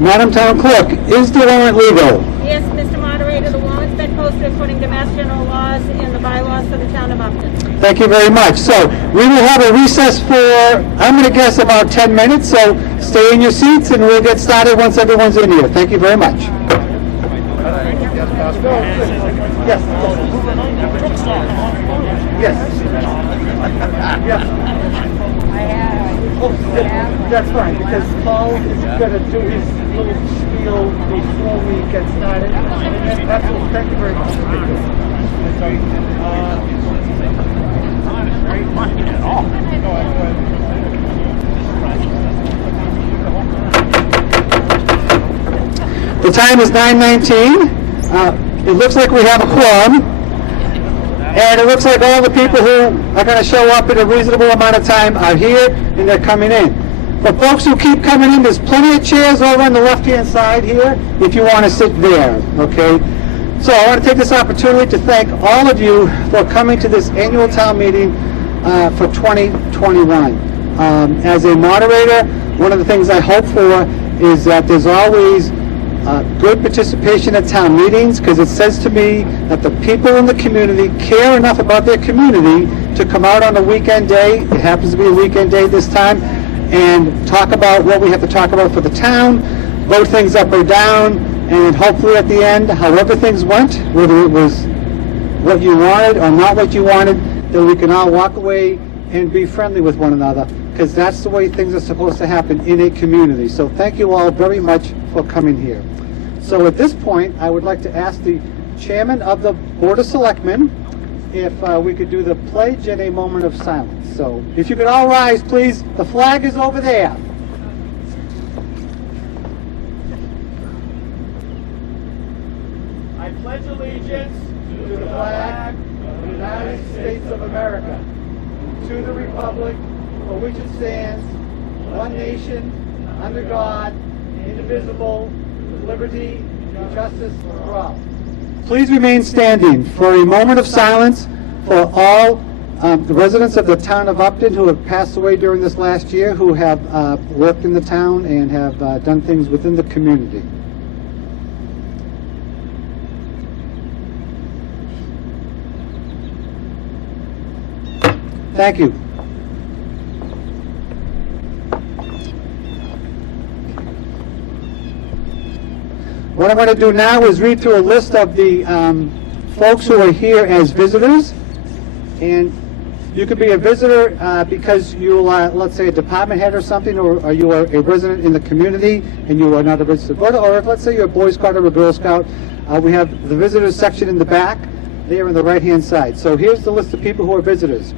Madam Town Clerk, is the warrant legal? Yes, Mr. Moderator, the warrant's been posted according to Mass General laws and the bylaws for the town of Upton. Thank you very much. So we will have a recess for, I'm going to guess, about 10 minutes. So stay in your seats and we'll get started once everyone's in here. Thank you very much. Yes. Yes. Yes. Oh, that's fine, because Paul is going to do his little spiel before we get started. Absolutely. Thank you very much. The time is 9:19. It looks like we have a quorum. And it looks like all the people who are going to show up in a reasonable amount of time are here and they're coming in. For folks who keep coming in, there's plenty of chairs over on the left-hand side here if you want to sit there, okay? So I want to take this opportunity to thank all of you for coming to this annual town meeting for 2021. As a moderator, one of the things I hope for is that there's always good participation at town meetings, because it says to me that the people in the community care enough about their community to come out on a weekend day, it happens to be a weekend day this time, and talk about what we have to talk about for the town, vote things up or down, and hopefully at the end, however things went, whether it was what you wanted or not what you wanted, that we can all walk away and be friendly with one another, because that's the way things are supposed to happen in a community. So thank you all very much for coming here. So at this point, I would like to ask the Chairman of the Board of Selectmen if we could do the pledge and a moment of silence. So if you could all rise, please. The flag is over there. I pledge allegiance to the flag of the United States of America, to the republic for which it stands, one nation, under God, indivisible, with liberty and justice for all. Please remain standing for a moment of silence for all the residents of the town of Upton who have passed away during this last year, who have worked in the town and have done things within the community. Thank you. What I'm going to do now is read through a list of the folks who are here as visitors. And you could be a visitor because you are, let's say, a department head or something, or you are a resident in the community and you are not a registered voter, or if, let's say, you're a Boy Scout or a Girl Scout. We have the visitors section in the back, there on the right-hand side. So here's the list of people who are visitors.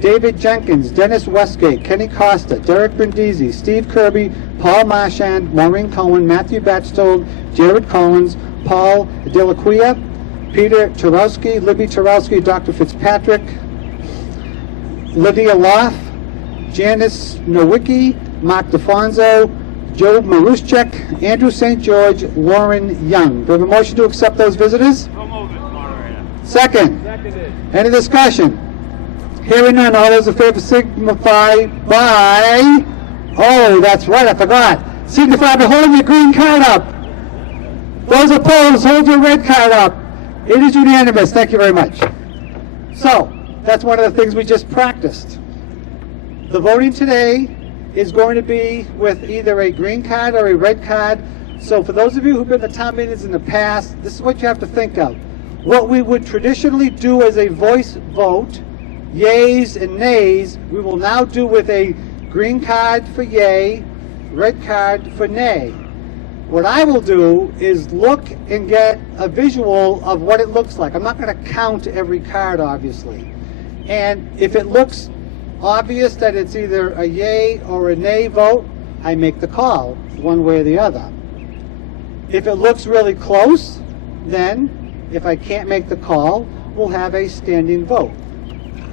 David Jenkins, Dennis Westgate, Kenny Costa, Derek Brindisi, Steve Kirby, Paul Marchand, Maureen Cohen, Matthew Batchtold, Jared Collins, Paul Delaquia, Peter Turowski, Libby Turowski, Dr. Fitzpatrick, Lydia Loth, Janice Nowicki, Mark DeFonso, Joe Maruschek, Andrew St. George, Lauren Young. Do we have a motion to accept those visitors? So move it, moderator. Second. Seconded. Any discussion? Hearing none, all those in favor signify by, oh, that's right, I forgot. Signify by holding your green card up. Those opposed, hold your red card up. It is unanimous. Thank you very much. So, that's one of the things we just practiced. The voting today is going to be with either a green card or a red card. So for those of you who've been to town meetings in the past, this is what you have to think of. What we would traditionally do as a voice vote, yays and nays, we will now do with a green card for yay, red card for nay. What I will do is look and get a visual of what it looks like. I'm not going to count every card, obviously. And if it looks obvious that it's either a yay or a nay vote, I make the call one way or the other. If it looks really close, then if I can't make the call, we'll have a standing vote.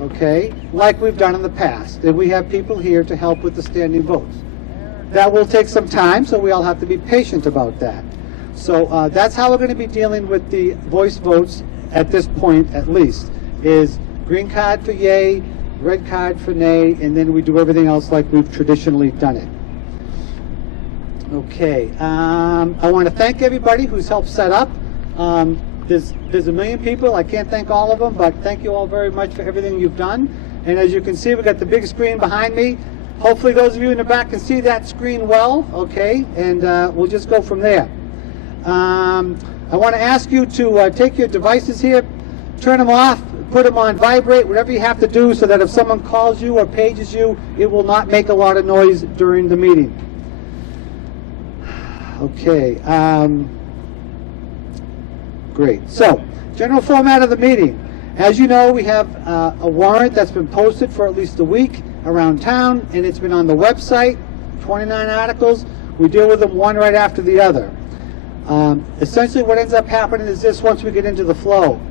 Okay, like we've done in the past, and we have people here to help with the standing votes. That will take some time, so we all have to be patient about that. So that's how we're going to be dealing with the voice votes at this point, at least, is green card for yay, red card for nay, and then we do everything else like we've traditionally done it. Okay, I want to thank everybody who's helped set up. There's a million people. I can't thank all of them, but thank you all very much for everything you've done. And as you can see, we've got the big screen behind me. Hopefully those of you in the back can see that screen well, okay? And we'll just go from there. I want to ask you to take your devices here, turn them off, put them on vibrate, whatever you have to do so that if someone calls you or pages you, it will not make a lot of noise during the meeting. Okay, great. So, general format of the meeting. As you know, we have a warrant that's been posted for at least a week around town, and it's been on the website, 29 articles. We deal with them one right after the other. Essentially what ends up happening is this once we get into the flow.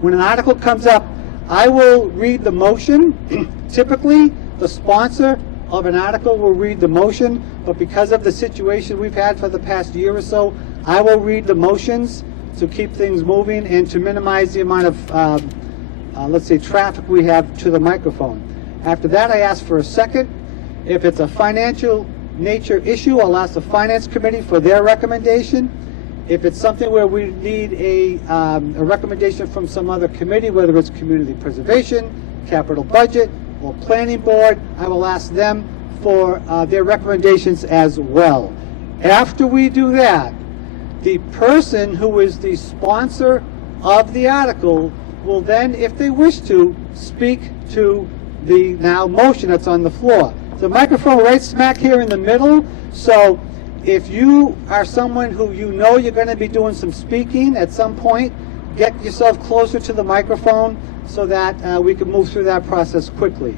When an article comes up, I will read the motion. Typically, the sponsor of an article will read the motion, but because of the situation we've had for the past year or so, I will read the motions to keep things moving and to minimize the amount of, let's say, traffic we have to the microphone. After that, I ask for a second. If it's a financial nature issue, I'll ask the Finance Committee for their recommendation. If it's something where we need a recommendation from some other committee, whether it's Community Preservation, Capital Budget, or Planning Board, I will ask them for their recommendations as well. After we do that, the person who is the sponsor of the article will then, if they wish to, speak to the now motion that's on the floor. The microphone right smack here in the middle, so if you are someone who you know you're going to be doing some speaking at some point, get yourself closer to the microphone so that we can move through that process quickly.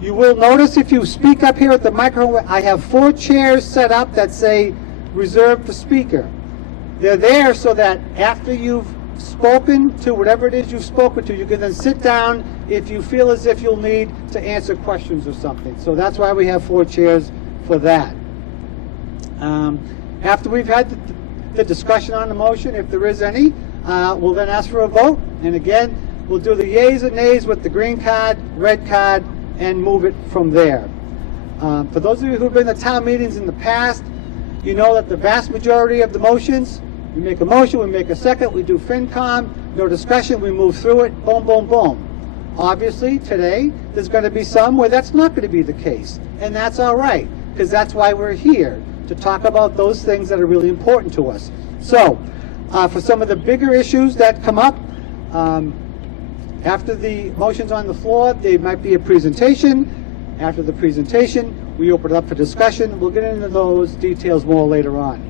You will notice if you speak up here at the microphone, I have 4 chairs set up that say reserved for speaker. They're there so that after you've spoken to whatever it is you've spoken to, you can then sit down if you feel as if you'll need to answer questions or something. So that's why we have 4 chairs for that. After we've had the discussion on the motion, if there is any, we'll then ask for a vote. And again, we'll do the yeas and nays with the green card, red card, and move it from there. For those of you who've been to town meetings in the past, you know that the vast majority of the motions, we make a motion, we make a second, we do FinCom, no discussion, we move through it, boom, boom, boom. Obviously, today, there's going to be some where that's not going to be the case. And that's all right, because that's why we're here, to talk about those things that are really important to us. So, for some of the bigger issues that come up, after the motion's on the floor, there might be a presentation. After the presentation, we open it up for discussion. We'll get into those details more later on.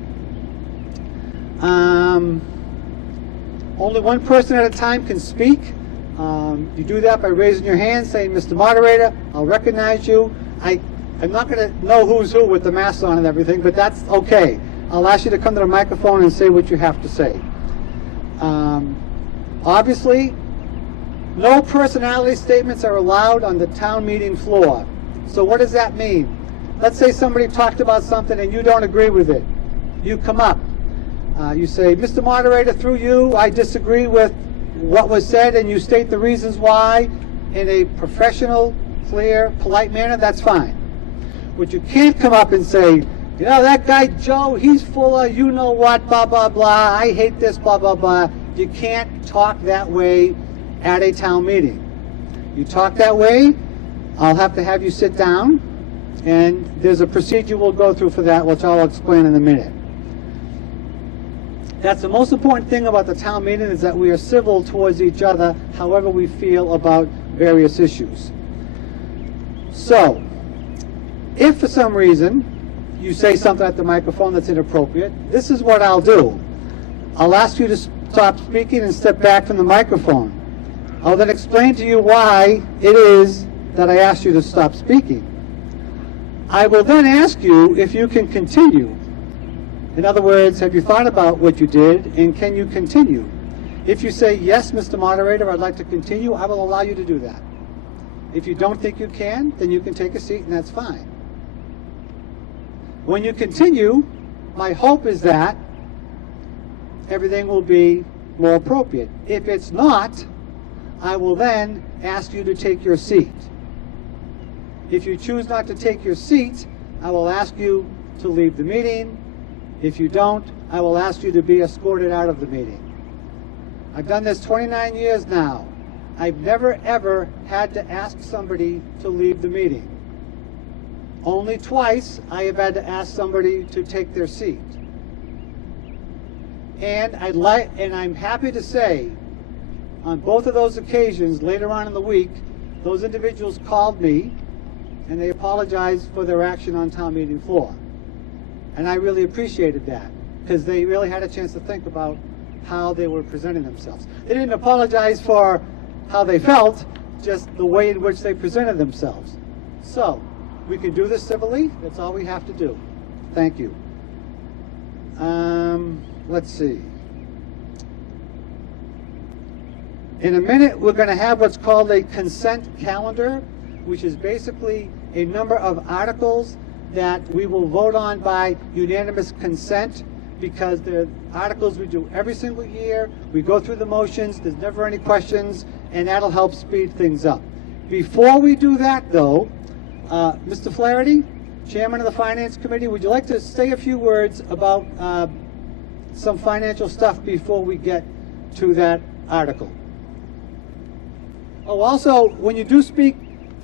Only one person at a time can speak. You do that by raising your hand, saying, Mr. Moderator, I'll recognize you. I'm not going to know who's who with the masks on and everything, but that's okay. I'll ask you to come to the microphone and say what you have to say. Obviously, no personality statements are allowed on the town meeting floor. So what does that mean? Let's say somebody talked about something and you don't agree with it. You come up. You say, Mr. Moderator, through you, I disagree with what was said, and you state the reasons why in a professional, clear, polite manner. That's fine. But you can't come up and say, you know, that guy Joe, he's full of you know what, blah, blah, blah, I hate this, blah, blah, blah. You can't talk that way at a town meeting. You talk that way, I'll have to have you sit down, and there's a procedure we'll go through for that, which I'll explain in a minute. That's the most important thing about the town meeting, is that we are civil towards each other, however we feel about various issues. So, if for some reason you say something at the microphone that's inappropriate, this is what I'll do. I'll ask you to stop speaking and step back from the microphone. I'll then explain to you why it is that I asked you to stop speaking. I will then ask you if you can continue. In other words, have you thought about what you did, and can you continue? If you say, yes, Mr. Moderator, I'd like to continue, I will allow you to do that. If you don't think you can, then you can take a seat, and that's fine. When you continue, my hope is that everything will be more appropriate. If it's not, I will then ask you to take your seat. If you choose not to take your seat, I will ask you to leave the meeting. If you don't, I will ask you to be escorted out of the meeting. I've done this 29 years now. I've never ever had to ask somebody to leave the meeting. Only twice I have had to ask somebody to take their seat. And I'm happy to say, on both of those occasions, later on in the week, those individuals called me and they apologized for their action on town meeting floor. And I really appreciated that, because they really had a chance to think about how they were presenting themselves. They didn't apologize for how they felt, just the way in which they presented themselves. So, we can do this civilly. That's all we have to do. Thank you. Let's see. In a minute, we're going to have what's called a consent calendar, which is basically a number of articles that we will vote on by unanimous consent, because they're articles we do every single year. We go through the motions, there's never any questions, and that'll help speed things up. Before we do that, though, Mr. Flaherty, Chairman of the Finance Committee, would you like to say a few words about some financial stuff before we get to that article? Oh, also, when you do speak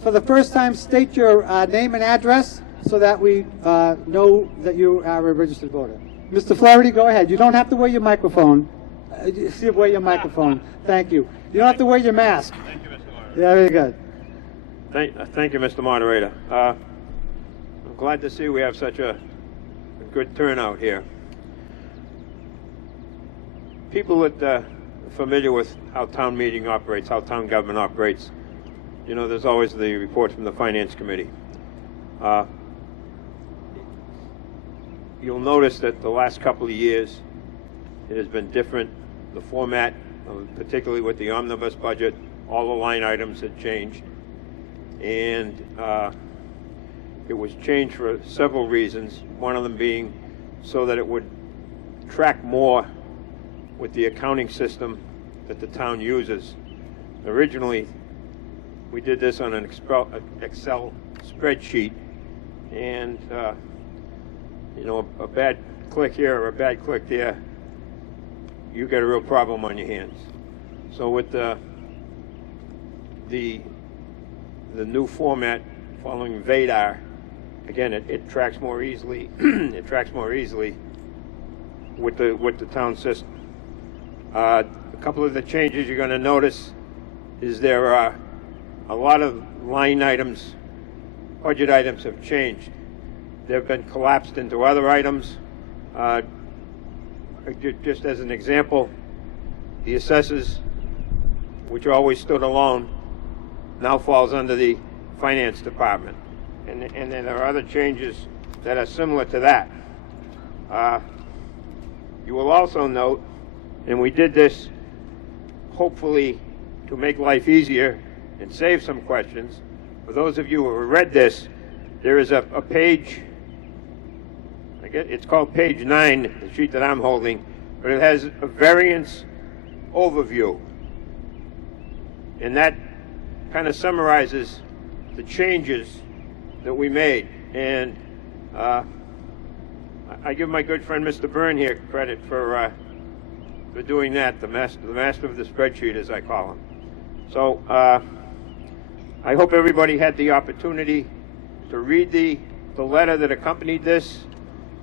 for the first time, state your name and address so that we know that you are a registered voter. Mr. Flaherty, go ahead. You don't have to wear your microphone. Wear your microphone. Thank you. You don't have to wear your mask. Thank you, Mr. Moderator. Yeah, very good. Thank you, Mr. Moderator. I'm glad to see we have such a good turnout here. People that are familiar with how town meeting operates, how town government operates, you know, there's always the report from the Finance Committee. You'll notice that the last couple of years it has been different. The format, particularly with the omnibus budget, all the line items had changed. And it was changed for several reasons, one of them being so that it would track more with the accounting system that the town uses. Originally, we did this on an Excel spreadsheet, and you know, a bad click here or a bad click there, you get a real problem on your hands. So with the new format following VADAR, again, it tracks more easily. It tracks more easily with the town system. A couple of the changes you're going to notice is there are a lot of line items, budget items have changed. They've been collapsed into other items. Just as an example, the assessors, which always stood alone, now falls under the finance department. And then there are other changes that are similar to that. You will also note, and we did this hopefully to make life easier and save some questions. For those of you who have read this, there is a page, it's called page 9, the sheet that I'm holding, but it has a variance overview. And that kind of summarizes the changes that we made. And I give my good friend Mr. Byrne here credit for doing that, the master of the spreadsheet, as I call him. So I hope everybody had the opportunity to read the letter that accompanied this,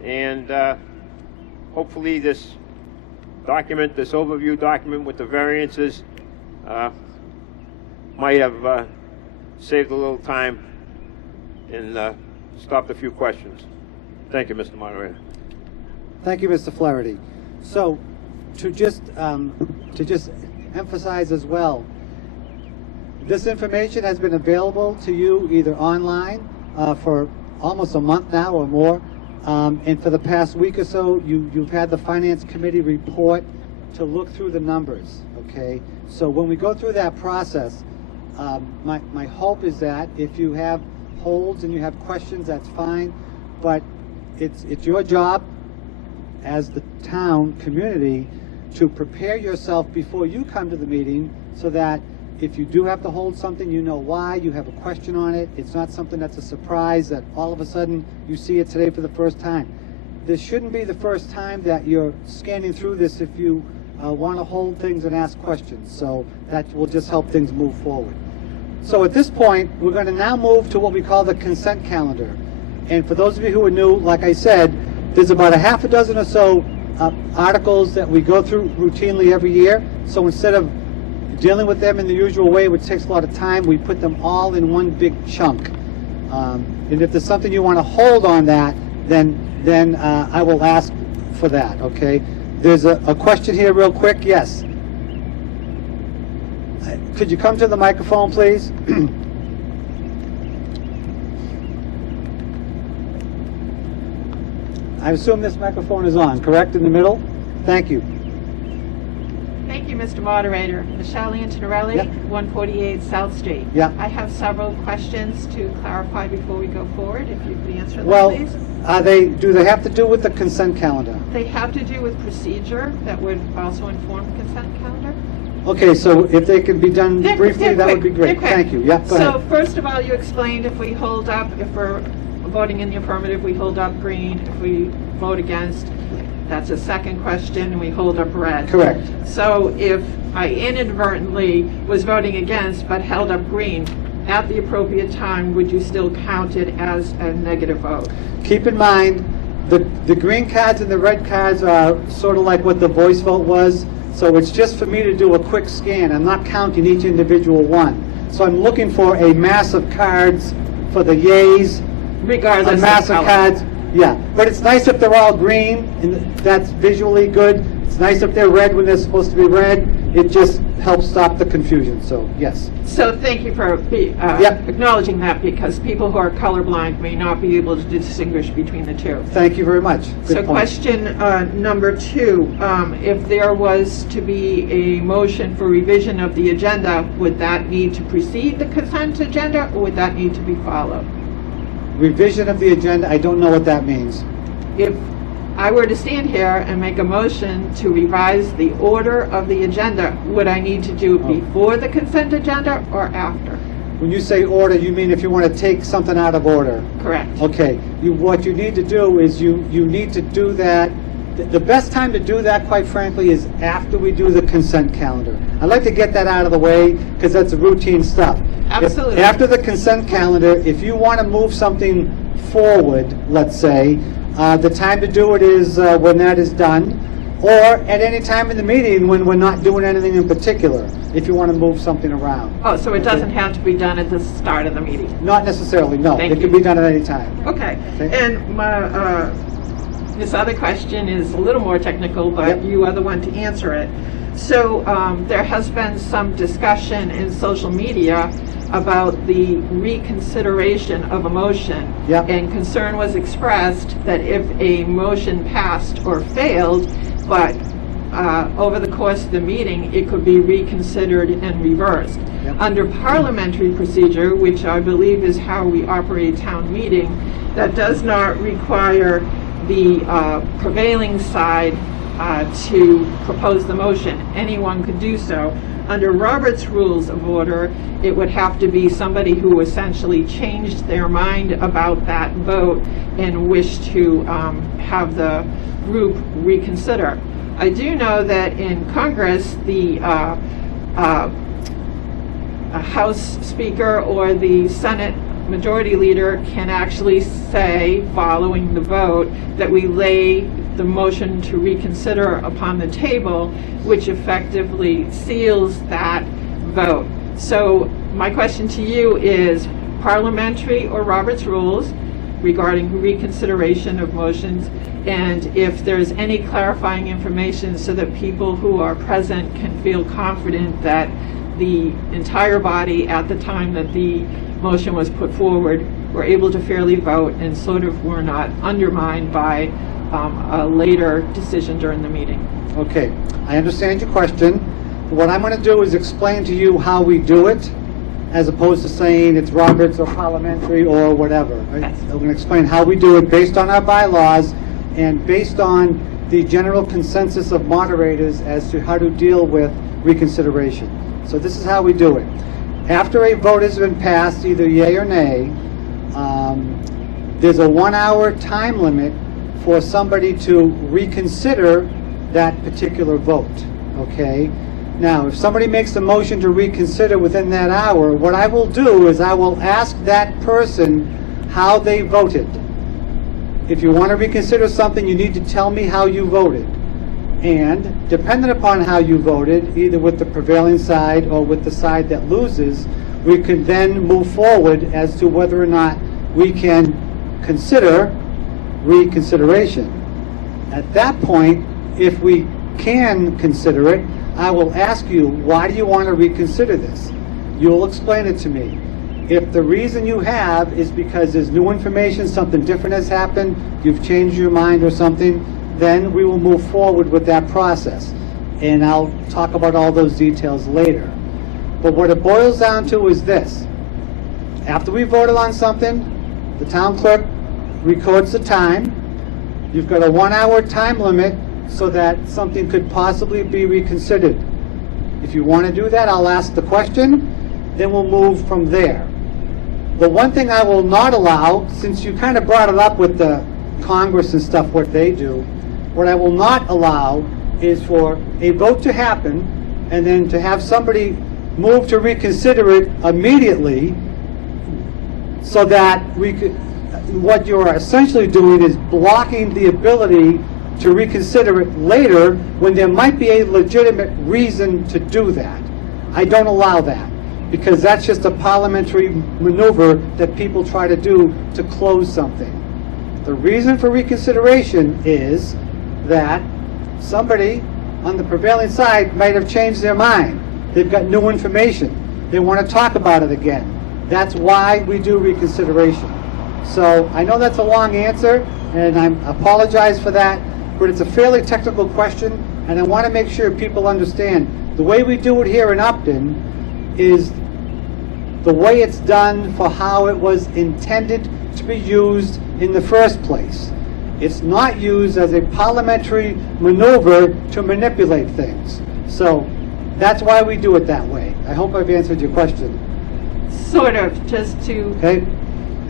and hopefully this document, this overview document with the variances, might have saved a little time and stopped a few questions. Thank you, Mr. Moderator. Thank you, Mr. Flaherty. So, to just emphasize as well, this information has been available to you either online for almost a month now or more, and for the past week or so, you've had the Finance Committee report to look through the numbers. Okay, so when we go through that process, my hope is that if you have holds and you have questions, that's fine, but it's your job as the town community to prepare yourself before you come to the meeting, so that if you do have to hold something, you know why, you have a question on it. It's not something that's a surprise that all of a sudden you see it today for the first time. This shouldn't be the first time that you're scanning through this if you want to hold things and ask questions. So that will just help things move forward. So at this point, we're going to now move to what we call the consent calendar. And for those of you who are new, like I said, there's about a half a dozen or so articles that we go through routinely every year. So instead of dealing with them in the usual way, which takes a lot of time, we put them all in one big chunk. And if there's something you want to hold on that, then I will ask for that, okay? There's a question here real quick. Yes. Could you come to the microphone, please? I assume this microphone is on, correct, in the middle? Thank you. Thank you, Mr. Moderator. Michelle Antonelli, Yep. 148 South Street. Yeah. I have several questions to clarify before we go forward, if you could answer them, Well, please. do they have to do with the consent calendar? They have to do with procedure that would also inform the consent calendar. Okay, so if they could be done They're- briefly, they're that would be quick, great. they're quick. Thank you. Yeah, go So ahead. first of all, you explained if we hold up, if we're voting in the affirmative, we hold up green. If we vote against, that's a second question, and we hold up red. Correct. So if I inadvertently was voting against but held up green, at the appropriate time, would you still count it as a negative vote? Keep in mind, the green cards and the red cards are sort of like what the voice vote was. So it's just for me to do a quick scan. I'm not counting each individual one. So I'm looking for a mass of cards for the yays, a Regardless mass of of color. cards. Yeah, but it's nice if they're all green, and that's visually good. It's nice if they're red when they're supposed to be red. It just helps stop the confusion, so yes. So thank you for Yep. acknowledging that, because people who are colorblind may not be able to distinguish between the two. Thank you very much. Good So point. question number 2, if there was to be a motion for revision of the agenda, would that need to precede the consent agenda, or would that need to be followed? Revision of the agenda, I don't know what that means. If I were to stand here and make a motion to revise the order of the agenda, would I need to do it before the consent agenda or after? When you say order, you mean if you want to take something out of order? Correct. Okay, what you need to do is you need to do that. The best time to do that, quite frankly, is after we do the consent calendar. I'd like to get that out of the way because that's routine stuff. Absolutely. After the consent calendar, if you want to move something forward, let's say, the time to do it is when that is done, or at any time in the meeting when we're not doing anything in particular, if you want to move something around. Oh, so it doesn't have to be done at the start of the meeting? Not necessarily, no. Thank It can you. be done at any time. Okay. Okay. And my, this other question is a little more technical, but Yep. you are the one to answer it. So there has been some discussion in social media about the reconsideration of a motion. Yep. And concern was expressed that if a motion passed or failed, but over the course of the meeting, it could be reconsidered and reversed. Yep. Under parliamentary procedure, which I believe is how we operate town meeting, that does not require the prevailing side to propose the motion. Anyone could do so. Under Robert's Rules of Order, it would have to be somebody who essentially changed their mind about that vote and wished to have the group reconsider. I do know that in Congress, the House Speaker or the Senate Majority Leader can actually say, following the vote, that we lay the motion to reconsider upon the table, which effectively seals that vote. So my question to you is parliamentary or Robert's Rules regarding reconsideration of motions, and if there's any clarifying information so that people who are present can feel confident that the entire body at the time that the motion was put forward were able to fairly vote and sort of were not undermined by a later decision during the meeting. Okay, I understand your question. What I'm going to do is explain to you how we do it, as opposed to saying it's Roberts or parliamentary or whatever. Right? Yes. I'm going to explain how we do it based on our bylaws and based on the general consensus of moderators as to how to deal with reconsideration. So this is how we do it. After a vote has been passed, either yea or nay, there's a 1-hour time limit for somebody to reconsider that particular vote, okay? Now, if somebody makes a motion to reconsider within that hour, what I will do is I will ask that person how they voted. If you want to reconsider something, you need to tell me how you voted. And depending upon how you voted, either with the prevailing side or with the side that loses, we can then move forward as to whether or not we can consider reconsideration. At that point, if we can consider it, I will ask you, why do you want to reconsider this? You'll explain it to me. If the reason you have is because there's new information, something different has happened, you've changed your mind or something, then we will move forward with that process. And I'll talk about all those details later. But what it boils down to is this. After we voted on something, the town clerk records the time. You've got a 1-hour time limit so that something could possibly be reconsidered. If you want to do that, I'll ask the question, then we'll move from there. The one thing I will not allow, since you kind of brought it up with the Congress and stuff, what they do, what I will not allow is for a vote to happen and then to have somebody move to reconsider it immediately, so that we could, what you're essentially doing is blocking the ability to reconsider it later when there might be a legitimate reason to do that. I don't allow that, because that's just a parliamentary maneuver that people try to do to close something. The reason for reconsideration is that somebody on the prevailing side might have changed their mind. They've got new information. They want to talk about it again. That's why we do reconsideration. So I know that's a long answer, and I apologize for that, but it's a fairly technical question, and I want to make sure people understand. The way we do it here in Upton is the way it's done for how it was intended to be used in the first place. It's not used as a parliamentary maneuver to manipulate things. So that's why we do it that way. I hope I've answered your question. Sort of, just to, Okay?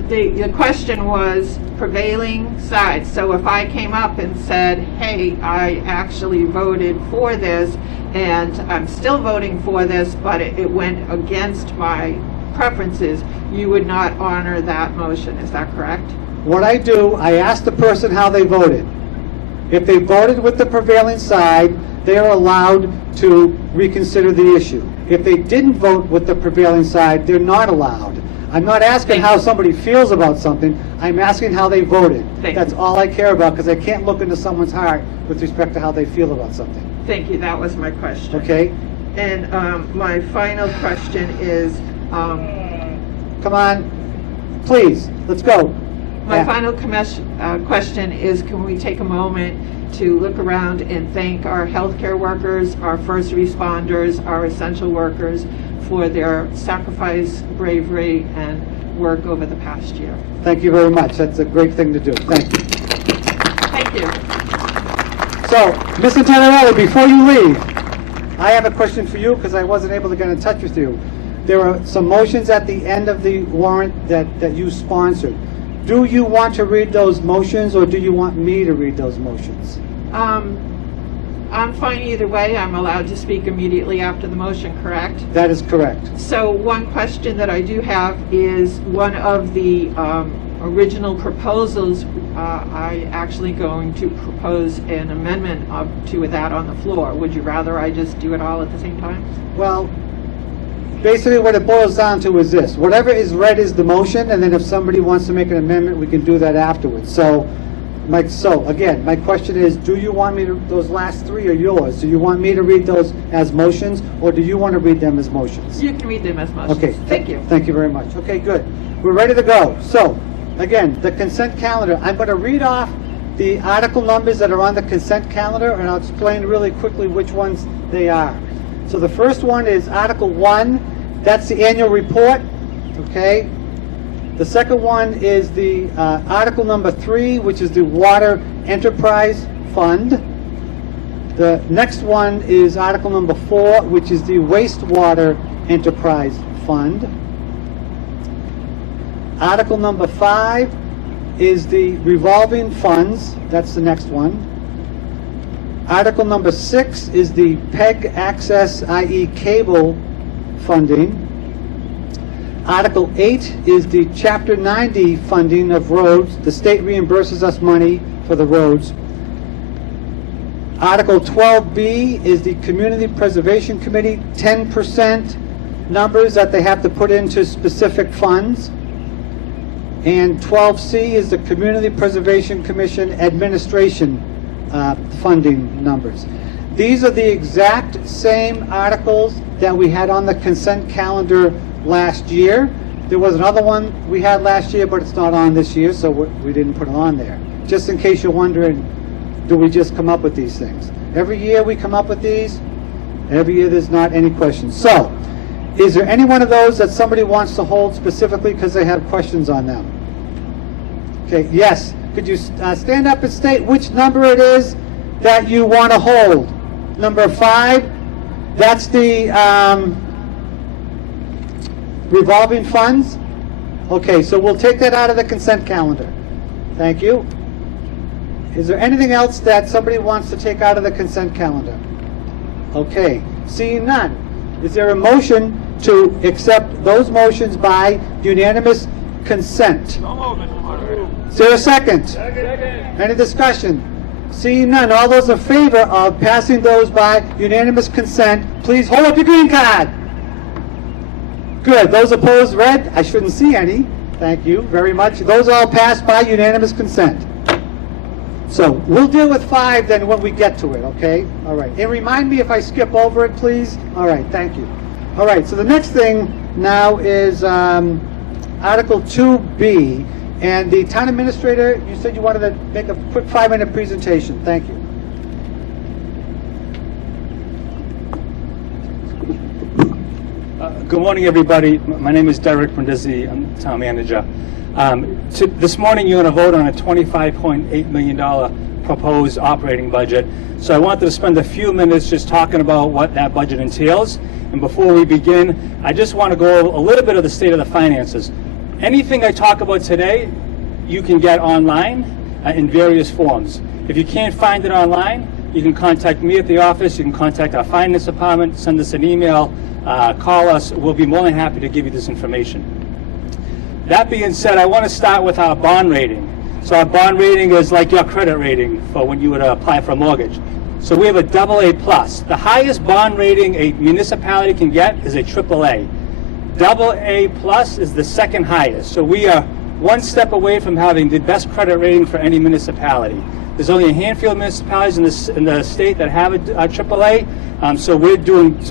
the question was prevailing side. So if I came up and said, hey, I actually voted for this, and I'm still voting for this, but it went against my preferences, you would not honor that motion. Is that correct? What I do, I ask the person how they voted. If they voted with the prevailing side, they are allowed to reconsider the issue. If they didn't vote with the prevailing side, they're not allowed. I'm not asking how somebody feels about something, I'm asking how they voted. That's all I care about, because I can't look into someone's heart with respect to how they feel about something. Thank you, that was my question. Okay? And my final question is, Come on, please, let's go. my Yeah. final question is, can we take a moment to look around and thank our healthcare workers, our first responders, our essential workers for their sacrifice, bravery, and work over the past year? Thank you very much. That's a great thing to do. Thank you. Thank you. So, Mr. Tenorelli, before you leave, I have a question for you because I wasn't able to get in touch with you. There are some motions at the end of the warrant that you sponsored. Do you want to read those motions, or do you want me to read those motions? I'm fine either way. I'm allowed to speak immediately after the motion, correct? That is correct. So one question that I do have is, one of the original proposals, I actually going to propose an amendment to that on the floor. Would you rather I just do it all at the same time? Well, basically what it boils down to is this. Whatever is read is the motion, and then if somebody wants to make an amendment, we can do that afterwards. So again, my question is, do you want me to, those last three are yours. Do you want me to read those as motions, or do you want to read them as motions? You can read them as motions. Okay. Thank you. Thank you very much. Okay, good. We're ready to go. So, again, the consent calendar. I'm going to read off the article numbers that are on the consent calendar, and I'll explain really quickly which ones they are. So the first one is Article 1. That's the annual report. Okay. The second one is the Article number 3, which is the Water Enterprise Fund. The next one is Article number 4, which is the Wastewater Enterprise Fund. Article number 5 is the Revolving Funds. That's the next one. Article number 6 is the PEG access, i.e. cable funding. Article 8 is the Chapter 90 funding of roads. The state reimburses us money for the roads. Article 12B is the Community Preservation Committee, 10% numbers that they have to put into specific funds. And 12C is the Community Preservation Commission Administration funding numbers. These are the exact same articles that we had on the consent calendar last year. There was another one we had last year, but it's not on this year, so we didn't put it on there. Just in case you're wondering, do we just come up with these things? Every year we come up with these. Every year there's not any questions. So, is there any one of those that somebody wants to hold specifically because they have questions on them? Okay, yes. Could you stand up and state which number it is that you want to hold? Number 5, that's the revolving funds. Okay, so we'll take that out of the consent calendar. Thank you. Is there anything else that somebody wants to take out of the consent calendar? Okay, seeing none. Is there a motion to accept those motions by unanimous consent? Is there a second? Second. Any discussion? Seeing none, all those in favor of passing those by unanimous consent, please hold up your green card. Good. Those opposed, red. I shouldn't see any. Thank you very much. Those all passed by unanimous consent. So we'll deal with 5 then when we get to it, okay? All right. And remind me if I skip over it, please. All right. Thank you. All right. So the next thing now is Article 2B. And the town administrator, you said you wanted to make a quick 5-minute presentation. Thank you. Good morning, everybody. My name is Derek Brindisi. I'm the town manager. This morning, you're going to vote on a $25.8 million proposed operating budget. So I wanted to spend a few minutes just talking about what that budget entails. And before we begin, I just want to go over a little bit of the state of the finances. Anything I talk about today, you can get online in various forms. If you can't find it online, you can contact me at the office, you can contact our finance department, send us an email, call us. We'll be more than happy to give you this information. That being said, I want to start with our bond rating. So our bond rating is like your credit rating for when you would apply for a mortgage. So we have a AA+. The highest bond rating a municipality can get is a AAA. AA+ is the second highest. So we are one step away from having the best credit rating for any municipality. There's only a handful of municipalities in the state that have a AAA. So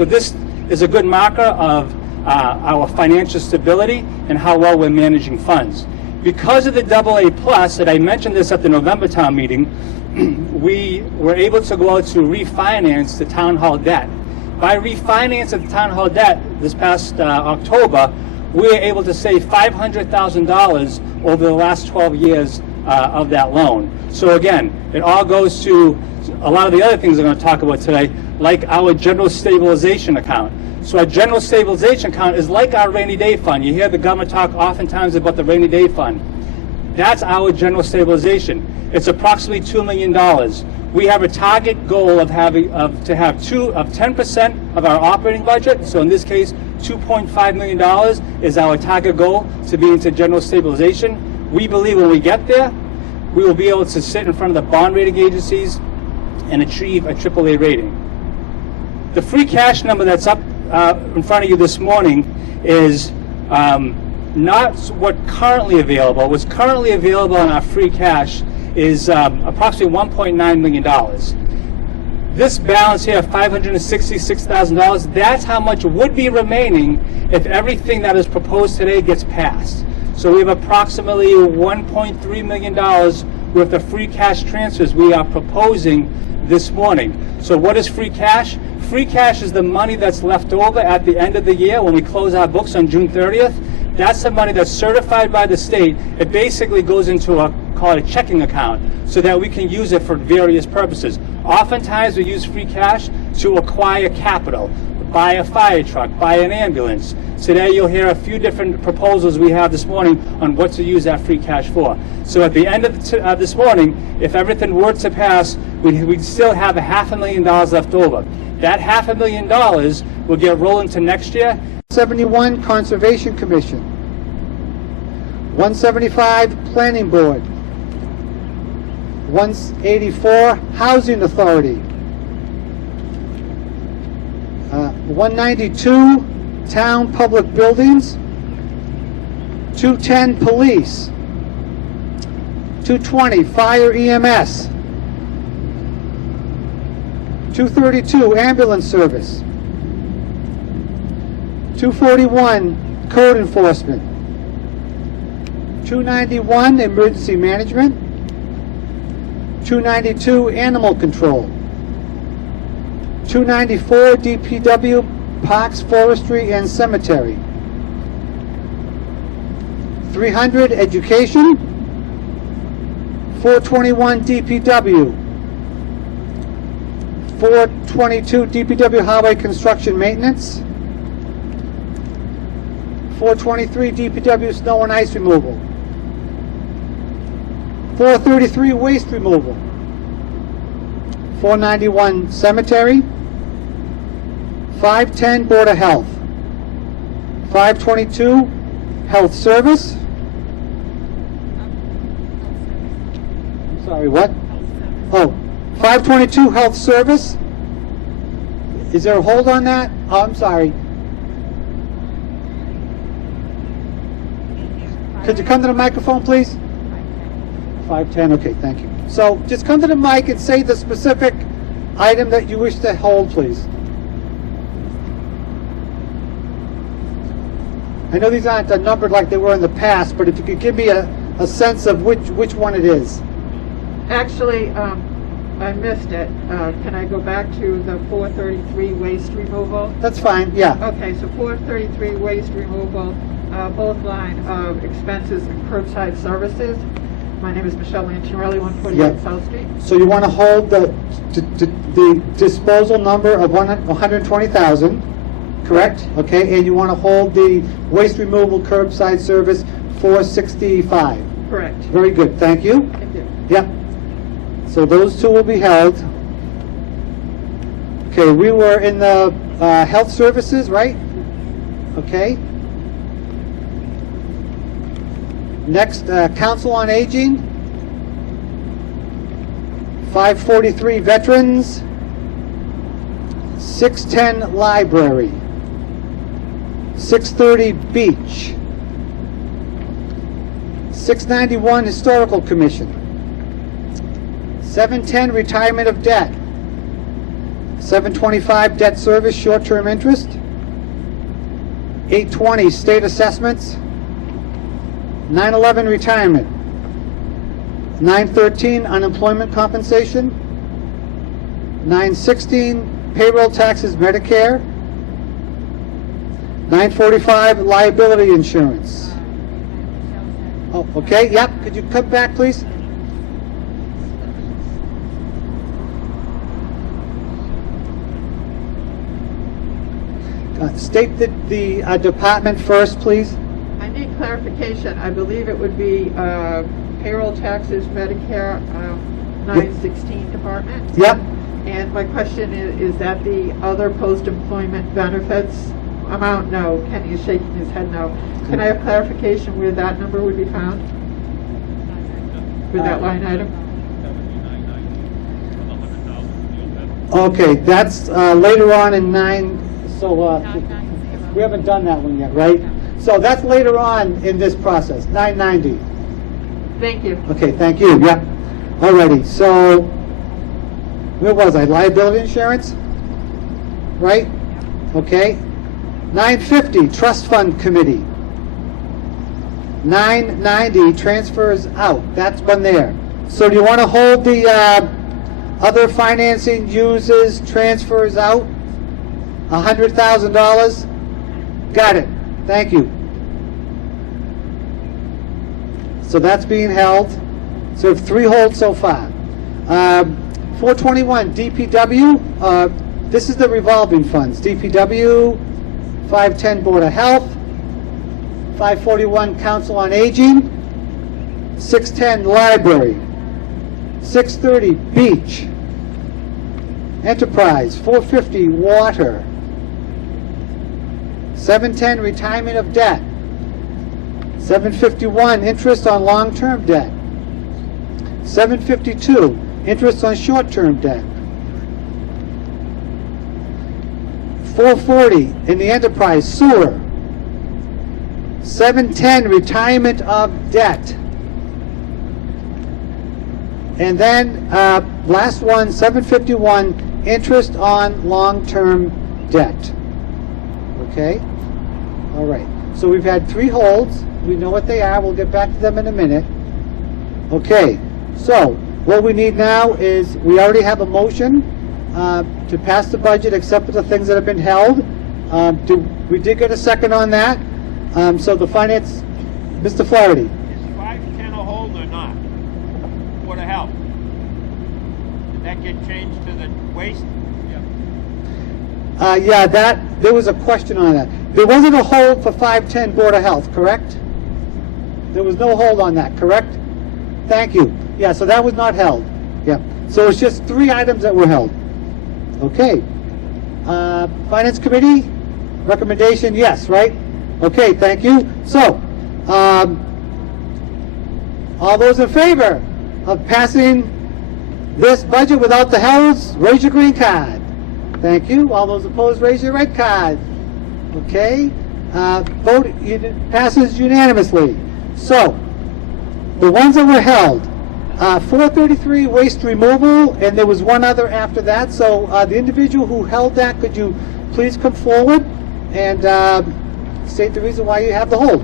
this is a good marker of our financial stability and how well we're managing funds. Because of the AA+, and I mentioned this at the November town meeting, we were able to go out to refinance the town hall debt. By refinancing the town hall debt this past October, we were able to save $500,000 over the last 12 years of that loan. So again, it all goes to a lot of the other things I'm going to talk about today, like our general stabilization account. So our general stabilization account is like our rainy day fund. You hear the government talk oftentimes about the rainy day fund. That's our general stabilization. It's approximately $2 million. We have a target goal of having 10% of our operating budget. So in this case, $2.5 million is our target goal to be into general stabilization. We believe when we get there, we will be able to sit in front of the bond rating agencies and achieve a AAA rating. The free cash number that's up in front of you this morning is not what currently available. What's currently available in our free cash is approximately $1.9 million. This balance here, $566,000, that's how much would be remaining if everything that is proposed today gets passed. So we have approximately $1.3 million worth of free cash transfers we are proposing this morning. So what is free cash? Free cash is the money that's left over at the end of the year when we close our books on June 30th. That's the money that's certified by the state. It basically goes into call it a checking account so that we can use it for various purposes. Oftentimes, we use free cash to acquire capital, buy a fire truck, buy an ambulance. Today, you'll hear a few different proposals we have this morning on what to use that free cash for. So at the end of this morning, if everything were to pass, we'd still have $500,000 left over. That $500,000 will get rolled into next year. 71 Conservation Commission, 175 Planning Board, 184 Housing Authority, 192 Town Public Buildings, 210 Police, 220 Fire EMS, 232 Ambulance Service, 241 Code Enforcement, 291 Emergency Management, 292 Animal Control, 294 DPW, Parks, Forestry, and Cemetery, 300 Education, 421 DPW, 422 DPW Highway Construction Maintenance, 423 DPW Snow and Ice Removal, 433 Waste Removal, 491 Cemetery, 510 Board of Health, 522 Health Service. I'm sorry, what? Oh, 522 Health Service. Is there a hold on that? Oh, I'm sorry. Could you come to the microphone, please? 510, okay, thank you. So just come to the mic and say the specific item that you wish to hold, please. I know these aren't numbered like they were in the past, but if you could give me a sense of which one it is. Actually, I missed it. Can I go back to the 433 waste removal? That's fine, yeah. Okay, so 433 waste removal, both line of expenses and curbside services. My name is Michelle Lantinarelli, 148 Yep. South Street. So you want to hold the disposal number of 120,000, correct? Okay, and you want to hold the waste removal curbside service 465. Correct. Very good, thank you. Thank you. Yep. So those two will be held. Okay, we were in the health services, right? Okay. Next, Council on Aging. 543 Veterans. 610 Library. 630 Beach. 691 Historical Commission. 710 Retirement of Debt. 725 Debt Service Short-Term Interest. 820 State Assessments. 911 Retirement. 913 Unemployment Compensation. 916 Payroll Taxes Medicare. 945 Liability Insurance. Oh, okay, yep, could you come back, please? State the department first, please. I need clarification. I believe it would be payroll taxes, Medicare, 916 department. Yep. And my question is that the other post-employment benefits amount? No. Kenny is shaking his head no. Can I have clarification where that number would be found? With that line item? Okay, that's later on in 9, so we haven't done that one yet, right? So that's later on in this process, 990. Thank you. Okay, thank you, yep. Alrighty, so where was I? Liability insurance? Right? Okay. 950 Trust Fund Committee. 990 transfers out. That's one there. So do you want to hold the other financing uses transfers out? $100,000? Got it. Thank you. So that's being held. So we have 3 holds so far. 421, DPW, this is the revolving funds. DPW, 510, Board of Health, 541, Council on Aging, 610, Library, 630, Beach, Enterprise, 450, Water, 710, Retirement of Debt, 751, Interest on Long-Term Debt, 752, Interest on Short-Term Debt, 440, in the Enterprise, Sewer, 710, Retirement of Debt, and then last one, 751, Interest on Long-Term Debt. Okay? All right. So we've had 3 holds. We know what they are. We'll get back to them in a minute. Okay. So what we need now is, we already have a motion to pass the budget except for the things that have been held. We did get a second on that. So the finance, Mr. Flaherty. Is 510 a hold or not? Board of Health. Did that get changed to the waste? Yeah, there was a question on that. There wasn't a hold for 510 Board of Health, correct? There was no hold on that, correct? Thank you. Yeah, so that was not held. Yeah. So it's just 3 items that were held. Okay. Finance Committee, recommendation, yes, right? Okay, thank you. So, all those in favor of passing this budget without the holds, raise your green card. Thank you. All those opposed, raise your red card. Okay. Vote passes unanimously. So, the ones that were held, 433 waste removal, and there was one other after that. So, the individual who held that, could you please come forward and state the reason why you have the hold?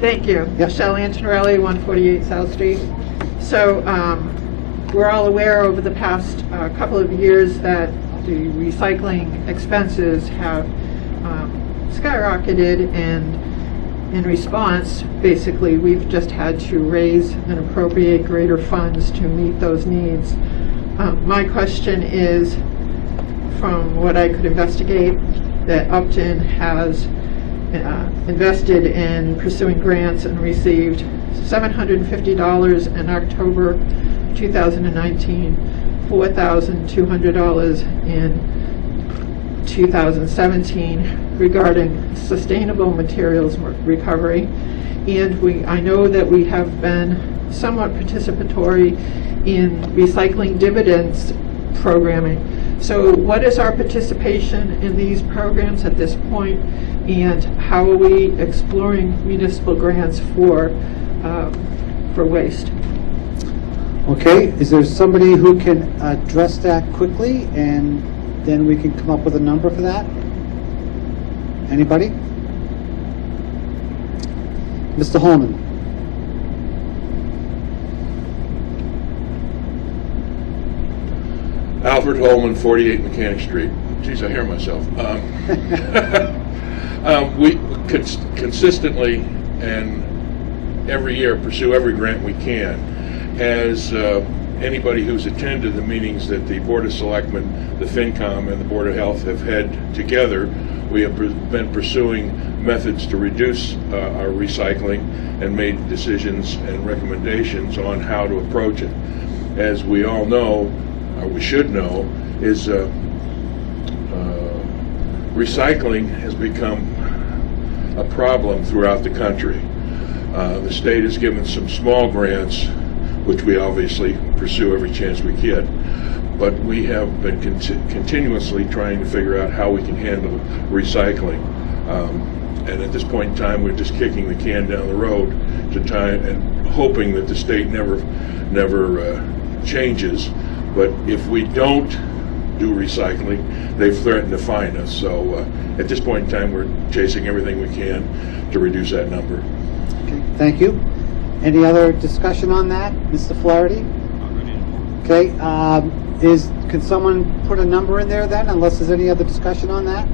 Thank you. Yep. Michelle Antonelli, 148 South Street. So we're all aware over the past couple of years that the recycling expenses have skyrocketed, and in response, basically, we've just had to raise and appropriate greater funds to meet those needs. My question is, from what I could investigate, that Upton has invested in pursuing grants and received $750 in October 2019, $4,200 in 2017 regarding sustainable materials recovery. And I know that we have been somewhat participatory in recycling dividends programming. So what is our participation in these programs at this point, and how are we exploring municipal grants for waste? Okay, is there somebody who can address that quickly, and then we can come up with a number for that? Anybody? Mr. Holman. Alfred Holman, 48 Mechanic Street. Geez, I hear myself. We consistently and every year pursue every grant we can. As anybody who's attended the meetings that the Board of Selectmen, the FinCom, and the Board of Health have had together, we have been pursuing methods to reduce our recycling and made decisions and recommendations on how to approach it. As we all know, or we should know, is recycling has become a problem throughout the country. The state has given some small grants, which we obviously pursue every chance we get, but we have been continuously trying to figure out how we can handle recycling. And at this point in time, we're just kicking the can down the road to try and hoping that the state never changes. But if we don't do recycling, they've threatened to fine us. So at this point in time, we're chasing everything we can to reduce that number. Okay, thank you. Any other discussion on that, Mr. Flaherty? Okay, can someone put a number in there then, unless there's any other discussion on that?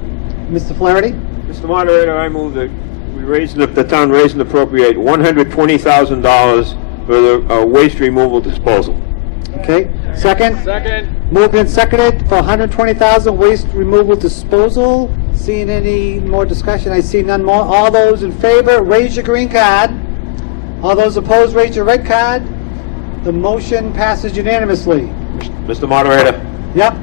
Mr. Flaherty? Mr. Moderator, I move that the town raise and appropriate $120,000 for the waste removal disposal. Okay, second? Second. Moved and seconded for $120,000 waste removal disposal. Seeing any more discussion? I see none more. All those in favor, raise your green card. All those opposed, raise your red card. The motion passes unanimously. Mr. Moderator, Yep.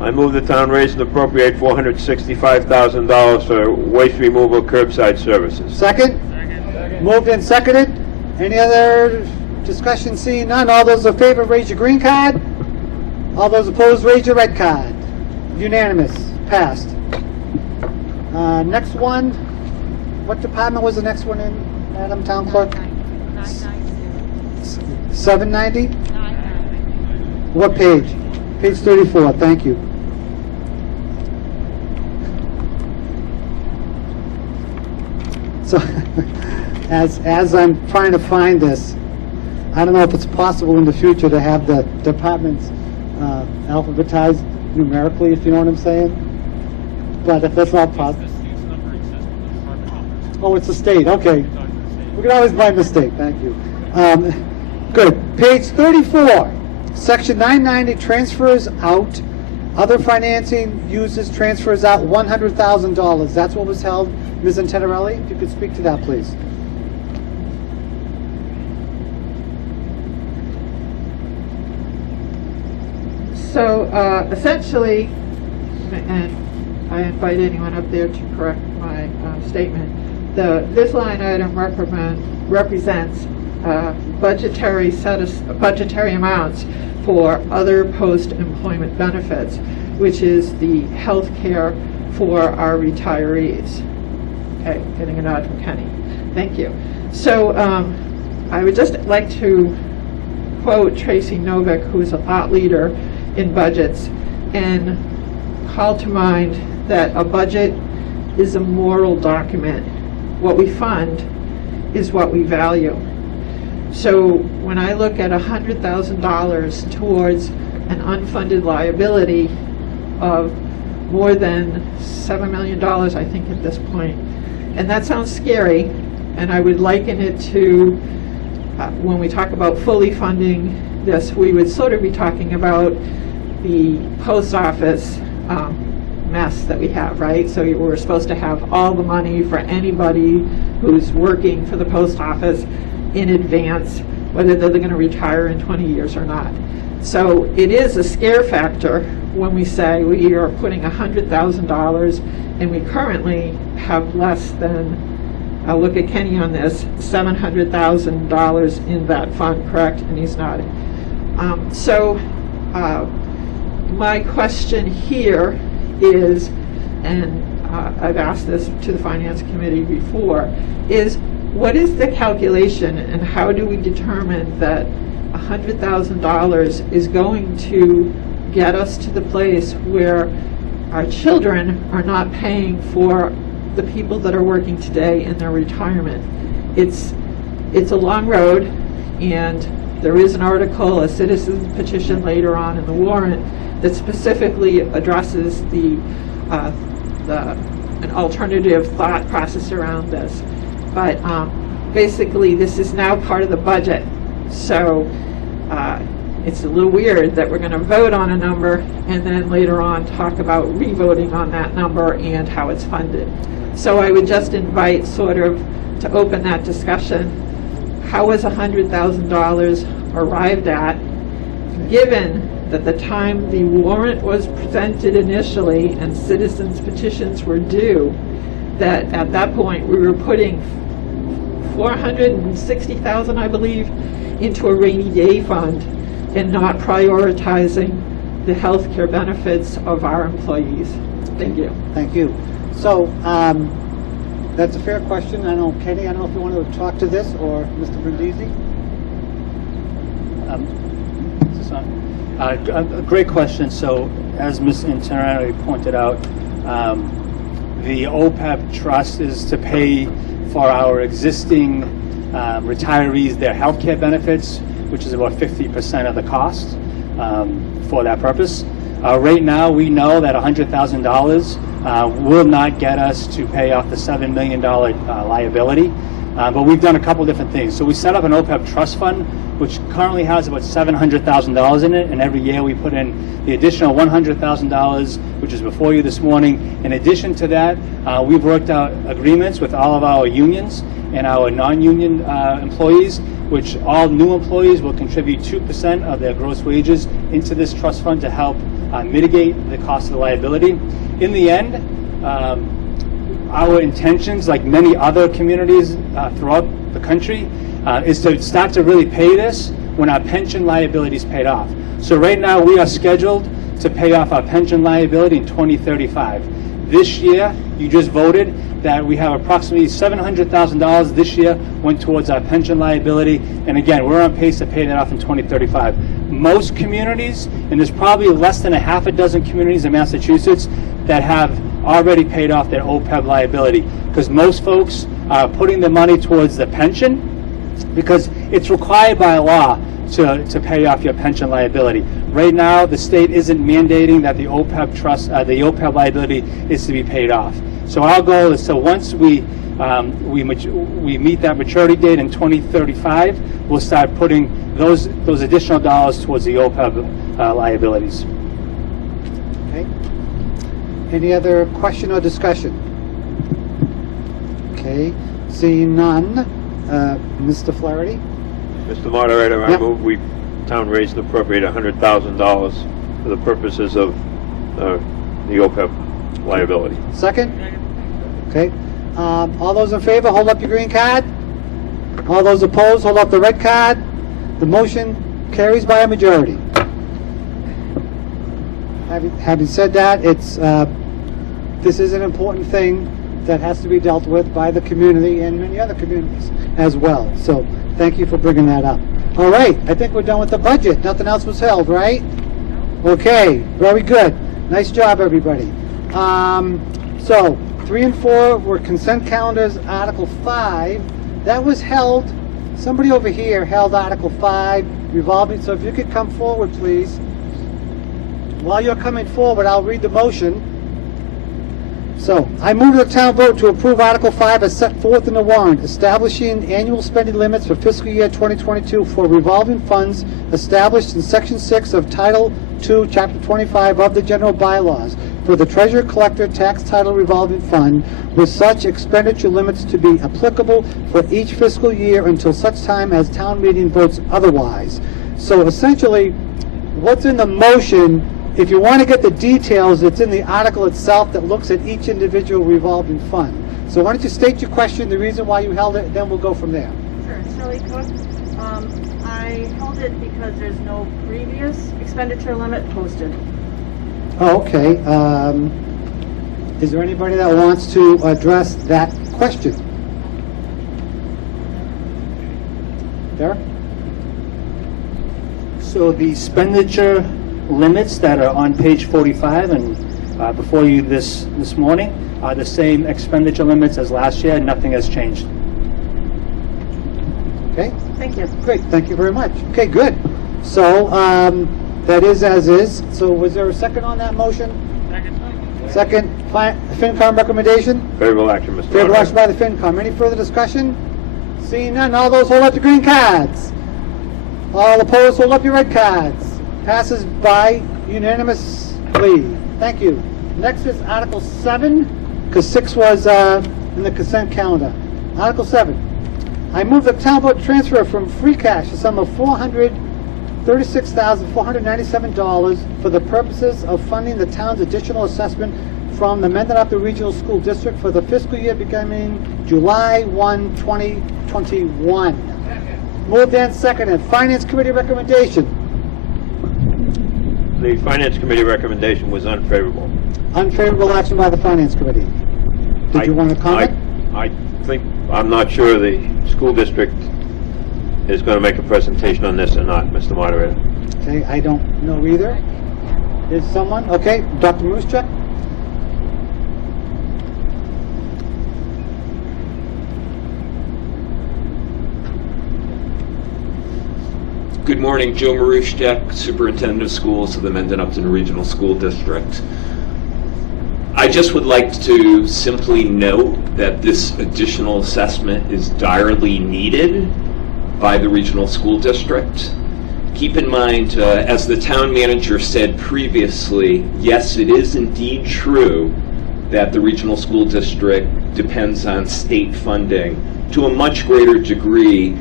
I move the town raise and appropriate $465,000 for waste removal curbside services. Second? Moved and seconded. Any other discussion? Seeing none. All those in favor, raise your green card. All those opposed, raise your red card. Unanimous. Passed. Next one. What department was the next one in, Madam Town Clerk? 790? What page? Page 34. Thank you. So, as I'm trying to find this, I don't know if it's possible in the future to have the departments alphabetized numerically, if you know what I'm saying. But if that's not possible. Oh, it's a state. Okay. We can always by mistake. Thank you. Good. Page 34. Section 990 transfers out. Other financing uses transfers out $100,000. That's what was held. Ms. Antenarelli, if you could speak to that, please. So essentially, and I invite anyone up there to correct my statement, this line item represents budgetary amounts for other post-employment benefits, which is the health care for our retirees. Okay, getting a nod from Kenny. Thank you. So I would just like to quote Tracy Novick, who is a thought leader in budgets, and call to mind that a budget is a moral document. What we fund is what we value. So when I look at $100,000 towards an unfunded liability of more than $7 million, I think at this point, and that sounds scary, and I would liken it to when we talk about fully funding this, we would sort of be talking about the post office mess that we have, right? So we're supposed to have all the money for anybody who's working for the post office in advance, whether they're going to retire in 20 years or not. So it is a scare factor when we say we are putting $100,000 and we currently have less than, I'll look at Kenny on this, $700,000 in that fund, correct? And he's nodding. My question here is, and I've asked this to the Finance Committee before, is what is the calculation and how do we determine that $100,000 is going to get us to the place where our children are not paying for the people that are working today in their retirement? It's a long road, and there is an article, a citizen's petition later on in the warrant that specifically addresses an alternative thought process around this. But basically, this is now part of the budget. So it's a little weird that we're going to vote on a number and then later on talk about re-voting on that number and how it's funded. So I would just invite sort of to open that discussion. How was $100,000 arrived at, given that the time the warrant was presented initially and citizens' petitions were due, that at that point we were putting $460,000, I believe, into a rainy day fund and not prioritizing the health care benefits of our employees. Thank you. Thank you. So that's a fair question. I know, Kenny, I don't know if you want to talk to this, or Mr. Brindisi. Is this on? A great question. So, as Ms. Antenarelli pointed out, the OPEB trust is to pay for our existing retirees their health care benefits, which is about 50% of the cost for that purpose. Right now, we know that $100,000 will not get us to pay off the $7 million liability, but we've done a couple different things. So we set up an OPEB trust fund, which currently has about $700,000 in it, and every year we put in the additional $100,000, which is before you this morning. In addition to that, we've worked out agreements with all of our unions and our non-union employees, which all new employees will contribute 2% of their gross wages into this trust fund to help mitigate the cost of the liability. In the end, our intentions, like many other communities throughout the country, is to start to really pay this when our pension liability is paid off. So right now we are scheduled to pay off our pension liability in 2035. This year, you just voted that we have approximately $700,000 this year went towards our pension liability, and again, we're on pace to pay that off in 2035. Most communities, and there's probably less than a half a dozen communities in Massachusetts that have already paid off their OPEB liability, because most folks are putting the money towards the pension because it's required by law to pay off your pension liability. Right now, the state isn't mandating that the OPEB trust, the OPEB liability is to be paid off. So our goal is, so once we meet that maturity date in 2035, we'll start putting those additional dollars towards the OPEB liabilities. Okay. Any other question or discussion? Okay. Seeing none, Mr. Flaherty? Mr. Moderator, I Yep. move town raise and appropriate $100,000 for the purposes of the OPEB liability. Second? Okay. All those in favor, hold up your green card. All those opposed, hold up the red card. The motion carries by a majority. Having said that, this is an important thing that has to be dealt with by the community and many other communities as well. So thank you for bringing that up. All right, I think we're done with the budget. Nothing else was held, right? Okay, very good. Nice job, everybody. So 3 and 4 were consent calendars. Article 5, that was held. Somebody over here held Article 5 revolving. So if you could come forward, please. While you're coming forward, I'll read the motion. So, I move the town vote to approve Article 5 as set forth in the warrant, establishing annual spending limits for fiscal year 2022 for revolving funds established in Section 6 of Title 2, Chapter 25 of the General Bylaws for the Treasurer Collector Tax Title Revolving Fund, with such expenditure limits to be applicable for each fiscal year until such time as town meeting votes otherwise. So essentially, what's in the motion, if you want to get the details, it's in the article itself that looks at each individual revolving fund. So why don't you state your question, the reason why you held it, then we'll go from there. Sure, Shelley Cook. I held it because there's no previous expenditure limit posted. Oh, okay. Is there anybody that wants to address that question? Derek? So the expenditure limits that are on page 45 and before you this morning are the same expenditure limits as last year, and nothing has changed. Okay, Thank you. great. Thank you very much. Okay, good. So that is as is. So was there a second on that motion? Second. FinCom recommendation? Favorable action, Mr. Favorable Moderator. action by the FinCom. Any further discussion? Seeing none, all those hold up the green cards. All opposed, hold up your red cards. Passes by unanimously. Thank you. Next is Article 7, because 6 was in the consent calendar. Article 7. I move the town vote transfer from free cash a sum of $436,497 for the purposes of funding the town's additional assessment from the Mendon Upper Regional School District for the fiscal year beginning July 1, 2021. Moved and seconded. Finance Committee recommendation. The Finance Committee recommendation was unfavorable. Unfavorable action by the Finance Committee. Did you want to comment? I'm not sure the school district is going to make a presentation on this or not, Mr. Moderator. Okay, I don't know either. Is someone? Okay, Dr. Mooschek? Good morning, Joe Marushtek, Superintendent of Schools of the Mendon-Upton Regional School District. I just would like to simply note that this additional assessment is direly needed by the regional school district. Keep in mind, as the town manager said previously, yes, it is indeed true that the regional school district depends on state funding to a much greater degree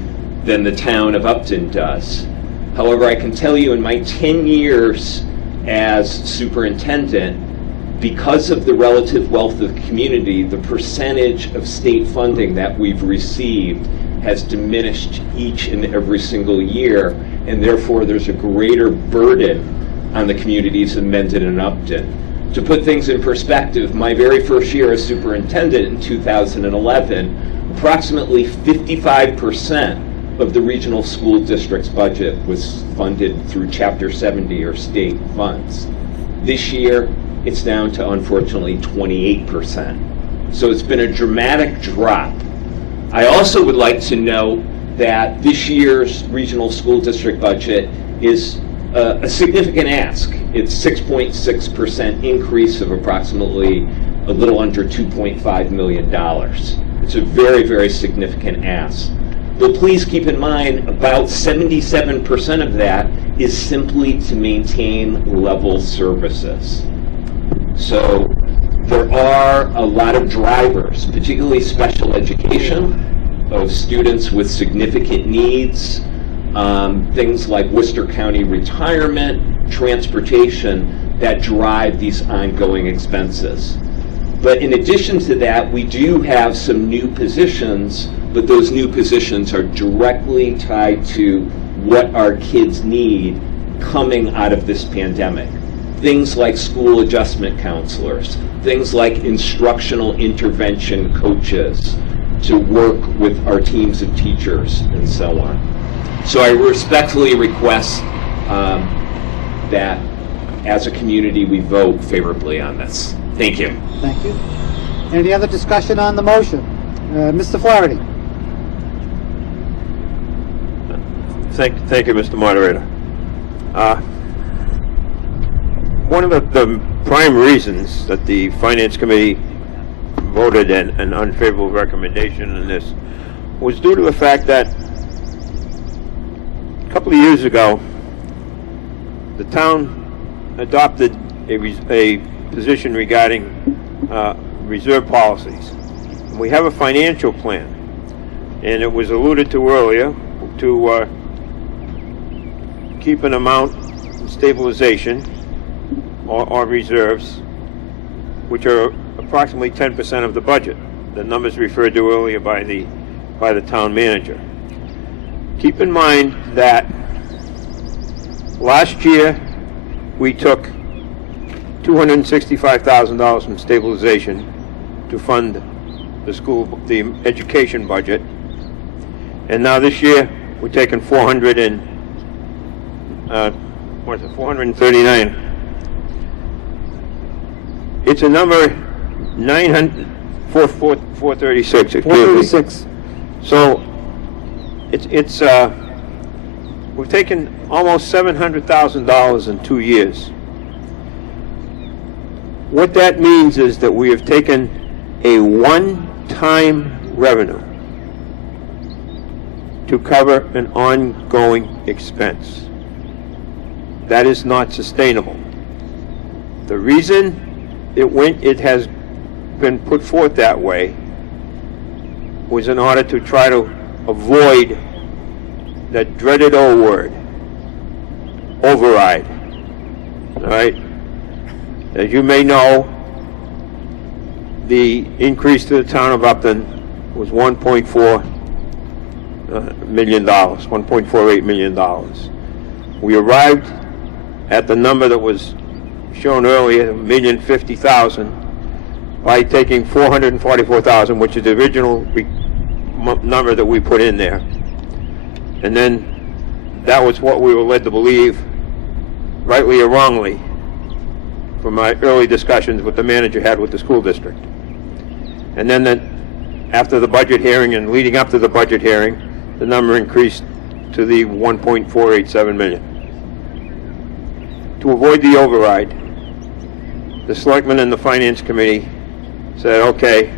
than the town of Upton does. However, I can tell you in my 10 years as superintendent, because of the relative wealth of the community, the percentage of state funding that we've received has diminished each and every single year, and therefore there's a greater burden on the communities of Mendon and Upton. To put things in perspective, my very first year as superintendent in 2011, approximately 55% of the regional school district's budget was funded through Chapter 70 or state funds. This year, it's down to, unfortunately, 28%. So it's been a dramatic drop. I also would like to note that this year's regional school district budget is a significant ask. It's 6.6% increase of approximately a little under $2.5 million. It's a very, very significant ask. But please keep in mind, about 77% of that is simply to maintain level services. So there are a lot of drivers, particularly special education of students with significant needs, things like Worcester County retirement, transportation, that drive these ongoing expenses. But in addition to that, we do have some new positions, but those new positions are directly tied to what our kids need coming out of this pandemic. Things like school adjustment counselors, things like instructional intervention coaches to work with our teams of teachers and so on. So I respectfully request that as a community we vote favorably on this. Thank you. Thank you. Any other discussion on the motion? Mr. Flaherty? Thank you, Mr. Moderator. One of the prime reasons that the Finance Committee voted an unfavorable recommendation in this was due to the fact that a couple of years ago, the town adopted a position regarding reserve policies. And we have a financial plan, and it was alluded to earlier to keep an amount in stabilization or reserves, which are approximately 10% of the budget. The numbers referred to earlier by the town manager. Keep in mind that last year we took $265,000 from stabilization to fund the education budget, and now this year we're taking 439. It's a number 436. 436. So it's we've taken almost $700,000 in 2 years. What that means is that we have taken a one-time revenue to cover an ongoing expense. That is not sustainable. The reason it has been put forth that way was in order to try to avoid that dreaded O word, override. All right? As you may know, the increase to the town of Upton was $1.4 million, $1.48 million. We arrived at the number that was shown earlier, $1,050,000, by taking $444,000, which is the original number that we put in there. And then that was what we were led to believe, rightly or wrongly, from my early discussions with the manager had with the school district. And then after the budget hearing and leading up to the budget hearing, the number increased to the 1.487 million. To avoid the override, the selectmen and the finance committee said, okay,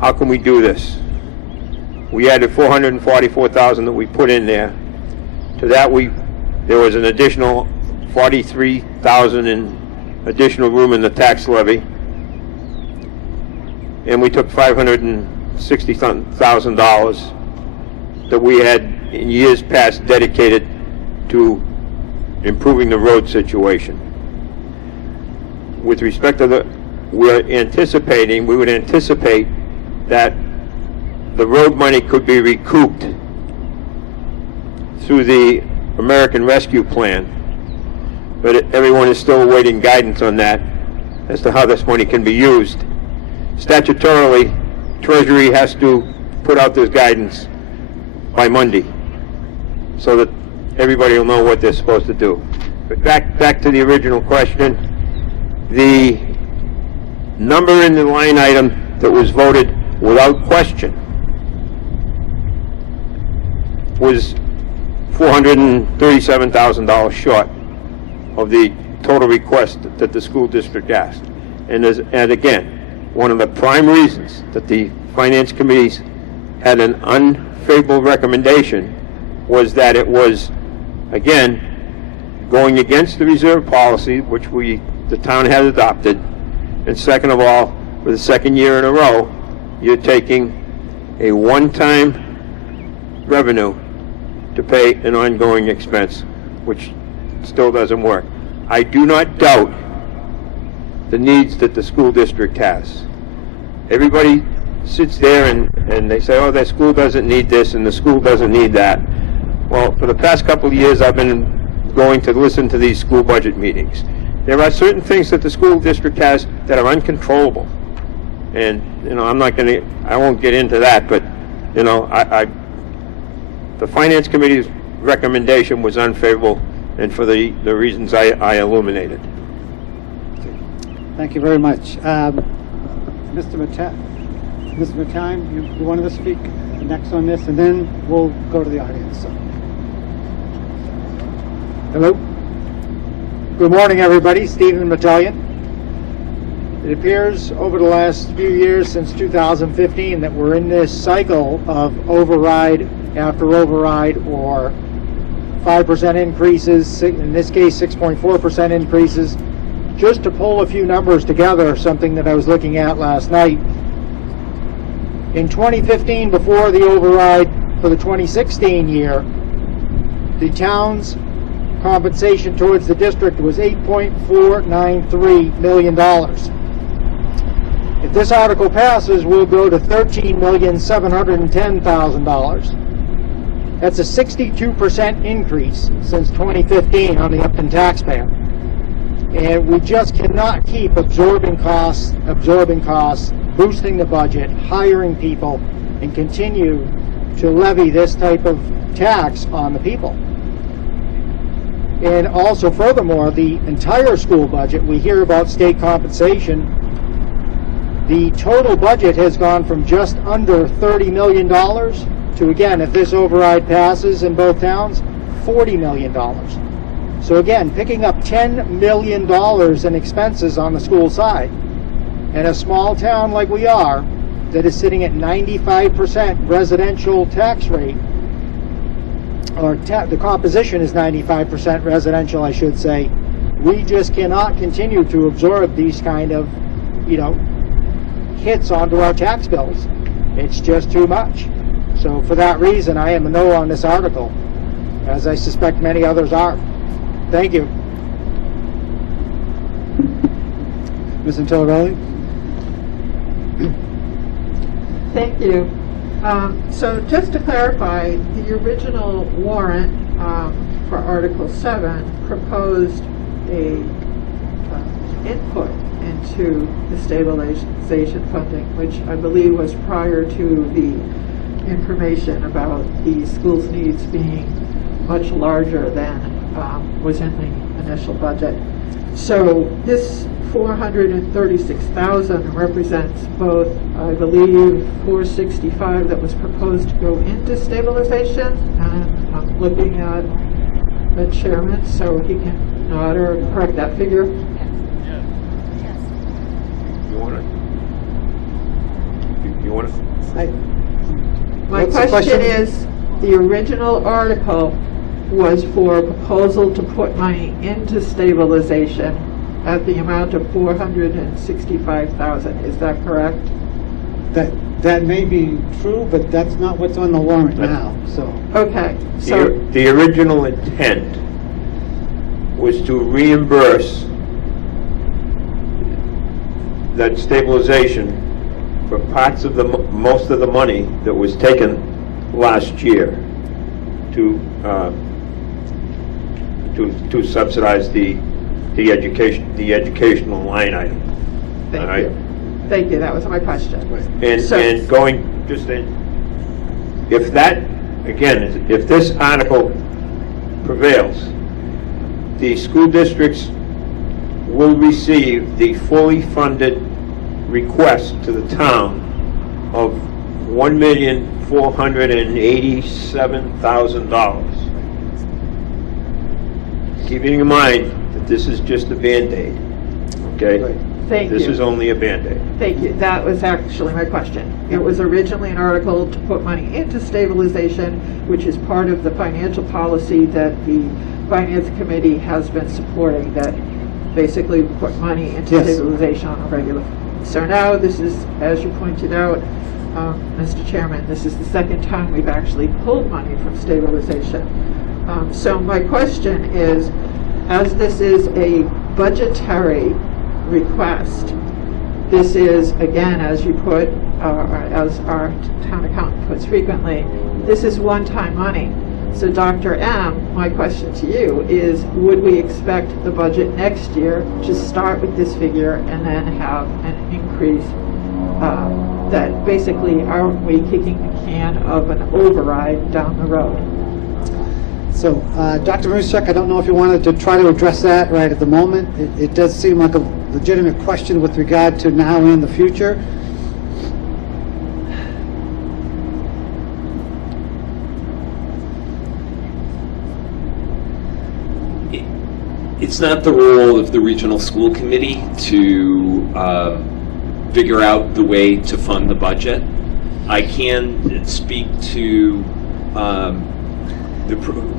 how can we do this? We added 444,000 that we put in there. To that, there was an additional 43,000 in additional room in the tax levy, and we took $560,000 that we had in years past dedicated to improving the road situation. With respect to we would anticipate that the road money could be recouped through the American Rescue Plan, but everyone is still awaiting guidance on that as to how this money can be used. Statutorily, Treasury has to put out this guidance by Monday so that everybody will know what they're supposed to do. But back to the original question, the number in the line item that was voted without question was $437,000 short of the total request that the school district asked. And again, one of the prime reasons that the finance committees had an unfavorable recommendation was that it was, again, going against the reserve policy, which the town has adopted, and second of all, for the second year in a row, you're taking a one-time revenue to pay an ongoing expense, which still doesn't work. I do not doubt the needs that the school district has. Everybody sits there and they say, oh, that school doesn't need this and the school doesn't need that. Well, for the past couple of years, I've been going to listen to these school budget meetings. There are certain things that the school district has that are uncontrollable. And, I won't get into that, but, the Finance Committee's recommendation was unfavorable, and for the reasons I illuminated. Thank you very much. Mr. Matime, you wanted to speak next on this, and then we'll go to the audience. So. Hello. Good morning, everybody. Stephen Battalion. It appears over the last few years since 2015 that we're in this cycle of override after override, or 5% increases, in this case 6.4% increases. Just to pull a few numbers together, something that I was looking at last night. In 2015, before the override for the 2016 year, the town's compensation towards the district was $8.493 million. If this article passes, we'll go to $13,710,000. That's a 62% increase since 2015 on the Upton taxpayer. And we just cannot keep absorbing costs, boosting the budget, hiring people, and continue to levy this type of tax on the people. And also, furthermore, the entire school budget, we hear about state compensation. The total budget has gone from just under $30 million to, again, if this override passes in both towns, $40 million. So again, picking up $10 million in expenses on the school side. In a small town like we are, that is sitting at 95% residential tax rate, or the composition is 95% residential, I should say, we just cannot continue to absorb these kind of, hits onto our tax bills. It's just too much. So for that reason, I am a no on this article, as I suspect many others are. Thank you. Ms. Antillarelli? Thank you. So just to clarify, the original warrant for Article 7 proposed a input into the stabilization funding, which I believe was prior to the information about the school's needs being much larger than was in the initial budget. So this 436,000 represents both, I believe, 465 that was proposed to go into stabilization, and I'm looking at the chairman, so he can nod or correct that figure. You want to? You want to? My What's the question question? is, the original article was for a proposal to put money into stabilization at the amount of 465,000. Is that correct? That may be true, but that's not what's on the warrant now, so. Okay, so, The original intent was to reimburse that stabilization for parts of most of the money that was taken last year to subsidize the educational line item. All thank right? you. Thank you, that was my question. And So- going, just in, if that, again, if this article prevails, the school districts will receive the fully funded request to the town of $1,487,000. Keeping in mind that this is just a Band-Aid, okay? Right. Thank This you. is only a Band-Aid. Thank you. That was actually my question. It was originally an article to put money into stabilization, which is part of the financial policy that the Finance Committee has been supporting, that basically put money into Yes. stabilization on a regular. So now this is, as you pointed out, Mr. Chairman, this is the second time we've actually pulled money from stabilization. So my question is, as this is a budgetary request, this is, again, as you put, as our town accountant puts frequently, this is one-time money. So Dr. M, my question to you is, would we expect the budget next year to start with this figure and then have an increase? That basically, aren't we kicking the can of an override down the road? So, Dr. Marusiak, I don't know if you wanted to try to address that right at the moment. It does seem like a legitimate question with regard to now and the future. It's not the role of the regional school committee to figure out the way to fund the budget. I can speak to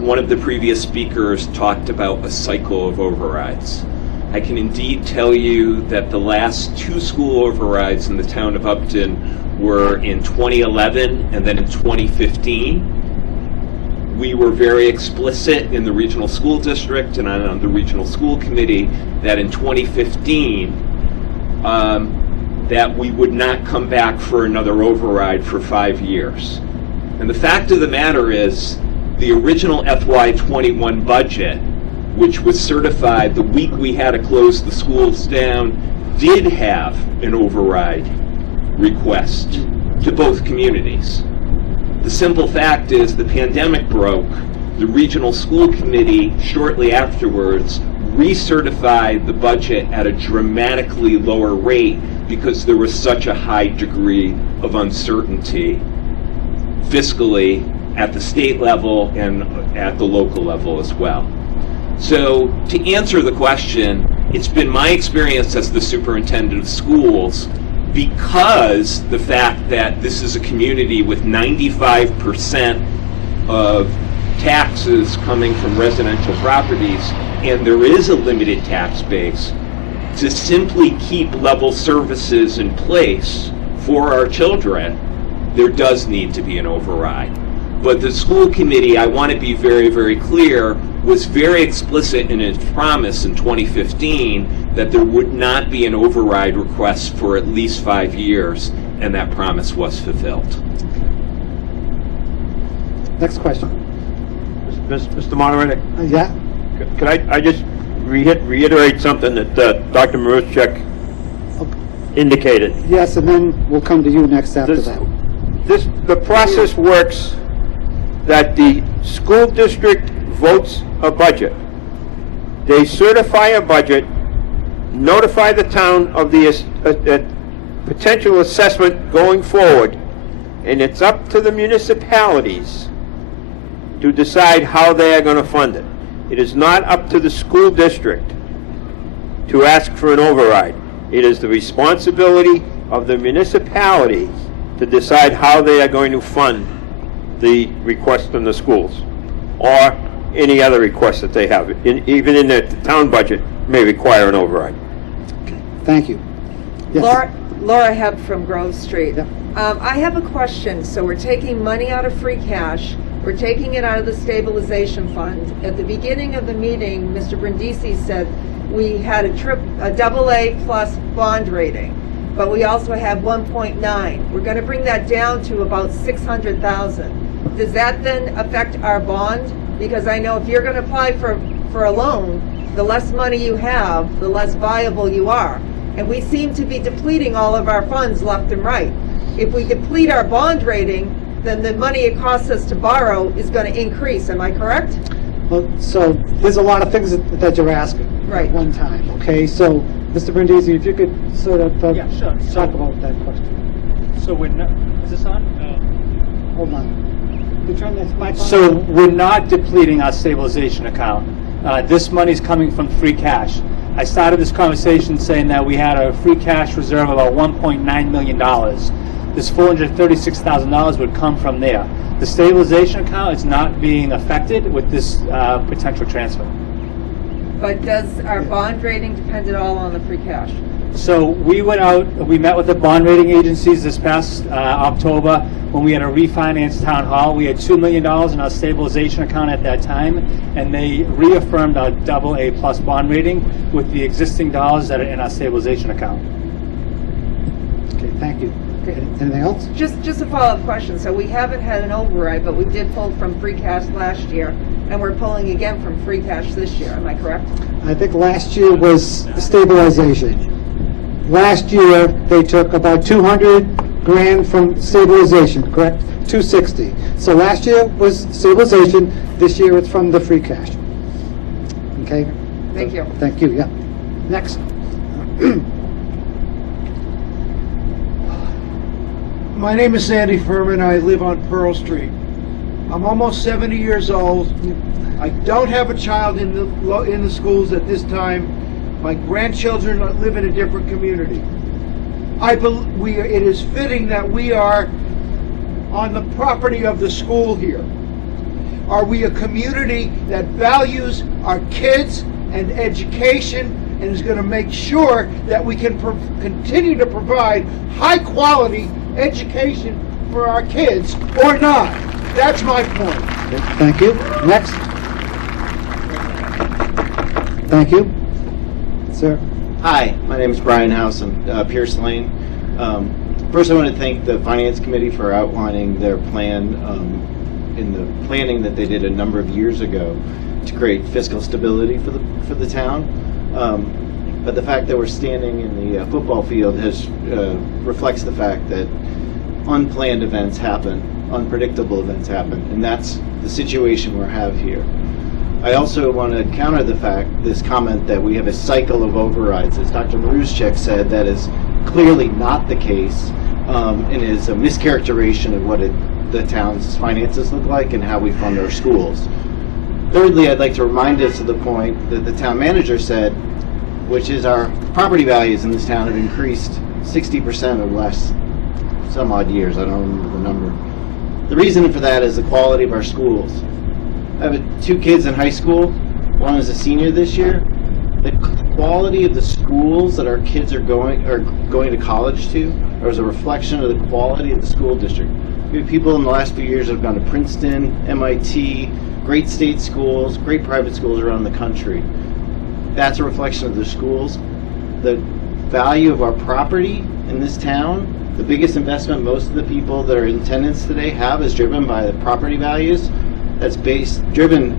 one of the previous speakers talked about a cycle of overrides. I can indeed tell you that the last two school overrides in the town of Upton were in 2011 and then in 2015. We were very explicit in the regional school district and on the regional school committee that in 2015 that we would not come back for another override for 5 years. And the fact of the matter is, the original FY21 budget, which was certified the week we had to close the schools down, did have an override request to both communities. The simple fact is the pandemic broke. The regional school committee shortly afterwards recertified the budget at a dramatically lower rate because there was such a high degree of uncertainty fiscally at the state level and at the local level as well. So to answer the question, it's been my experience as the superintendent of schools, because the fact that this is a community with 95% of taxes coming from residential properties, and there is a limited tax base, to simply keep level services in place for our children, there does need to be an override. But the school committee, I want to be very, very clear, was very explicit in its promise in 2015 that there would not be an override request for at least 5 years, and that promise was fulfilled. Next question. Mr. Moderator, Yeah? could I just reiterate something that Dr. Marusiak indicated? Yes, and then we'll come to you next after that. The process works that the school district votes a budget. They certify a budget, notify the town of the potential assessment going forward, and it's up to the municipalities to decide how they are going to fund it. It is not up to the school district to ask for an override. It is the responsibility of the municipality to decide how they are going to fund the request from the schools, or any other request that they have. Even in the town budget may require an override. Thank you. Yes. Laura Hebb from Grove Street. Yep. I have a question. So we're taking money out of free cash. We're taking it out of the stabilization fund. At the beginning of the meeting, Mr. Brindisi said we had a AA plus bond rating, but we also have 1.9. We're going to bring that down to about 600,000. Does that then affect our bond? Because I know if you're going to apply for a loan, the less money you have, the less viable you are. And we seem to be depleting all of our funds left and right. If we deplete our bond rating, then the money it costs us to borrow is going to increase. Am I correct? Well, so there's a lot of things that you're asking Right. at one time, okay? So, Mr. Brindisi, if you could sort of Yeah, sure. talk about that question. So we're not, is this on? Hold on. Could you turn this mic on? So we're not depleting our stabilization account. This money's coming from free cash. I started this conversation saying that we had a free cash reserve of about $1.9 million. This $436,000 would come from there. The stabilization account is not being affected with this potential transfer. But does our bond rating depend at all on the free cash? So we went out, we met with the bond rating agencies this past October when we had a refinance town hall. We had $2 million in our stabilization account at that time, and they reaffirmed our AA plus bond rating with the existing dollars that are in our stabilization account. Okay, thank you. Okay, anything else? Just a follow-up question. So we haven't had an override, but we did pull from free cash last year, and we're pulling again from free cash this year. Am I correct? I think last year was stabilization. Last year, they took about 200 grand from stabilization, correct? 260. So last year was stabilization, this year it's from the free cash. Okay? Thank you. Thank you, yeah. Next. My name is Sandy Furman. I live on Pearl Street. I'm almost 70 years old. I don't have a child in the schools at this time. My grandchildren live in a different community. It is fitting that we are on the property of the school here. Are we a community that values our kids and education and is going to make sure that we can continue to provide high quality education for our kids or not? That's my point. Thank you. Next. Thank you. Sir. Hi, my name is Brian House. I'm Pierce Lane. First, I want to thank the Finance Committee for outlining their plan in the planning that they did a number of years ago to create fiscal stability for the town. But the fact that we're standing in the football field reflects the fact that unplanned events happen, unpredictable events happen, and that's the situation we have here. I also want to counter this comment that we have a cycle of overrides. As Dr. Maruschek said, that is clearly not the case, and is a mischaracterization of what the town's finances look like and how we fund our schools. Thirdly, I'd like to remind us of the point that the town manager said, which is our property values in this town have increased 60% over the last some odd years. I don't remember the number. The reason for that is the quality of our schools. I have 2 kids in high school. One is a senior this year. The quality of the schools that our kids are going to college to is a reflection of the quality of the school district. We have people in the last few years who have gone to Princeton, MIT, great state schools, great private schools around the country. That's a reflection of the schools. The value of our property in this town, the biggest investment most of the people that are in attendance today have is driven by the property values. That's driven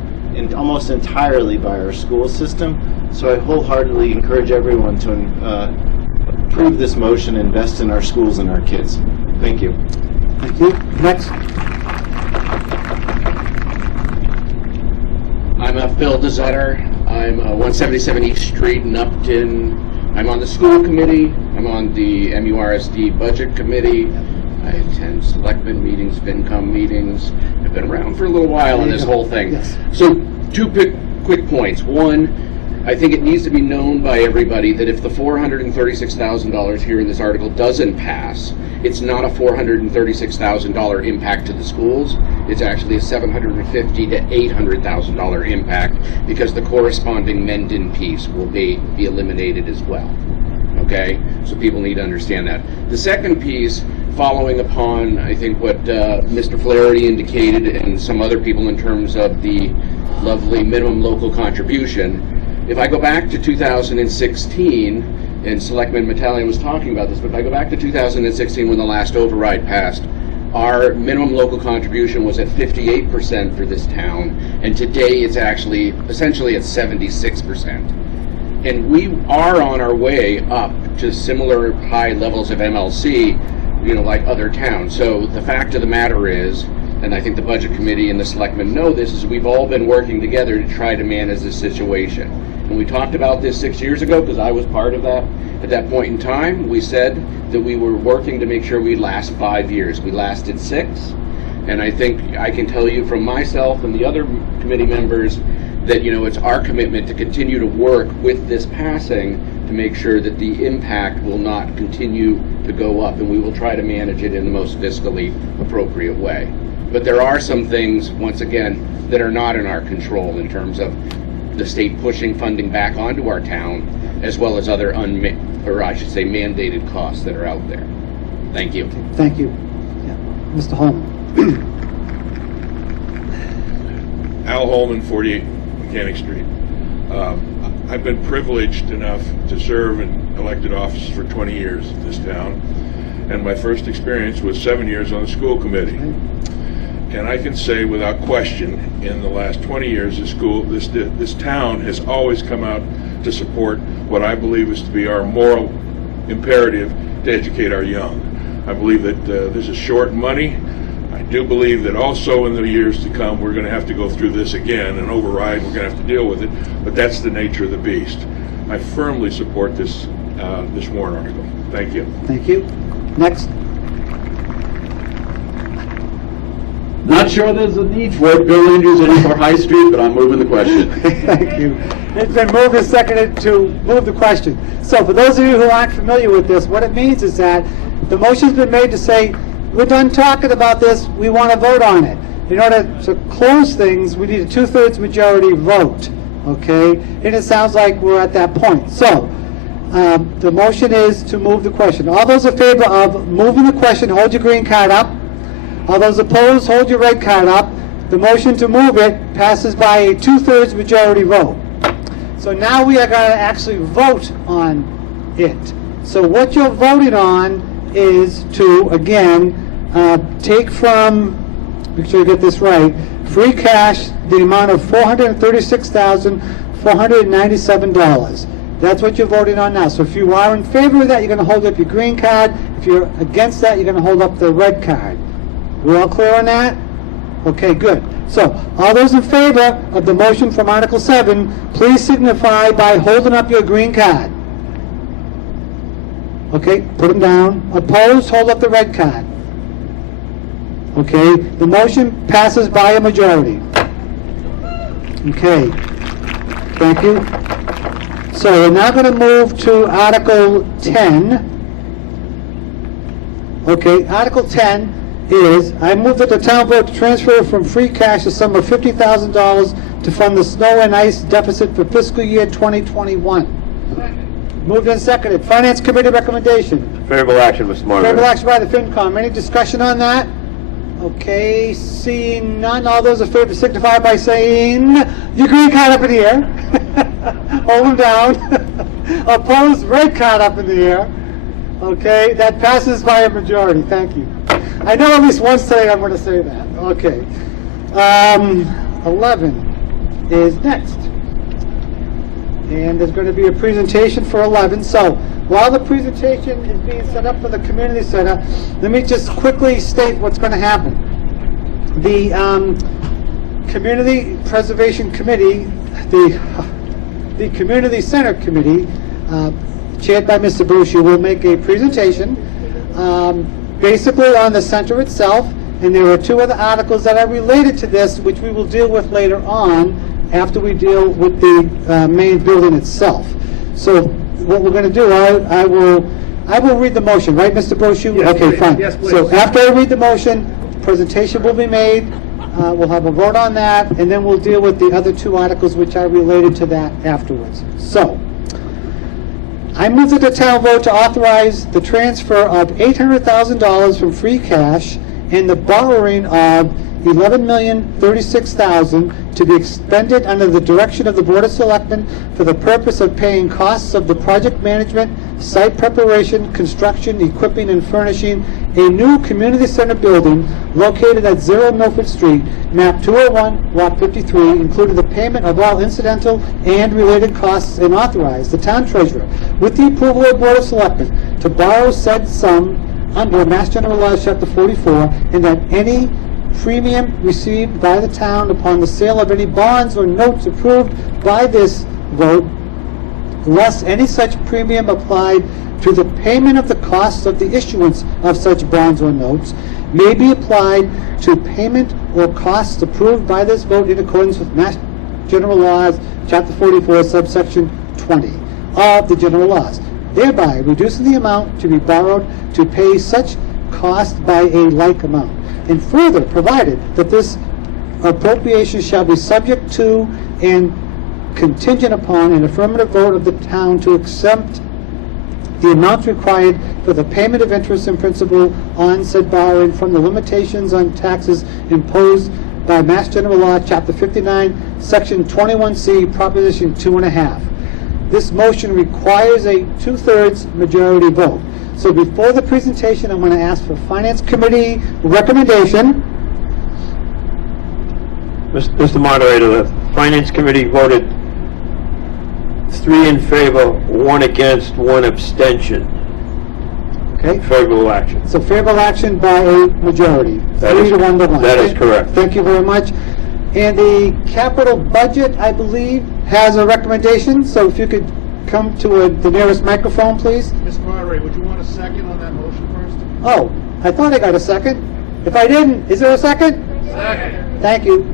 almost entirely by our school system. So I wholeheartedly encourage everyone to approve this motion and invest in our schools and our kids. Thank you. Thank you. Next. I'm Phil DeZetter. I'm 177 East Street in Upton. I'm on the school committee. I'm on the MURSD budget committee. I attend selectmen meetings, FinCom meetings. I've been around for a little while on this whole thing. Yes. So, two quick points. One, I think it needs to be known by everybody that if the $436,000 here in this article doesn't pass, it's not a $436,000 impact to the schools. It's actually a $750,000 to $800,000 impact because the corresponding Mendon piece will be eliminated as well. Okay? So people need to understand that. The second piece, following upon, I think, what Mr. Flaherty indicated and some other people in terms of the lovely minimum local contribution, if I go back to 2016, and Selectman Metallian was talking about this, but if I go back to 2016 when the last override passed, our minimum local contribution was at 58% for this town, and today it's actually essentially at 76%. And we are on our way up to similar high levels of MLC, like other towns. So the fact of the matter is, and I think the Budget Committee and the Selectmen know this, is we've all been working together to try to manage this situation. When we talked about this 6 years ago, because I was part of that, at that point in time, we said that we were working to make sure we'd last 5 years. We lasted 6, and I think I can tell you from myself and the other committee members that, it's our commitment to continue to work with this passing to make sure that the impact will not continue to go up, and we will try to manage it in the most fiscally appropriate way. But there are some things, once again, that are not in our control in terms of the state pushing funding back onto our town, as well as other mandated costs that are out there. Thank you. Thank you. Yeah. Mr. Holman. Al Holman, 48 Mechanic Street. I've been privileged enough to serve in elected office for 20 years in this town, and my first experience was 7 years on the school committee. And I can say without question, in the last 20 years, this town has always come out to support what I believe is to be our moral imperative to educate our young. I believe that this is short money. I do believe that also in the years to come, we're going to have to go through this again, an override, we're going to have to deal with it, but that's the nature of the beast. I firmly support this warrant article. Thank you. Thank you. Next. Not sure there's a need for it. Bill Andrews, 84 High Street, but I'm moving the question. Thank you. It's been moved and seconded to move the question. So for those of you who aren't familiar with this, what it means is that the motion's been made to say, we're done talking about this, we want to vote on it. In order to close things, we need a 2/3 majority vote, okay? And it sounds like we're at that point. So the motion is to move the question. All those in favor of moving the question, hold your green card up. All those opposed, hold your red card up. The motion to move it passes by a 2/3 majority vote. So now we are going to actually vote on it. So what you're voting on is to, again, take from, make sure you get this right, free cash, the amount of $436,497. That's what you're voting on now. So if you are in favor of that, you're going to hold up your green card. If you're against that, you're going to hold up the red card. We're all clear on that? Okay, good. So, all those in favor of the motion from Article 7, please signify by holding up your green card. Okay, put them down. Opposed, hold up the red card. Okay, the motion passes by a majority. Okay, thank you. So, we're now going to move to Article 10. Okay, Article 10 is, I move that the town vote to transfer from free cash a sum of $50,000 to fund the snow and ice deficit for fiscal year 2021. Moved and seconded. Finance Committee recommendation. Favorable action, Mr. Moderator. Favorable action by the FinCom. Any discussion on that? Okay, seeing none. All those in favor signify by saying your green card up in the air. Hold them down. Opposed, red card up in the air. Okay, that passes by a majority. Thank you. I know at least once today I'm going to say that. Okay. 11 is next. And there's going to be a presentation for 11. So while the presentation is being set up for the community center, let me just quickly state what's going to happen. The Community Preservation Committee, the Community Center Committee, chaired by Mr. Bushy, will make a presentation basically on the center itself, and there are two other articles that are related to this, which we will deal with later on after we deal with the main building itself. So what we're going to do, I will read the motion, right, Mr. Brochu? Yes, okay, please. fine. Yes, please. So after I read the motion, presentation will be made. We'll have a vote on that, and then we'll deal with the other two articles which are related to that afterwards. So, I move that the town vote to authorize the transfer of $800,000 from free cash and the borrowing of $11,036,000 to be expended under the direction of the Board of Selectmen for the purpose of paying costs of the project management, site preparation, construction, equipping, and furnishing a new community center building located at 0 Milford Street, map 201, lot 53, including the payment of all incidental and related costs, and authorize the town treasurer, with the approval of the Board of Selectmen, to borrow said sum under Mass General Laws, Chapter 44, and that any premium received by the town upon the sale of any bonds or notes approved by this vote, less any such premium applied to the payment of the costs of the issuance of such bonds or notes, may be applied to payment or costs approved by this vote in accordance with Mass General Laws, Chapter 44, subsection 20 of the general laws, thereby reducing the amount to be borrowed to pay such cost by a like amount, and further provided that this appropriation shall be subject to and contingent upon an affirmative vote of the town to exempt the amounts required for the payment of interest and principal on said borrowing from the limitations on taxes imposed by Mass General Law, Chapter 59, Section 21C, Proposition 2.5. This motion requires a 2/3 majority vote. So before the presentation, I'm going to ask for Finance Committee recommendation. Mr. Moderator, the Finance Committee voted 3 in favor, 1 against, 1 abstention. Okay? Favorable action. So favorable action by a majority, That 3 is- to 1 to 1. that is correct. Thank you very much. And the capital budget, I believe, has a recommendation, so if you could come to the nearest microphone, please. Mr. Moderator, would you want a second on that motion first? Oh, I thought I got a second. If I didn't, is there a second? Second. Thank you.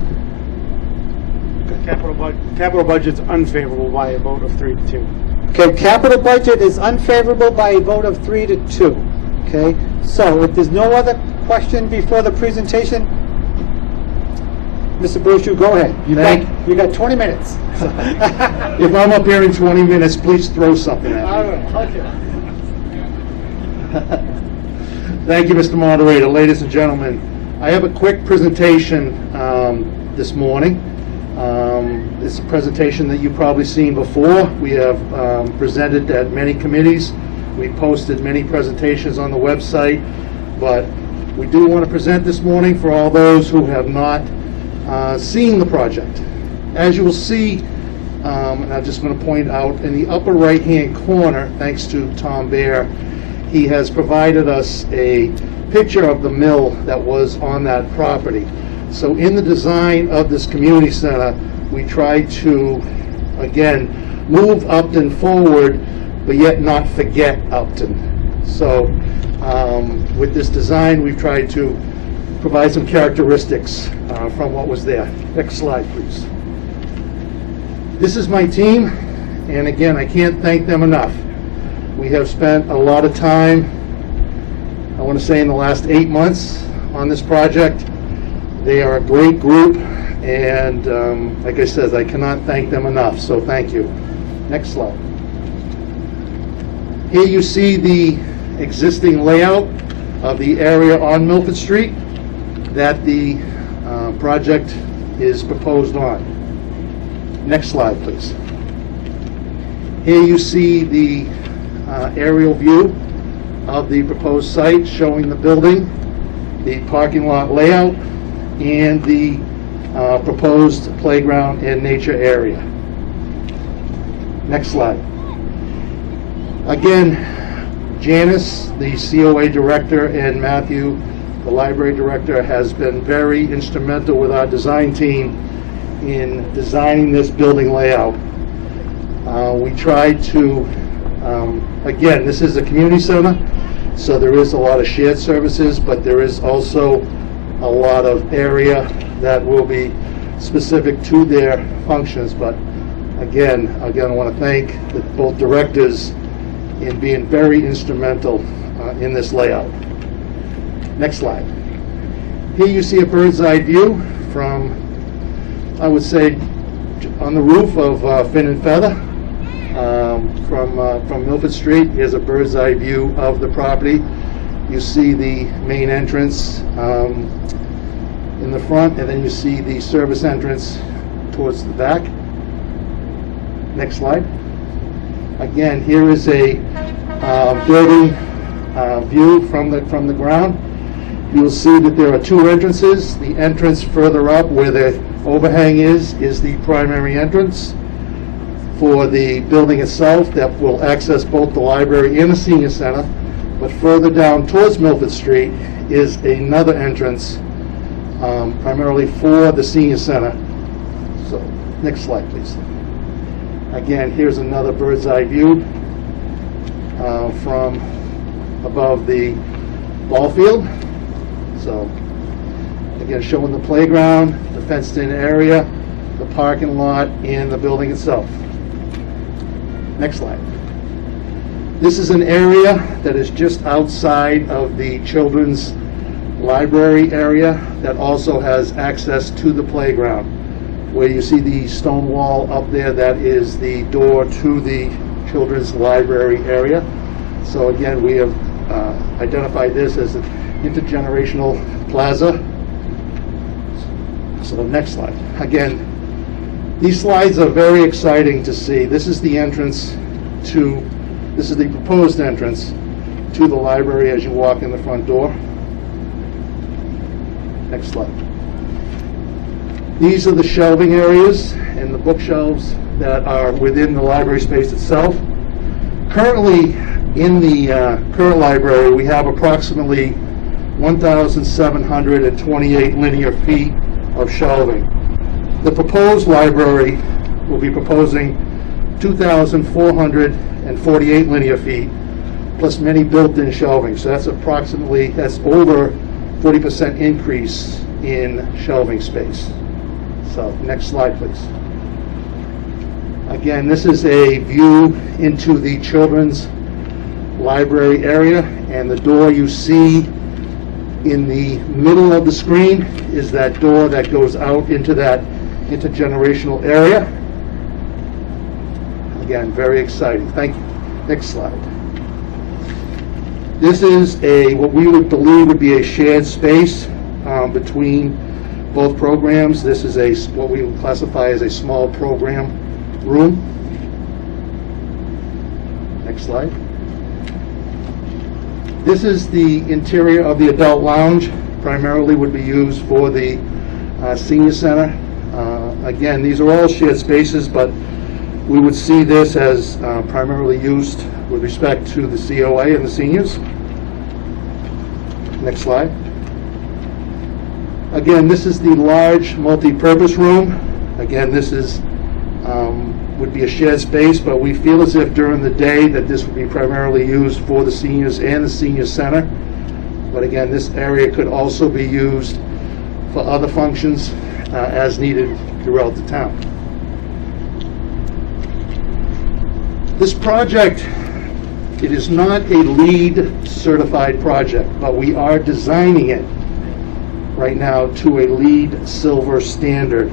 Capital budget's unfavorable by a vote of 3 to 2. Okay, capital budget is unfavorable by a vote of 3 to 2. Okay, so if there's no other question before the presentation, Mr. Brochu, go ahead. You got 20 minutes. If I'm up here in 20 minutes, please throw something at me. All right, okay. Thank you, Mr. Moderator. Ladies and gentlemen, I have a quick presentation this morning. It's a presentation that you've probably seen before. We have presented at many committees. We posted many presentations on the website, but we do want to present this morning for all those who have not seen the project. As you will see, and I'm just going to point out in the upper right-hand corner, thanks to Tom Baer, he has provided us a picture of the mill that was on that property. So in the design of this community center, we tried to, again, move Upton forward, but yet not forget Upton. So with this design, we've tried to provide some characteristics from what was there. Next slide, please. This is my team, and again, I can't thank them enough. We have spent a lot of time, I want to say in the last 8 months, on this project. They are a great group, and like I said, I cannot thank them enough, so thank you. Next slide. Here you see the existing layout of the area on Milford Street that the project is proposed on. Next slide, please. Here you see the aerial view of the proposed site showing the building, the parking lot layout, and the proposed playground and nature area. Next slide. Again, Janice, the COA director, and Matthew, the library director, has been very instrumental with our design team in designing this building layout. We tried to, again, this is a community center, so there is a lot of shared services, but there is also a lot of area that will be specific to their functions. But again, I want to thank both directors in being very instrumental in this layout. Next slide. Here you see a bird's eye view from, I would say, on the roof of Fin and Feather. From Milford Street, here's a bird's eye view of the property. You see the main entrance in the front, and then you see the service entrance towards the back. Next slide. Again, here is a building view from the ground. You'll see that there are two entrances. The entrance further up where the overhang is the primary entrance for the building itself that will access both the library and the senior center. But further down towards Milford Street is another entrance primarily for the senior center. So, next slide, please. Again, here's another bird's eye view from above the ball field. So, again, showing the playground, the fenced-in area, the parking lot, and the building itself. Next slide. This is an area that is just outside of the children's library area that also has access to the playground. Where you see the stone wall up there, that is the door to the children's library area. So again, we have identified this as an intergenerational plaza. So the next slide. Again, these slides are very exciting to see. This is the entrance to, this is the proposed entrance to the library as you walk in the front door. Next slide. These are the shelving areas and the bookshelves that are within the library space itself. Currently, in the current library, we have approximately 1,728 linear feet of shelving. The proposed library will be proposing 2,448 linear feet, plus many built-in shelving. So that's over 40% increase in shelving space. So next slide, please. Again, this is a view into the children's library area, and the door you see in the middle of the screen is that door that goes out into that intergenerational area. Again, very exciting. Thank you. Next slide. This is what we would believe would be a shared space between both programs. This is what we would classify as a small program room. Next slide. This is the interior of the adult lounge. Primarily would be used for the senior center. Again, these are all shared spaces, but we would see this as primarily used with respect to the COA and the seniors. Next slide. Again, this is the large multi-purpose room. Again, this is would be a shared space, but we feel as if during the day that this would be primarily used for the seniors and the senior center. But again, this area could also be used for other functions as needed throughout the town. This project, it is not a LEED certified project, but we are designing it right now to a LEED silver standard.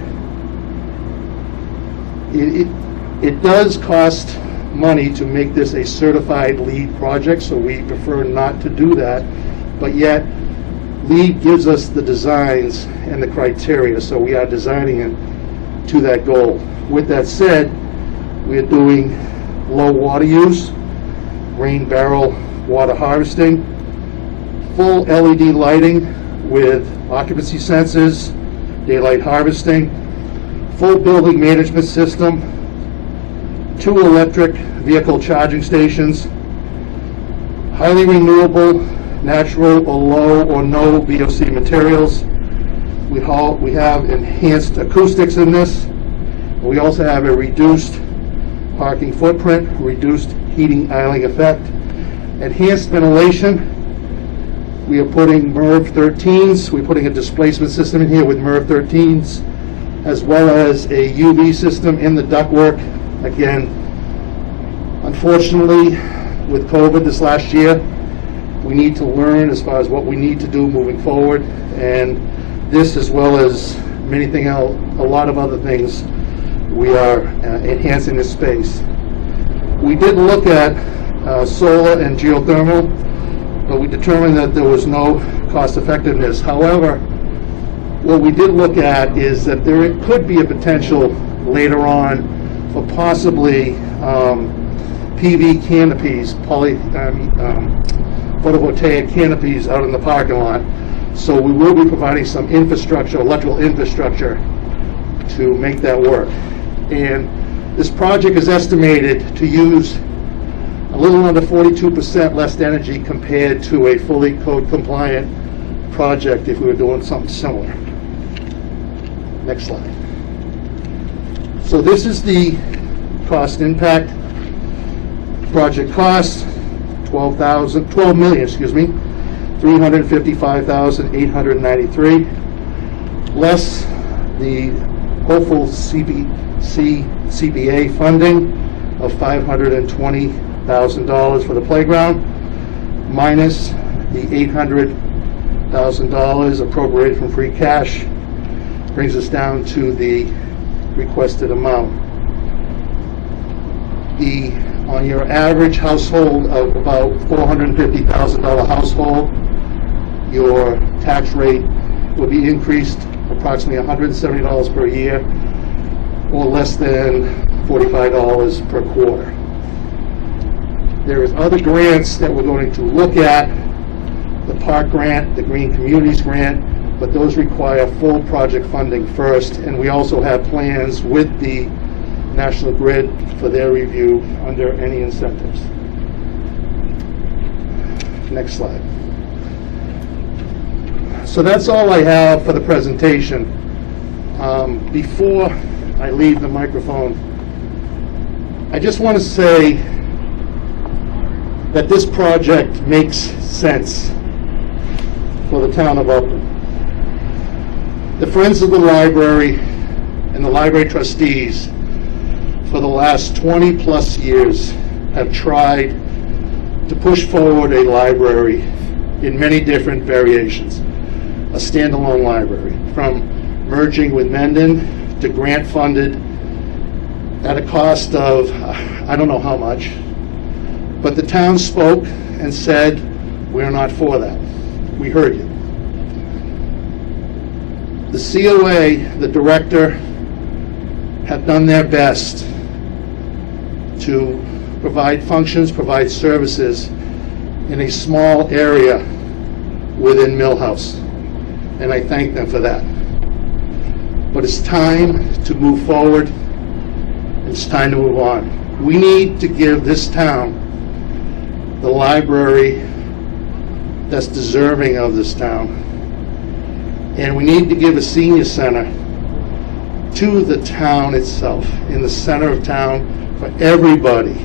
It does cost money to make this a certified LEED project, so we prefer not to do that, but yet LEED gives us the designs and the criteria, so we are designing it to that goal. With that said, we are doing low water use, rain barrel water harvesting, full LED lighting with occupancy sensors, daylight harvesting, full building management system, 2 electric vehicle charging stations, highly renewable, natural or low or no VOC materials. We have enhanced acoustics in this. We also have a reduced parking footprint, reduced heating island effect, enhanced ventilation. We are putting MERV 13s. We're putting a displacement system in here with MERV 13s, as well as a UV system in the ductwork. Again, unfortunately, with COVID this last year, we need to learn as far as what we need to do moving forward, and this, as well as anything else, a lot of other things, we are enhancing this space. We did look at solar and geothermal, but we determined that there was no cost effectiveness. However, what we did look at is that there could be a potential later on for possibly PV canopies, photovoltaic canopies out in the parking lot. So we will be providing some infrastructure, electrical infrastructure, to make that work. And this project is estimated to use a little under 42% less energy compared to a fully code compliant project if we were doing something similar. Next slide. So this is the cost impact. Project cost, $12,355,893, less the hopeful CPA funding of $520,000 for the playground, minus the $800,000 appropriated from free cash, brings us down to the requested amount. On your average household of about $450,000 household, your tax rate will be increased approximately $170 per year, or less than $45 per quarter. There is other grants that we're going to look at, the park grant, the Green Communities grant, but those require full project funding first, and we also have plans with the National Grid for their review under any incentives. Next slide. So that's all I have for the presentation. Before I leave the microphone, I just want to say that this project makes sense for the town of Upton. The Friends of the Library and the library trustees for the last 20 plus years have tried to push forward a library in many different variations, a standalone library, from merging with Mendon to grant funded at a cost of I don't know how much, but the town spoke and said, we're not for that. We heard you. The COA, the director, have done their best to provide functions, provide services in a small area within Millhouse, and I thank them for that. But it's time to move forward. It's time to move on. We need to give this town the library that's deserving of this town, and we need to give a senior center to the town itself, in the center of town, for everybody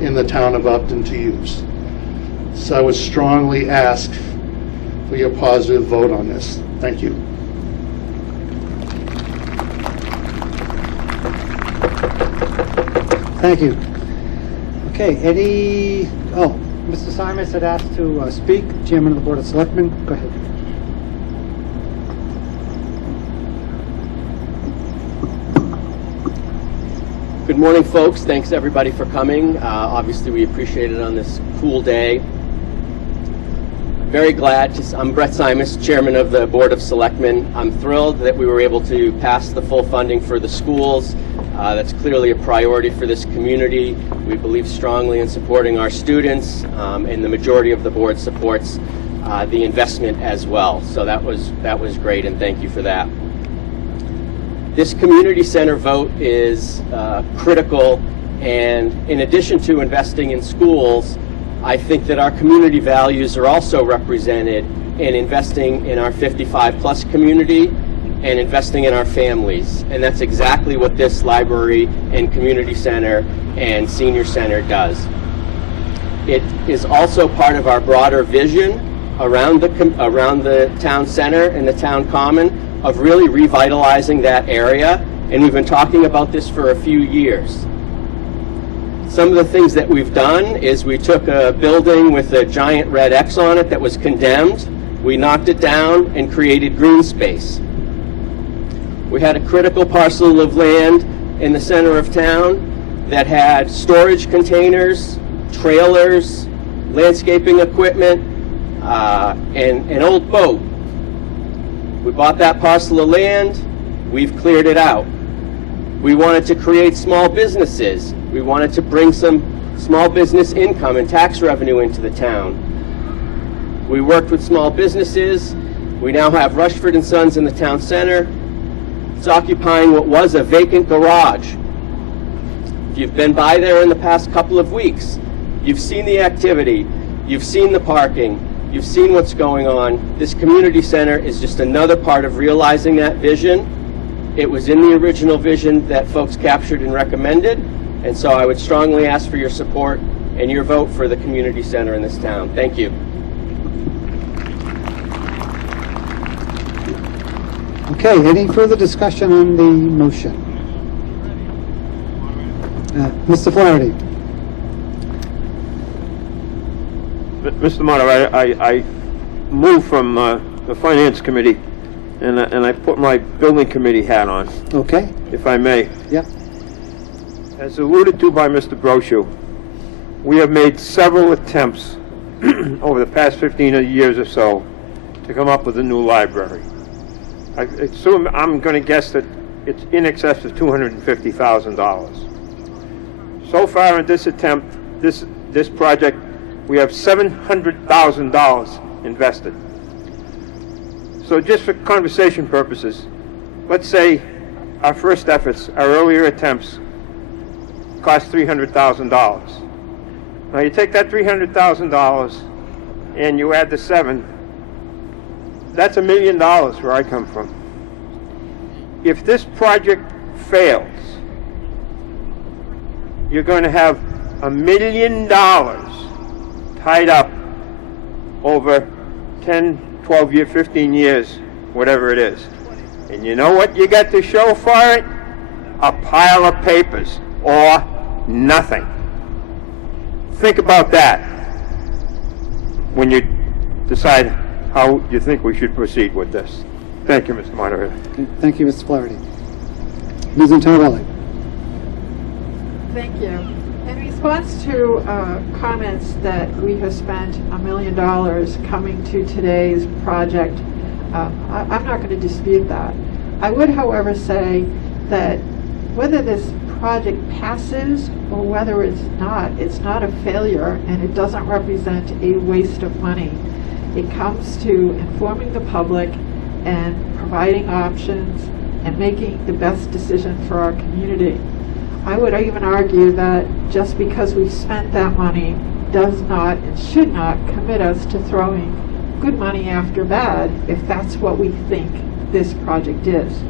in the town of Upton to use. So I would strongly ask for your positive vote on this. Thank you. Thank you. Okay, Mr. Simons had asked to speak, Chairman of the Board of Selectmen. Go ahead. Good morning, folks. Thanks, everybody, for coming. Obviously, we appreciate it on this cool day. Very glad. I'm Brett Simons, Chairman of the Board of Selectmen. I'm thrilled that we were able to pass the full funding for the schools. That's clearly a priority for this community. We believe strongly in supporting our students, and the majority of the board supports the investment as well. So that was great, and thank you for that. This community center vote is critical, and in addition to investing in schools, I think that our community values are also represented in investing in our 55 plus community and investing in our families. And that's exactly what this library and community center and senior center does. It is also part of our broader vision around the town center and the town common of really revitalizing that area. And we've been talking about this for a few years. Some of the things that we've done is we took a building with a giant red X on it that was condemned. We knocked it down and created green space. We had a critical parcel of land in the center of town that had storage containers, trailers, landscaping equipment, and an old boat. We bought that parcel of land. We've cleared it out. We wanted to create small businesses. We wanted to bring some small business income and tax revenue into the town. We worked with small businesses. We now have Rushford and Sons in the town center. It's occupying what was a vacant garage. If you've been by there in the past couple of weeks, you've seen the activity, you've seen the parking, you've seen what's going on. This community center is just another part of realizing that vision. It was in the original vision that folks captured and recommended, and so I would strongly ask for your support and your vote for the community center in this town. Thank you. Okay, any further discussion on the motion? Mr. Flaherty. Mr. Moderator, I moved from the Finance Committee, and I put my Building Committee hat on, Okay, if I may. yep. As alluded to by Mr. Brochu, we have made several attempts over the past 15 years or so to come up with a new library. I'm going to guess that it's in excess of $250,000. So far in this attempt, this project, we have $700,000 invested. So just for conversation purposes, let's say our first efforts, our earlier attempts, cost $300,000. Now you take that $300,000 and you add the 7, that's $1 million where I come from. If this project fails, you're going to have $1 million tied up over 10, 12 years, 15 years, whatever it is. And you know what you got to show for it? A pile of papers or nothing. Think about that when you decide how you think we should proceed with this. Thank you, Mr. Moderator. Okay, thank you, Mr. Flaherty. Ms. Antonelli. Thank you. In response to comments that we have spent $1 million coming to today's project, I'm not going to dispute that. I would, however, say that whether this project passes or whether it's not a failure, and it doesn't represent a waste of money. It comes to informing the public and providing options and making the best decision for our community. I would even argue that just because we've spent that money does not and should not commit us to throwing good money after bad if that's what we think this project is.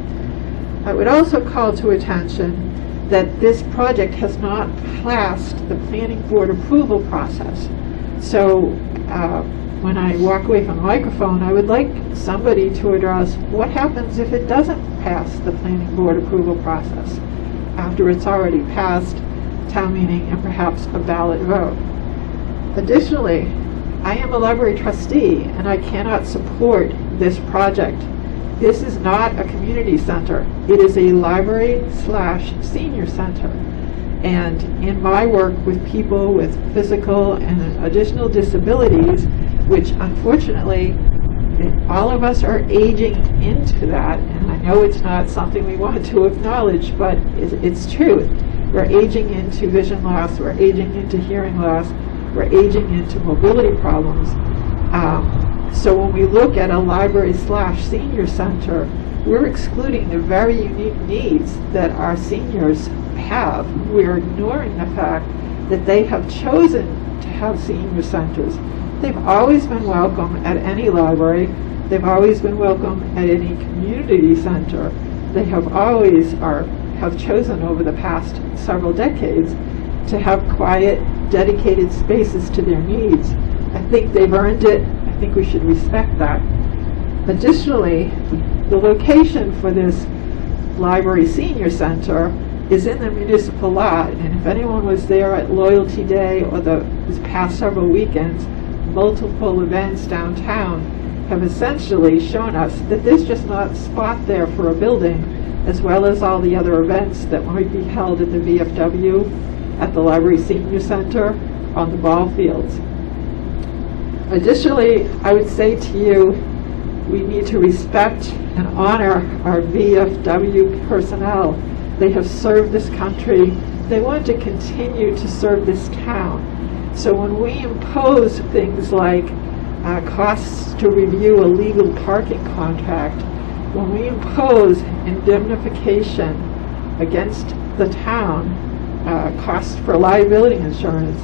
I would also call to attention that this project has not passed the planning board approval process. So when I walk away from the microphone, I would like somebody to address what happens if it doesn't pass the planning board approval process after it's already passed town meeting and perhaps a ballot vote. Additionally, I am a library trustee and I cannot support this project. This is not a community center. It is a library/senior center. And in my work with people with physical and additional disabilities, which unfortunately all of us are aging into that, and I know it's not something we want to acknowledge, but it's true. We're aging into vision loss, we're aging into hearing loss, we're aging into mobility problems. So when we look at a library/senior center, we're excluding the very unique needs that our seniors have. We're ignoring the fact that they have chosen to have senior centers. They've always been welcome at any library. They've always been welcome at any community center. They have always have chosen over the past several decades to have quiet, dedicated spaces to their needs. I think they've earned it. I think we should respect that. Additionally, the location for this library senior center is in the municipal lot, and if anyone was there at Loyalty Day or these past several weekends, multiple events downtown have essentially shown us that there's just not a spot there for a building, as well as all the other events that might be held at the VFW, at the Library Senior Center, on the ball fields. Additionally, I would say to you, we need to respect and honor our VFW personnel. They have served this country. They want to continue to serve this town. So when we impose things like costs to review a legal parking contract, when we impose indemnification against the town, costs for liability insurance,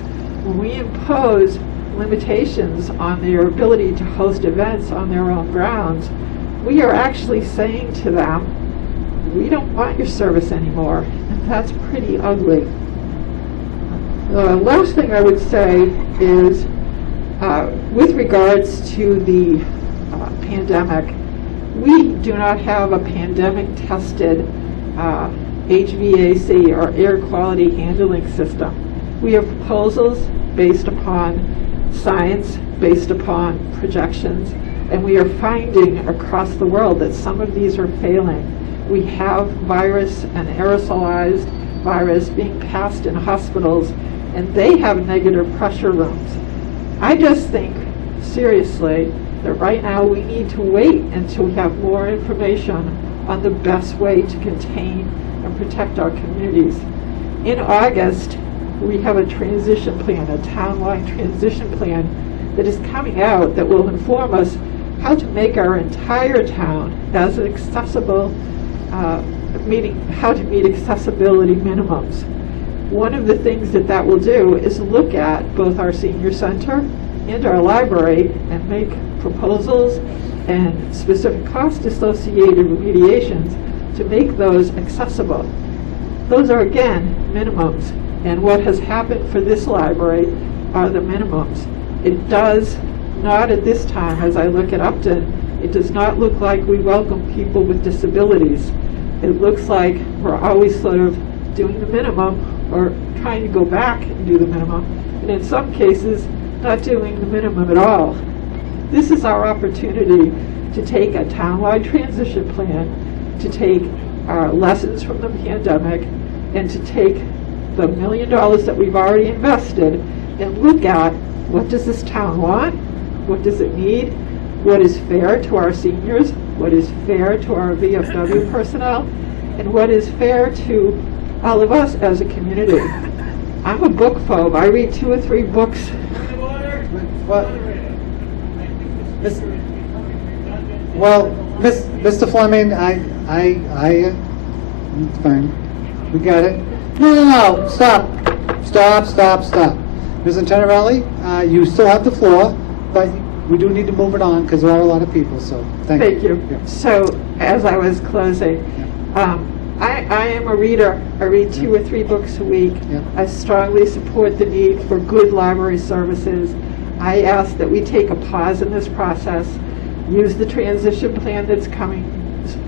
when we impose limitations on their ability to host events on their own grounds, we are actually saying to them, we don't want your service anymore, and that's pretty ugly. The last thing I would say is, with regards to the pandemic, we do not have a pandemic-tested HVAC or air quality handling system. We have proposals based upon science, based upon projections, and we are finding across the world that some of these are failing. We have virus and aerosolized virus being passed in hospitals, and they have negative pressure rooms. I just think, seriously, that right now we need to wait until we have more information on the best way to contain and protect our communities. In August, we have a transition plan, a town-wide transition plan that is coming out that will inform us how to make our entire town as accessible, how to meet accessibility minimums. One of the things that will do is look at both our senior center and our library and make proposals and specific cost-associated remediations to make those accessible. Those are, again, minimums. And what has happened for this library are the minimums. It does not at this time, as I look at Upton, it does not look like we welcome people with disabilities. It looks like we're always sort of doing the minimum or trying to go back and do the minimum, and in some cases, not doing the minimum at all. This is our opportunity to take a townwide transition plan, to take our lessons from the pandemic, and to take the $1 million that we've already invested and look at what does this town want, what does it need, what is fair to our seniors, what is fair to our VFW personnel, and what is fair to all of us as a community. I'm a book phobe. I read 2 or 3 books. Mr. Fleming, fine. We got it. No, stop. Ms. Antonelli, you still have the floor, but we do need to move it on because there are a lot of people, so thank you. Yeah. So, as I was closing, I am a reader. I read 2 or 3 books a week. Yeah. I strongly support the need for good library services. I ask that we take a pause in this process, use the transition plan that's coming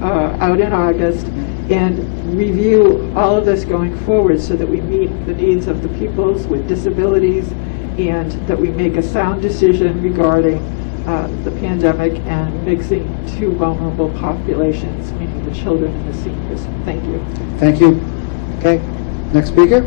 out in August, and review all of this going forward so that we meet the needs of the peoples with disabilities and that we make a sound decision regarding the pandemic and mixing 2 vulnerable populations, meaning the children and the seniors. Thank you. Thank you. Okay, next speaker.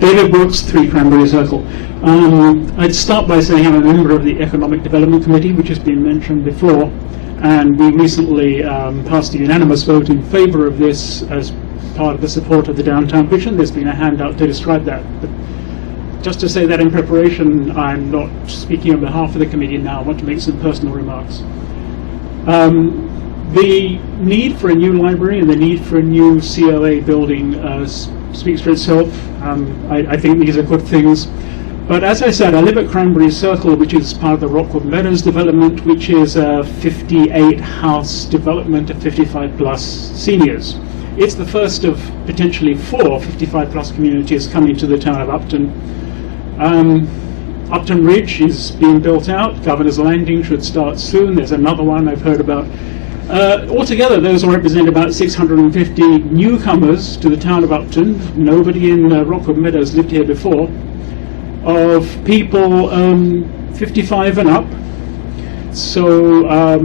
David Brooks, 3 Cranberry Circle. I'd start by saying I'm a member of the Economic Development Committee, which has been mentioned before, and we recently passed a unanimous vote in favor of this as part of the support of the downtown vision. There's been a handout to describe that. But just to say that in preparation, I'm not speaking on behalf of the committee now. I want to make some personal remarks. The need for a new library and the need for a new CLA building speaks for itself. I think these are good things. But as I said, I live at Cranberry Circle, which is part of the Rockwood Meadows development, which is a 58-house development of 55-plus seniors. It's the first of potentially 4 55-plus communities coming to the town of Upton. Upton Ridge is being built out. Governor's Landing should start soon. There's another one I've heard about. Altogether, those will represent about 650 newcomers to the town of Upton. Nobody in Rockwood Meadows lived here before. Of people 55 and up. So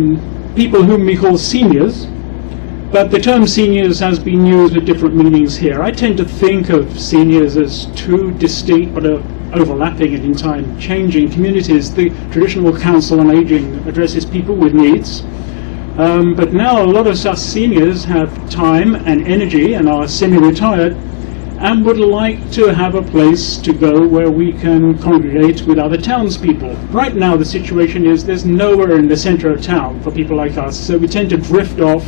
people whom we call seniors. But the term seniors has been used with different meanings here. I tend to think of seniors as two distinct but overlapping and in time changing communities. The traditional Council on Aging addresses people with needs. But now a lot of us seniors have time and energy and are semi-retired and would like to have a place to go where we can congregate with other townspeople. Right now the situation is there's nowhere in the centre of town for people like us, so we tend to drift off.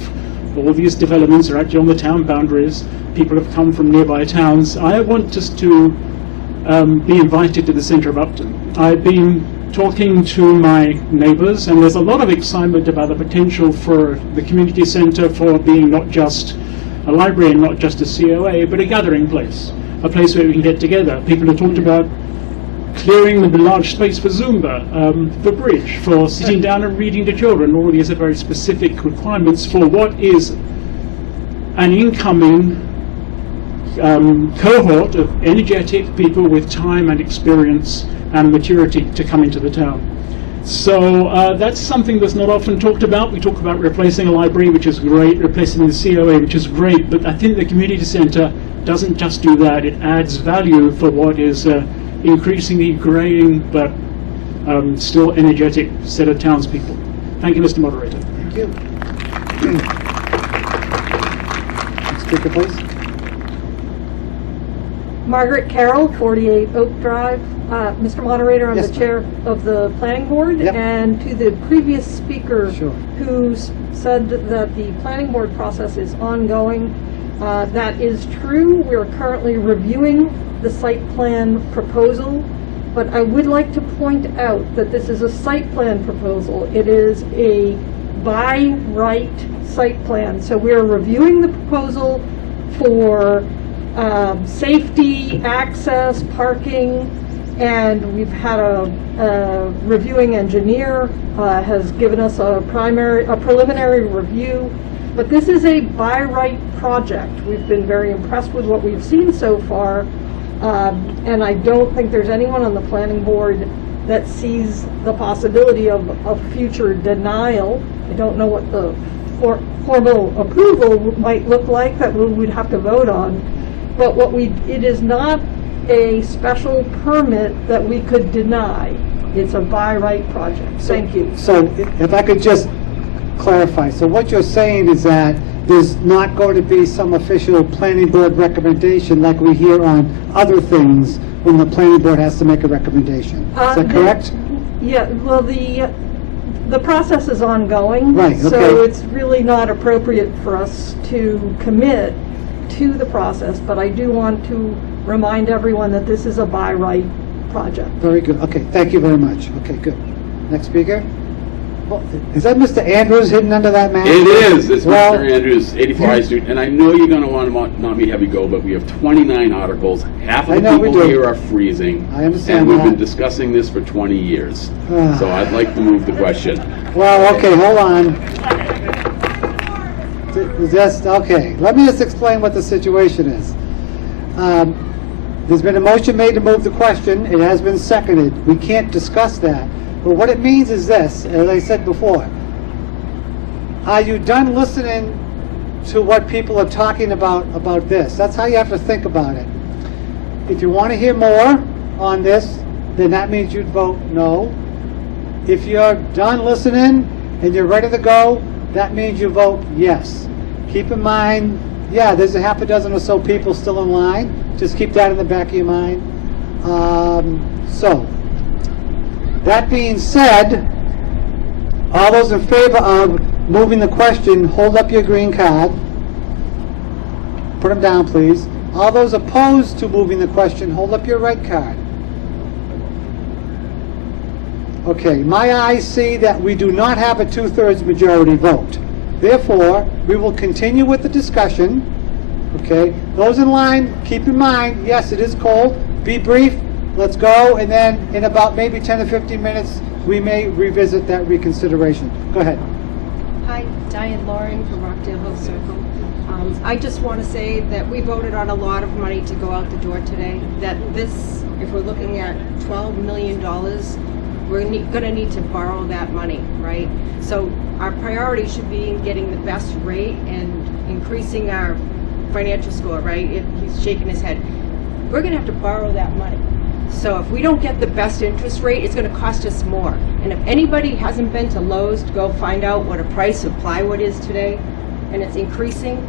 All these developments are actually on the town boundaries. People have come from nearby towns. I want us to be invited to the centre of Upton. I've been talking to my neighbours, and there's a lot of excitement about the potential for the community centre for being not just a library and not just a COA, but a gathering place, a place where we can get together. People have talked about clearing the large space for Zumba, for bridge, for sitting down and reading to children. All these are very specific requirements for what is an incoming cohort of energetic people with time and experience and maturity to come into the town. So that's something that's not often talked about. We talk about replacing a library, which is great, replacing the COA, which is great, but I think the community centre doesn't just do that. It adds value for what is increasingly greying but still energetic set of townspeople. Thank you, Mr. Moderator. Thank you. Next speaker, please. Margaret Carroll, 48 Oak Drive. Mr. Moderator, I'm Yes, the chair of the planning board, Yep. and to the previous speaker Sure. who said that the planning board process is ongoing, that is true. We're currently reviewing the site plan proposal, but I would like to point out that this is a site plan proposal. It is a by right site plan, so we're reviewing the proposal for safety, access, parking, and we've had a reviewing engineer has given us a preliminary review. But this is a by right project. We've been very impressed with what we've seen so far, and I don't think there's anyone on the planning board that sees the possibility of a future denial. I don't know what the formal approval might look like that we'd have to vote on. But it is not a special permit that we could deny. It's a by right project. Thank you. So if I could just clarify, so what you're saying is that there's not going to be some official planning board recommendation like we hear on other things when the planning board has to make a recommendation. Is that correct? Yeah, well, the process is ongoing. Right, okay. So it's really not appropriate for us to commit to the process, but I do want to remind everyone that this is a by right project. Very good. Okay, thank you very much. Okay, good. Next speaker. Well, is that Mr. Andrews hidden under that mask? It is. It's Well, Mr. Andrews, 84 High Street, and I know you're going to want me to have you go, but we have 29 articles. Half I of the know we people do. here are freezing. I understand And we've that. been discussing this for 20 years. So I'd like to move the question. Well, okay, hold on. Okay, let me just explain what the situation is. There's been a motion made to move the question. It has been seconded. We can't discuss that. But what it means is this, as I said before. Are you done listening to what people are talking about this? That's how you have to think about it. If you want to hear more on this, then that means you'd vote no. If you're done listening and you're ready to go, that means you vote yes. Keep in mind, yeah, there's a half a dozen or so people still in line. Just keep that in the back of your mind. So, that being said, all those in favor of moving the question, hold up your green card. Put them down, please. All those opposed to moving the question, hold up your red card. Okay, my eyes see that we do not have a 2/3 majority vote. Therefore, we will continue with the discussion. Okay, those in line, keep in mind, yes, it is cold. Be brief, let's go, and then in about maybe 10 or 15 minutes, we may revisit that reconsideration. Go ahead. Hi, Diane Loring from Rockdale Hill Circle. I just want to say that we voted on a lot of money to go out the door today. That this, if we're looking at $12 million, we're going to need to borrow that money, right? So our priority should be in getting the best rate and increasing our financial score, right? He's shaking his head. We're going to have to borrow that money. So if we don't get the best interest rate, it's going to cost us more. And if anybody hasn't been to Lowe's to go find out what a price of plywood is today, and it's increasing,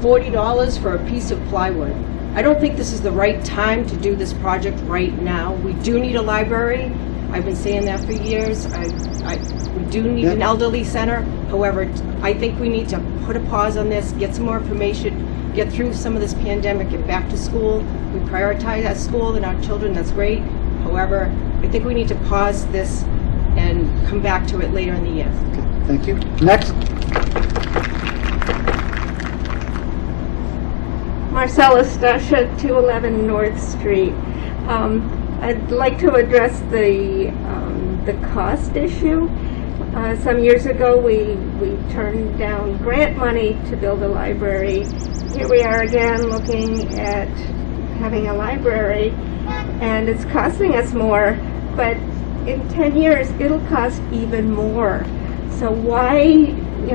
$40 for a piece of plywood. I don't think this is the right time to do this project right now. We do need a library. I've been saying that for years. We do need an elderly center. However, I think we need to put a pause on this, get some more information, get through some of this pandemic, get back to school. We prioritize our school and our children, that's great. However, I think we need to pause this and come back to it later in the year. Okay, thank you. Next. Marcella Stasha, 211 North Street. I'd like to address the cost issue. Some years ago, we turned down grant money to build a library. Here we are again looking at having a library, and it's costing us more, but in 10 years, it'll cost even more. So why,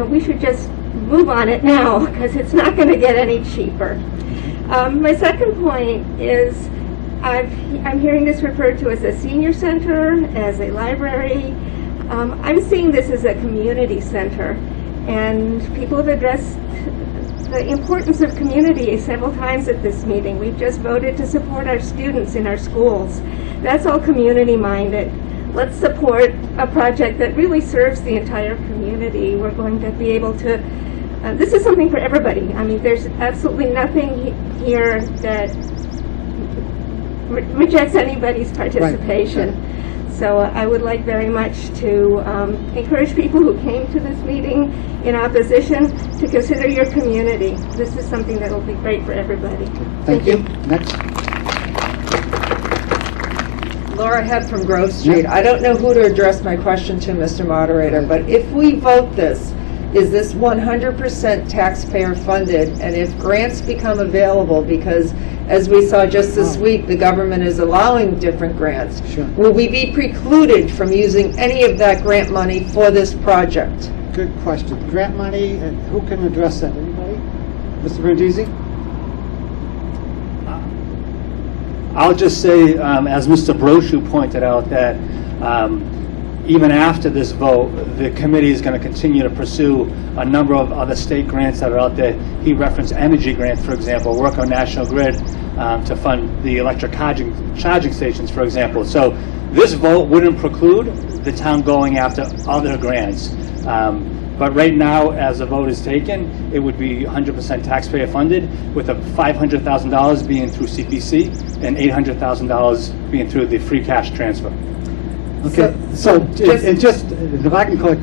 we should just move on it now, because it's not going to get any cheaper. My second point is I'm hearing this referred to as a senior center, as a library. I'm seeing this as a community center, and people have addressed the importance of community several times at this meeting. We've just voted to support our students in our schools. That's all community minded. Let's support a project that really serves the entire community. We're going to be able to this is something for everybody. I mean, there's absolutely nothing here that rejects anybody's participation. Right. So I would like very much to encourage people who came to this meeting in opposition to consider your community. This is something that will be great for everybody. Thank you. Next. Laura Head from Grove Street. I don't know who to address my question to, Mr. Moderator, but if we vote this, is this 100% taxpayer funded? And if grants become available, because as we saw just this week, the government is allowing different grants, will we be precluded from using any of that grant money for this project? Good question. Grant money, and who can address that? Anybody? Mr. Brindisi? I'll just say, as Mr. Brochu pointed out, that even after this vote, the committee is going to continue to pursue a number of other state grants that are out there. He referenced energy grants, for example, work on National Grid to fund the electric charging stations, for example. So this vote wouldn't preclude the town going after other grants. But right now, as the vote is taken, it would be 100% taxpayer funded, with a $500,000 being through CPC and $800,000 being through the free cash transfer. Okay, so just if I can click,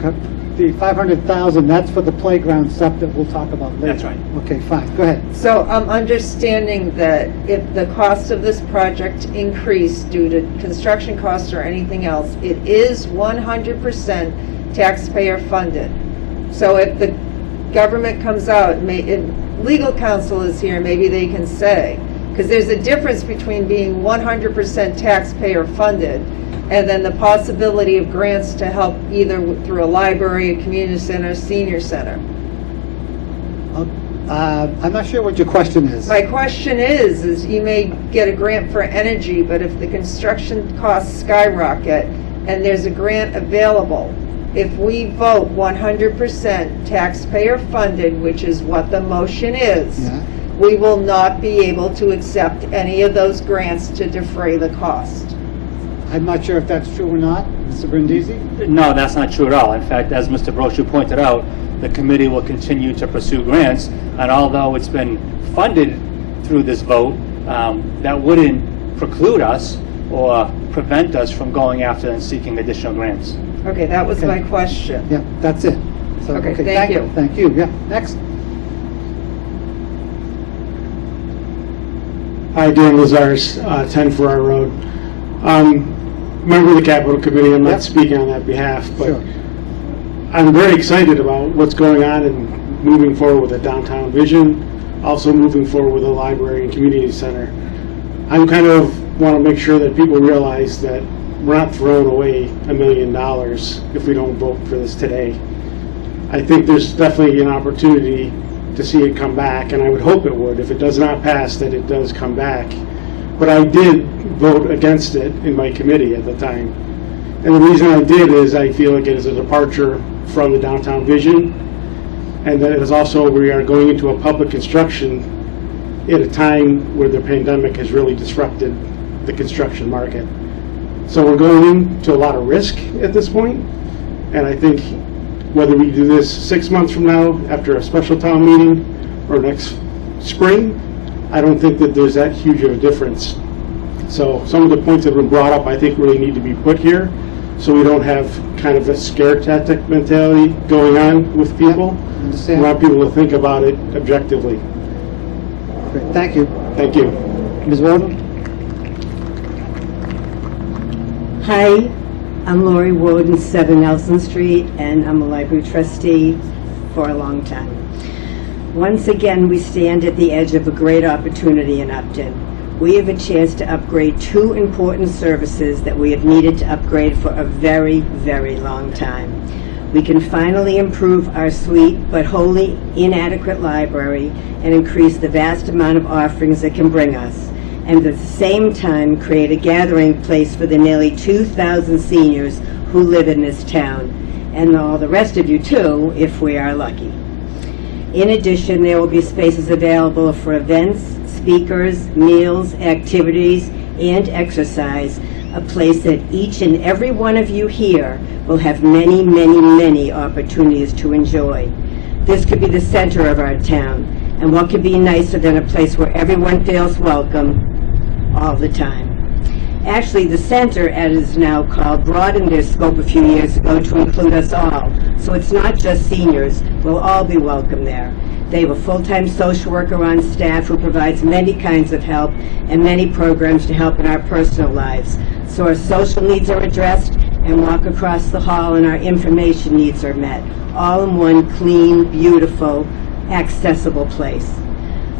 the 500,000, that's for the playground stuff that we'll talk about later. That's right. Okay, fine, go ahead. So I'm understanding that if the cost of this project increased due to construction costs or anything else, it is 100% taxpayer funded. So if the government comes out, if legal counsel is here, maybe they can say, because there's a difference between being 100% taxpayer funded and then the possibility of grants to help either through a library, a community center, senior center. I'm not sure what your question is. My question is you may get a grant for energy, but if the construction costs skyrocket and there's a grant available, if we vote 100% taxpayer funded, which is what the motion is, we will not be able to accept any of those grants to defray the cost. I'm not sure if that's true or not. Mr. Brindisi? No, that's not true at all. In fact, as Mr. Brochu pointed out, the committee will continue to pursue grants, and although it's been funded through this vote, that wouldn't preclude us or prevent us from going after and seeking additional grants. Okay, that was Okay. my question. Yeah, that's it. So, Okay, thank you. Thank you, yeah. Next. Hi, Dan Lazars, 10 Farrar Road. Member of the Capital Committee, I'm Yep. not speaking on that behalf, but Sure. I'm very excited about what's going on and moving forward with the downtown vision, also moving forward with the library and community center. I'm kind of want to make sure that people realize that we're not throwing away $1 million if we don't vote for this today. I think there's definitely an opportunity to see it come back, and I would hope it would. If it does not pass, that it does come back. But I did vote against it in my committee at the time. And the reason I did is I feel like it is a departure from the downtown vision, and that it is also, we are going into a public construction at a time where the pandemic has really disrupted the construction market. So we're going into a lot of risk at this point, and I think whether we do this 6 months from now after a special town meeting or next spring, I don't think that there's that huge of a difference. So some of the points that have been brought up, I think really need to be put here, so we don't have kind of a scare tactic mentality going on with people. I Understand. want people to think about it objectively. Great, thank you. Thank you. Ms. Warden? Hi, I'm Lori Woden, 7 Nelson Street, and I'm a library trustee for a long time. Once again, we stand at the edge of a great opportunity in Upton. We have a chance to upgrade 2 important services that we have needed to upgrade for a very, very long time. We can finally improve our sweet but wholly inadequate library and increase the vast amount of offerings it can bring us, and at the same time create a gathering place for the nearly 2,000 seniors who live in this town, and all the rest of you too, if we are lucky. In addition, there will be spaces available for events, speakers, meals, activities, and exercise, a place that each and every one of you here will have many, many, many opportunities to enjoy. This could be the center of our town, and what could be nicer than a place where everyone feels welcome all the time. Actually, the center, as it is now called, broadened their scope a few years ago to include us all. So it's not just seniors. We'll all be welcome there. They have a full-time social worker on staff who provides many kinds of help and many programs to help in our personal lives. So our social needs are addressed, and walk across the hall and our information needs are met. All in one clean, beautiful, accessible place.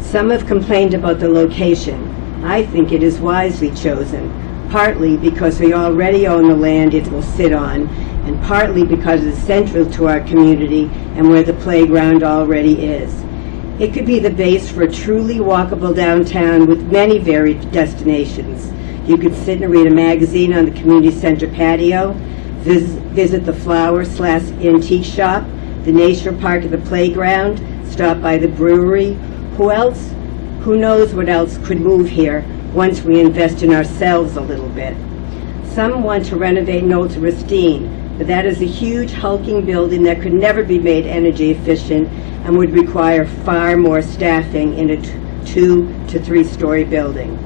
Some have complained about the location. I think it is wisely chosen, partly because we already own the land it will sit on, and partly because it is central to our community and where the playground already is. It could be the base for a truly walkable downtown with many varied destinations. You could sit and read a magazine on the community center patio, visit the flower/antique shop, the nature park at the playground, stop by the brewery. Who knows what else could move here once we invest in ourselves a little bit. Some want to renovate Knowles Ristine, but that is a huge hulking building that could never be made energy efficient and would require far more staffing in a 2 to 3 story building.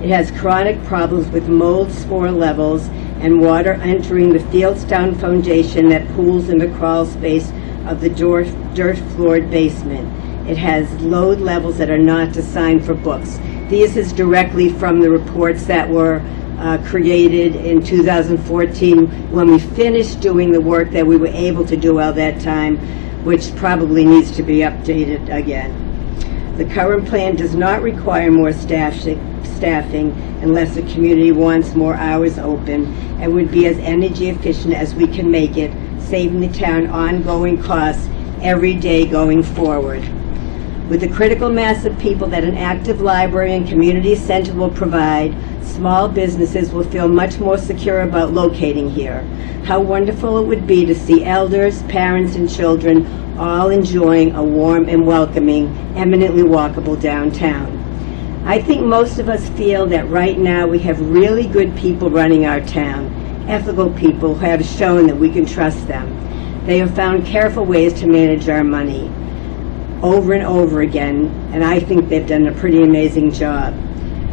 It has chronic problems with mold spore levels and water entering the fieldstone foundation that pools in the crawl space of the dirt floored basement. It has load levels that are not designed for books. This is directly from the reports that were created in 2014 when we finished doing the work that we were able to do all that time, which probably needs to be updated again. The current plan does not require more staffing unless the community wants more hours open and would be as energy efficient as we can make it, saving the town ongoing costs every day going forward. With the critical mass of people that an active library and community center will provide, small businesses will feel much more secure about locating here. How wonderful it would be to see elders, parents, and children all enjoying a warm and welcoming, eminently walkable downtown. I think most of us feel that right now we have really good people running our town, ethical people who have shown that we can trust them. They have found careful ways to manage our money over and over again, and I think they've done a pretty amazing job.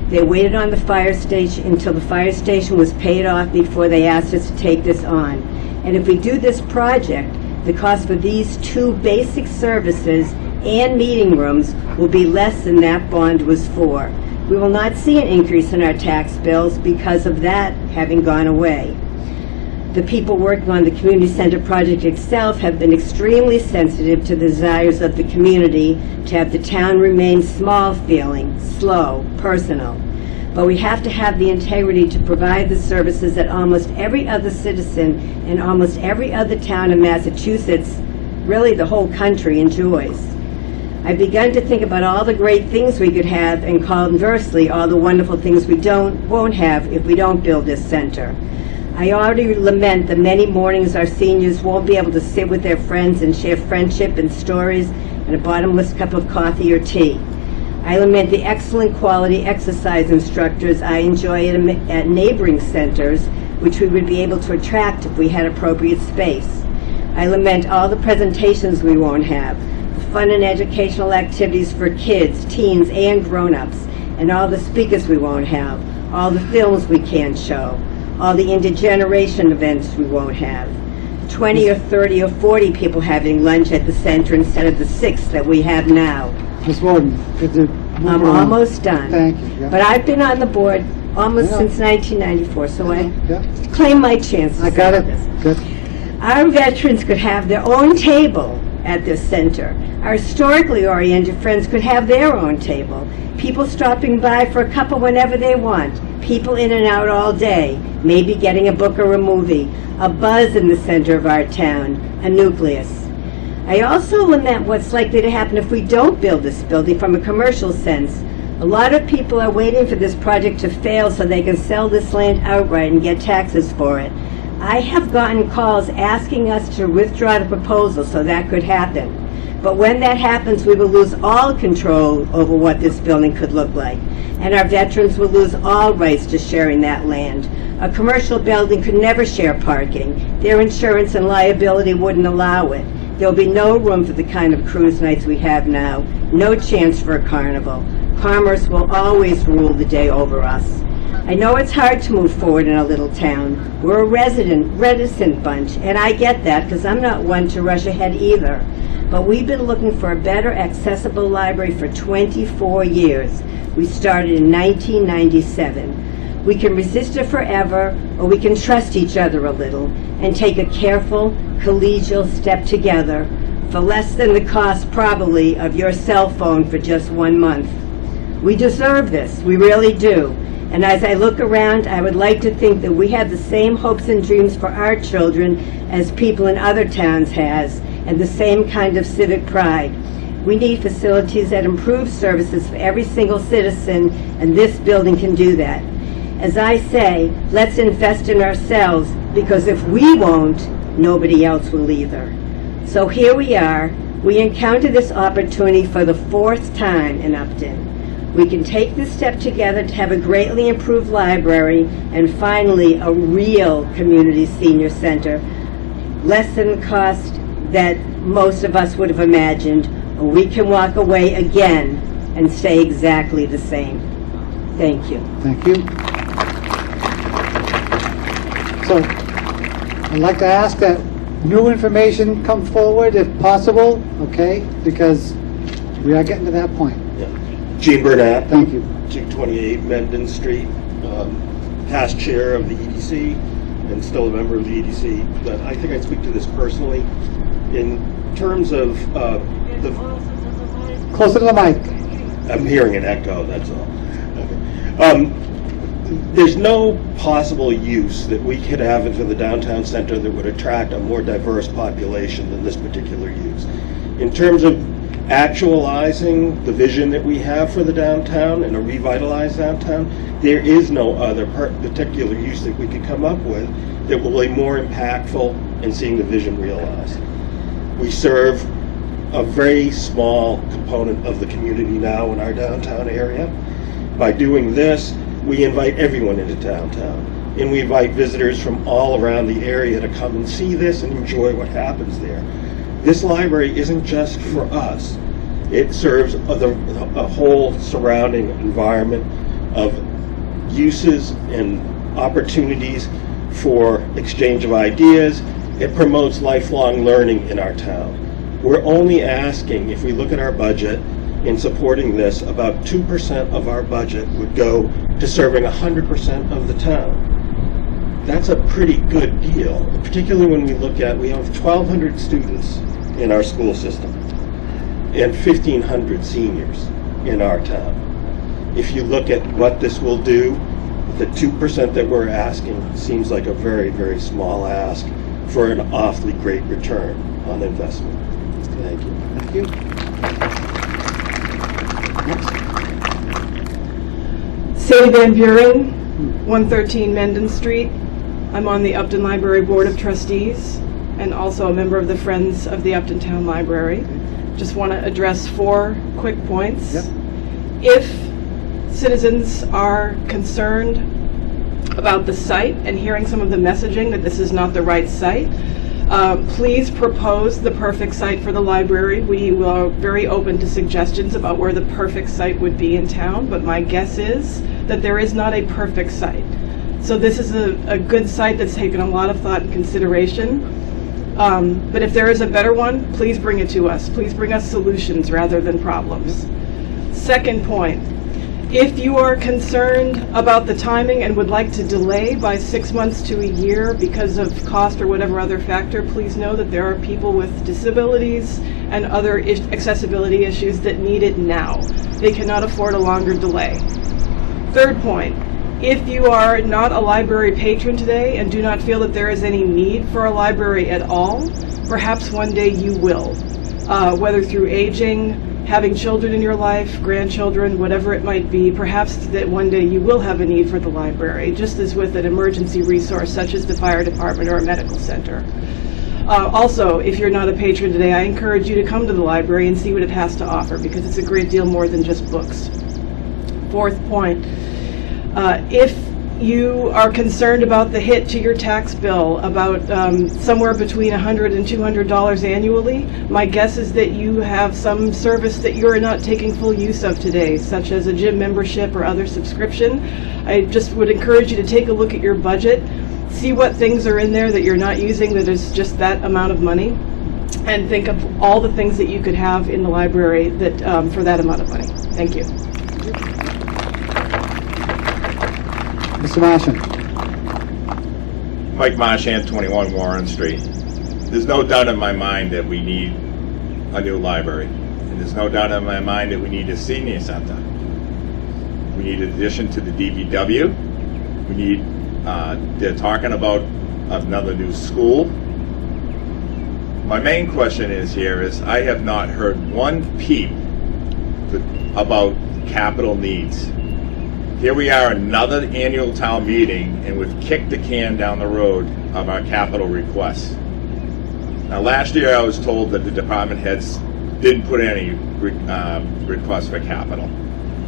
They waited on the fire station until the fire station was paid off before they asked us to take this on. And if we do this project, the cost for these two basic services and meeting rooms will be less than that bond was for. We will not see an increase in our tax bills because of that having gone away. The people working on the community center project itself have been extremely sensitive to the desires of the community to have the town remain small feeling, slow, personal. But we have to have the integrity to provide the services that almost every other citizen in almost every other town in Massachusetts, really the whole country, enjoys. I've begun to think about all the great things we could have and conversely all the wonderful things we won't have if we don't build this center. I already lament the many mornings our seniors won't be able to sit with their friends and share friendship and stories and a bottomless cup of coffee or tea. I lament the excellent quality exercise instructors I enjoy at neighboring centers, which we would be able to attract if we had appropriate space. I lament all the presentations we won't have, the fun and educational activities for kids, teens, and grown-ups, and all the speakers we won't have, all the films we can't show, all the intergeneration events we won't have, 20 or 30 or 40 people having lunch at the center instead of the 6 that we have now. Ms. Warden, could you move I'm around? almost done. Thank you. Yeah. But I've been on the board almost Yeah. since 1994, so I Yeah. claim my chances. I got it. on this. Good. Our veterans could have their own table at this center. Our historically oriented friends could have their own table. People stopping by for a cuppa whenever they want. People in and out all day, maybe getting a book or a movie. A buzz in the center of our town, a nucleus. I also lament what's likely to happen if we don't build this building from a commercial sense. A lot of people are waiting for this project to fail so they can sell this land outright and get taxes for it. I have gotten calls asking us to withdraw the proposal so that could happen. But when that happens, we will lose all control over what this building could look like. And our veterans will lose all rights to sharing that land. A commercial building could never share parking. Their insurance and liability wouldn't allow it. There'll be no room for the kind of cruise nights we have now. No chance for a carnival. Commerce will always rule the day over us. I know it's hard to move forward in a little town. We're a reticent bunch, and I get that because I'm not one to rush ahead either. But we've been looking for a better accessible library for 24 years. We started in 1997. We can resist it forever, or we can trust each other a little and take a careful, collegial step together for less than the cost, probably, of your cell phone for just 1 month. We deserve this, we really do. And as I look around, I would like to think that we have the same hopes and dreams for our children as people in other towns has, and the same kind of civic pride. We need facilities that improve services for every single citizen, and this building can do that. As I say, let's invest in ourselves, because if we won't, nobody else will either. So here we are. We encounter this opportunity for the 4th time in Upton. We can take this step together to have a greatly improved library and finally a real community senior center, less than the cost that most of us would have imagined, or we can walk away again and stay exactly the same. Thank you. Thank you. So, I'd like to ask that new information come forward if possible, okay? Because we are getting to that point. Gene Burnett. Thank you. 228 Mendon Street, past chair of the EDC and still a member of the EDC. But I think I speak to this personally. In terms of the... Closer to the mic. I'm hearing an echo, that's all. Okay. There's no possible use that we could have for the downtown center that would attract a more diverse population than this particular use. In terms of actualizing the vision that we have for the downtown and a revitalized downtown, there is no other particular use that we could come up with that will be more impactful in seeing the vision realized. We serve a very small component of the community now in our downtown area. By doing this, we invite everyone into downtown, and we invite visitors from all around the area to come and see this and enjoy what happens there. This library isn't just for us. It serves a whole surrounding environment of uses and opportunities for exchange of ideas. It promotes lifelong learning in our town. We're only asking, if we look at our budget, in supporting this, about 2% of our budget would go to serving 100% of the town. That's a pretty good deal, particularly when we look at, we have 1,200 students in our school system and 1,500 seniors in our town. If you look at what this will do, the 2% that we're asking seems like a very, very small ask for an awfully great return on investment. Thank you. Thank you. Sadie Van Buren, 113 Menden Street. I'm on the Upton Library Board of Trustees and also a member of the Friends of the Upton Town Library. Just want to address 4 quick points. Yep. If citizens are concerned about the site and hearing some of the messaging that this is not the right site, please propose the perfect site for the library. We are very open to suggestions about where the perfect site would be in town, but my guess is that there is not a perfect site. So this is a good site that's taken a lot of thought and consideration. But if there is a better one, please bring it to us. Please bring us solutions rather than problems. Second point, if you are concerned about the timing and would like to delay by 6 months to a year because of cost or whatever other factor, please know that there are people with disabilities and other accessibility issues that need it now. They cannot afford a longer delay. Third point, if you are not a library patron today and do not feel that there is any need for a library at all, perhaps one day you will, whether through aging, having children in your life, grandchildren, whatever it might be, perhaps that one day you will have a need for the library, just as with an emergency resource such as the fire department or a medical center. Also, if you're not a patron today, I encourage you to come to the library and see what it has to offer, because it's a great deal more than just books. Fourth point, if you are concerned about the hit to your tax bill, about somewhere between $100 and $200 annually, my guess is that you have some service that you're not taking full use of today, such as a gym membership or other subscription. I just would encourage you to take a look at your budget, see what things are in there that you're not using that is just that amount of money, and think of all the things that you could have in the library that for that amount of money. Thank you. Mr. Martian. Mike Marchand, 21 Warren Street. There's no doubt in my mind that we need a new library. And there's no doubt in my mind that we need a senior center. We need an addition to the DPW. We need, they're talking about another new school. My main question is I have not heard one peep about capital needs. Here we are, another annual town meeting, and we've kicked the can down the road of our capital requests. Now, last year I was told that the department heads didn't put any requests for capital,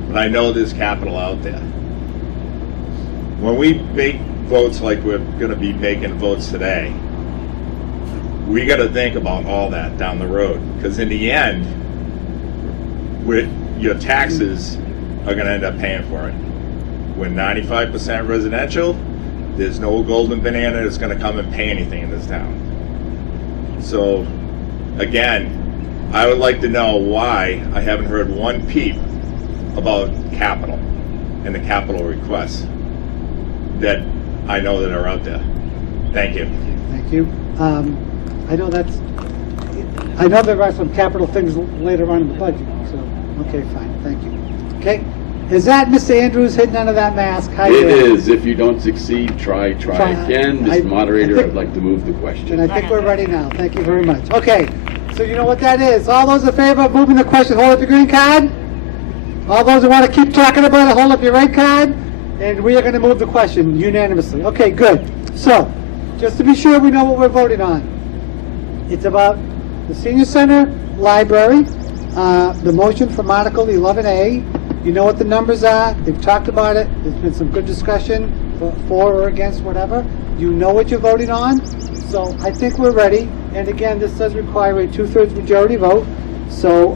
but I know there's capital out there. When we make votes like we're going to be making votes today, we got to think about all that down the road, because in the end, your taxes are going to end up paying for it. We're 95% residential. There's no golden banana that's going to come and pay anything in this town. So, again, I would like to know why I haven't heard one peep about capital and the capital requests that I know that are out there. Thank you. Thank you. I know there are some capital things later on in the budget, so, okay, fine, thank you. Okay, is that Mr. Andrews hidden under that mask? It is. If you don't succeed, try again. Mr. Moderator, I'd like to move the question. And I think we're ready now, thank you very much. Okay, so you know what that is. All those in favor of moving the question, hold up your green card. All those who want to keep talking about it, hold up your red card. And we are going to move the question unanimously. Okay, good. So, just to be sure we know what we're voting on. It's about the senior center library, the motion from Article 11A. You know what the numbers are. They've talked about it. There's been some good discussion for or against whatever. You know what you're voting on. So I think we're ready. And again, this does require a 2/3 majority vote. So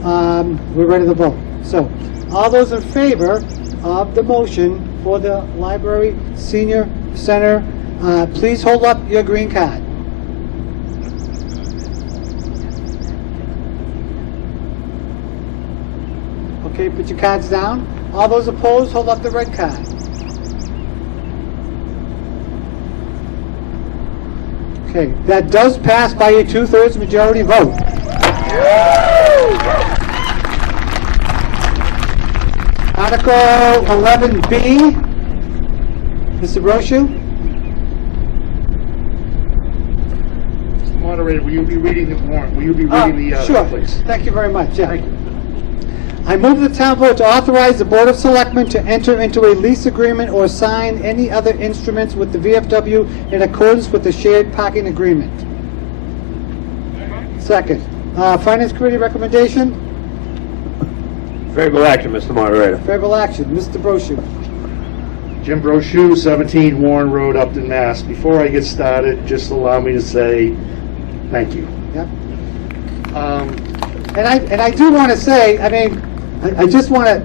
we're ready to vote. So all those in favor of the motion for the library senior center, please hold up your green card. Okay, put your cards down. All those opposed, hold up the red card. Okay, that does pass by a 2/3 majority vote. Article 11B, Mr. Brochu? Moderator, will you be reading the warrant? Will you be reading the, Sure, please? thank you very much, yeah. Thank you. I move the town vote to authorize the Board of Selectmen to enter into a lease agreement or sign any other instruments with the VFW in accordance with the shared parking agreement. Second. Finance Committee recommendation? Favorable action, Mr. Moderator. Favorable action. Mr. Brochu. Jim Brochu, 17 Warren Road, Upton, Mass. Before I get started, just allow me to say thank you. Yep. And I do want to say, I mean, I just want to,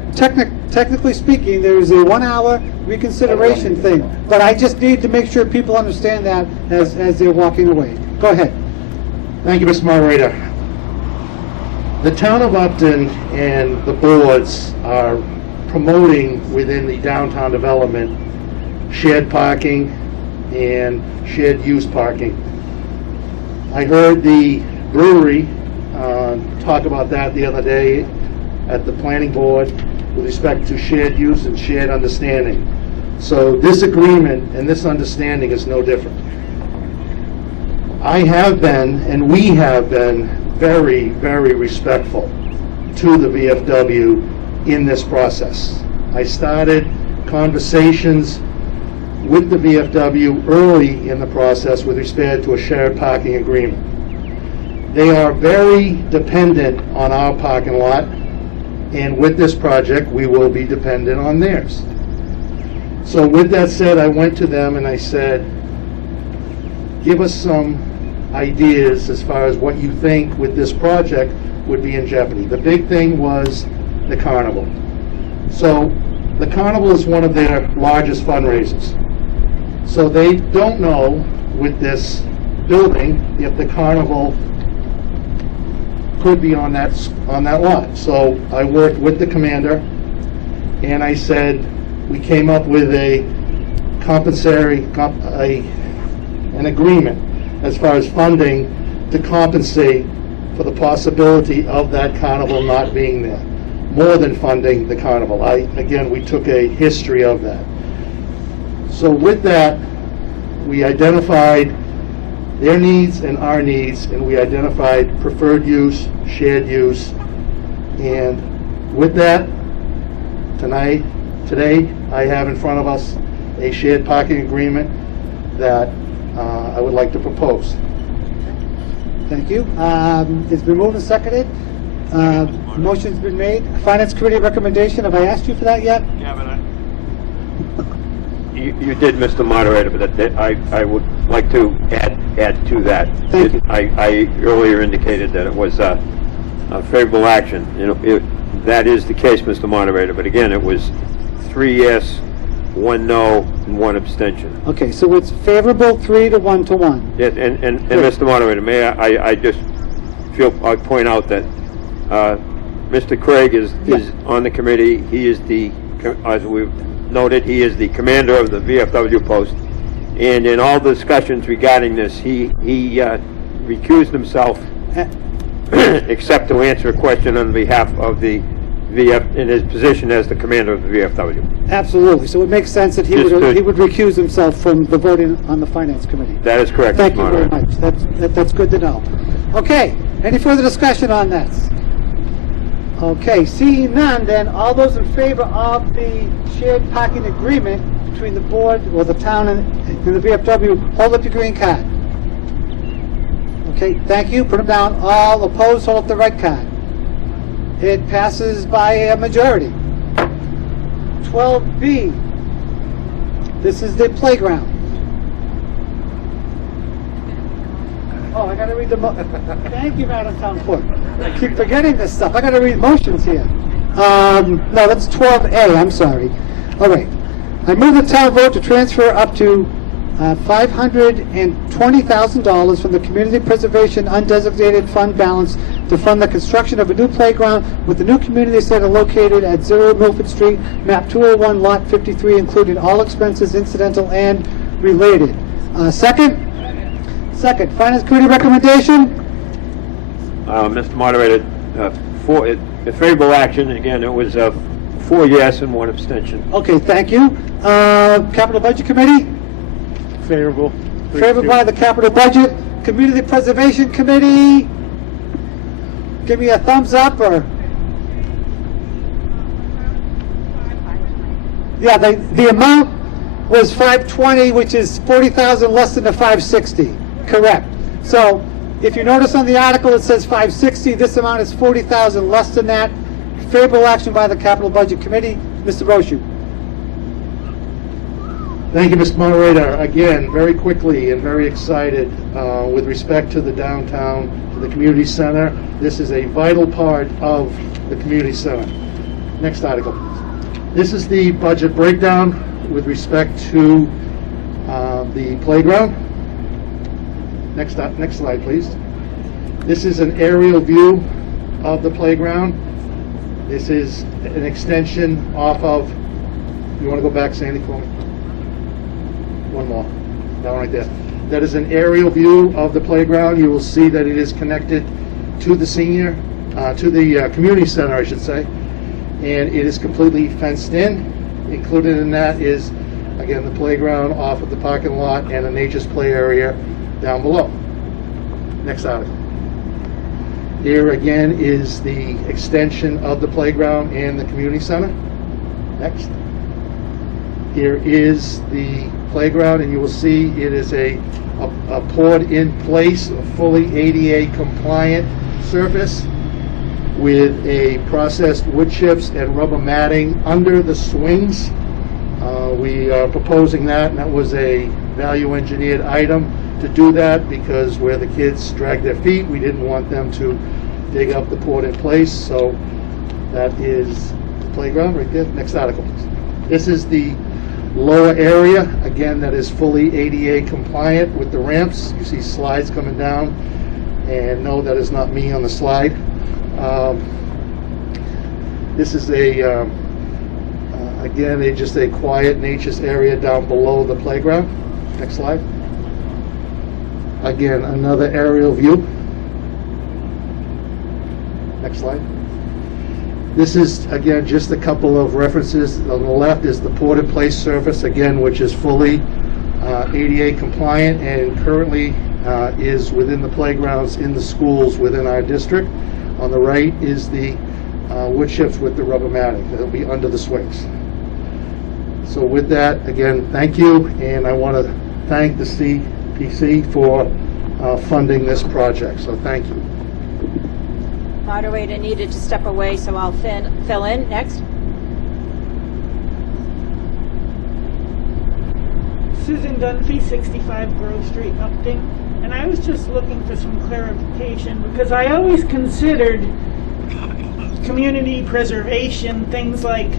technically speaking, there's a 1 hour reconsideration thing, but I just need to make sure people understand that as they're walking away. Go ahead. Thank you, Mr. Moderator. The town of Upton and the boards are promoting within the downtown development shared parking and shared use parking. I heard the brewery talk about that the other day at the planning board with respect to shared use and shared understanding. So this agreement and this understanding is no different. I have been, and we have been, very, very respectful to the VFW in this process. I started conversations with the VFW early in the process with respect to a shared parking agreement. They are very dependent on our parking lot, and with this project, we will be dependent on theirs. So with that said, I went to them and I said, give us some ideas as far as what you think with this project would be in jeopardy. The big thing was the carnival. So the carnival is one of their largest fundraisers. So they don't know with this building if the carnival could be on that lot. So I worked with the commander and I said, we came up with an agreement as far as funding to compensate for the possibility of that carnival not being there, more than funding the carnival. Again, we took a history of that. So with that, we identified their needs and our needs, and we identified preferred use, shared use, and with that, today, I have in front of us a shared parking agreement that I would like to propose. Thank you. It's been moved and seconded. Motion's been made. Finance Committee recommendation, have I asked you for that yet? Yeah, but you did, Mr. Moderator, but I would like to add to that. Thank you. I earlier indicated that it was a favorable action. You know, that is the case, Mr. Moderator, but again, it was 3 yes, 1 no, and 1 abstention. Okay, so it's favorable 3 to 1 to 1. Yes, and Mr. Moderator, may I just I'd point out that Mr. Craig is on the committee. He is as we've noted, he is the commander of the VFW post. And in all discussions regarding this, he recused himself except to answer a question on behalf of the VF in his position as the commander of the VFW. Absolutely. So it makes sense that he would recuse himself from the voting on the Finance Committee. That is correct. Thank you very much. That's good to know. Okay. Any further discussion on this? Okay. Seeing none, then all those in favor of the shared parking agreement between the board or the town and the VFW, hold up your green card. Okay. Thank you. Put them down. All opposed, hold up the red card. It passes by a majority. 12B. This is the playground. Oh, I got to read the Thank you, Madam Town Clerk. I keep forgetting this stuff. I got to read motions here. No, that's 12A, I'm sorry. All right. I move the town vote to transfer up to $520,000 from the Community Preservation Undesignated Fund balance to fund the construction of a new playground with the new community center located at 0 Milford Street, map 201, lot 53, including all expenses incidental and related. Second? Second. Finance Committee recommendation? Mr. Moderator, for favorable action. Again, it was 4 yes and 1 abstention. Okay, thank you. Capital Budget Committee? Favorable. Favored by the Capital Budget. Community Preservation Committee? Give me a thumbs up or? Yeah, the amount was 520, which is 40,000 less than the 560. Correct. So if you notice on the article it says 560, this amount is 40,000 less than that. Favorable action by the Capital Budget Committee. Mr. Roshu. Thank you, Mr. Moderator. Again, very quickly and very excited with respect to the downtown, to the community center. This is a vital part of the community center. Next article. This is the budget breakdown with respect to the playground. Next slide, please. This is an aerial view of the playground. This is an extension off of, you want to go back, Sandy, for me? One more. That one right there. That is an aerial view of the playground. You will see that it is connected to the community center, I should say. And it is completely fenced in. Included in that is, again, the playground off of the parking lot and a nature's play area down below. Next article. Here again is the extension of the playground and the community center. Next. Here is the playground, and you will see it is a poured in place, a fully ADA compliant surface with a processed wood chips and rubber matting under the swings. We are proposing that, and that was a value engineered item to do that because where the kids drag their feet, we didn't want them to dig up the poured in place. So that is the playground right there. Next article. This is the lower area, again, that is fully ADA compliant with the ramps. You see slides coming down, and no, that is not me on the slide. This is again, just a quiet nature's area down below the playground. Next slide. Again, another aerial view. Next slide. This is, again, just a couple of references. On the left is the poured-in-place surface, again, which is fully ADA compliant and currently is within the playgrounds in the schools within our district. On the right is the wood chips with the rubber matting. That'll be under the swings. So with that, again, thank you, and I want to thank the CPC for funding this project. So thank you. Moderator needed to step away, so I'll fill in. Next. Susan Dunphy, 65 Grove Street, Upton. And I was just looking for some clarification because I always considered community preservation things like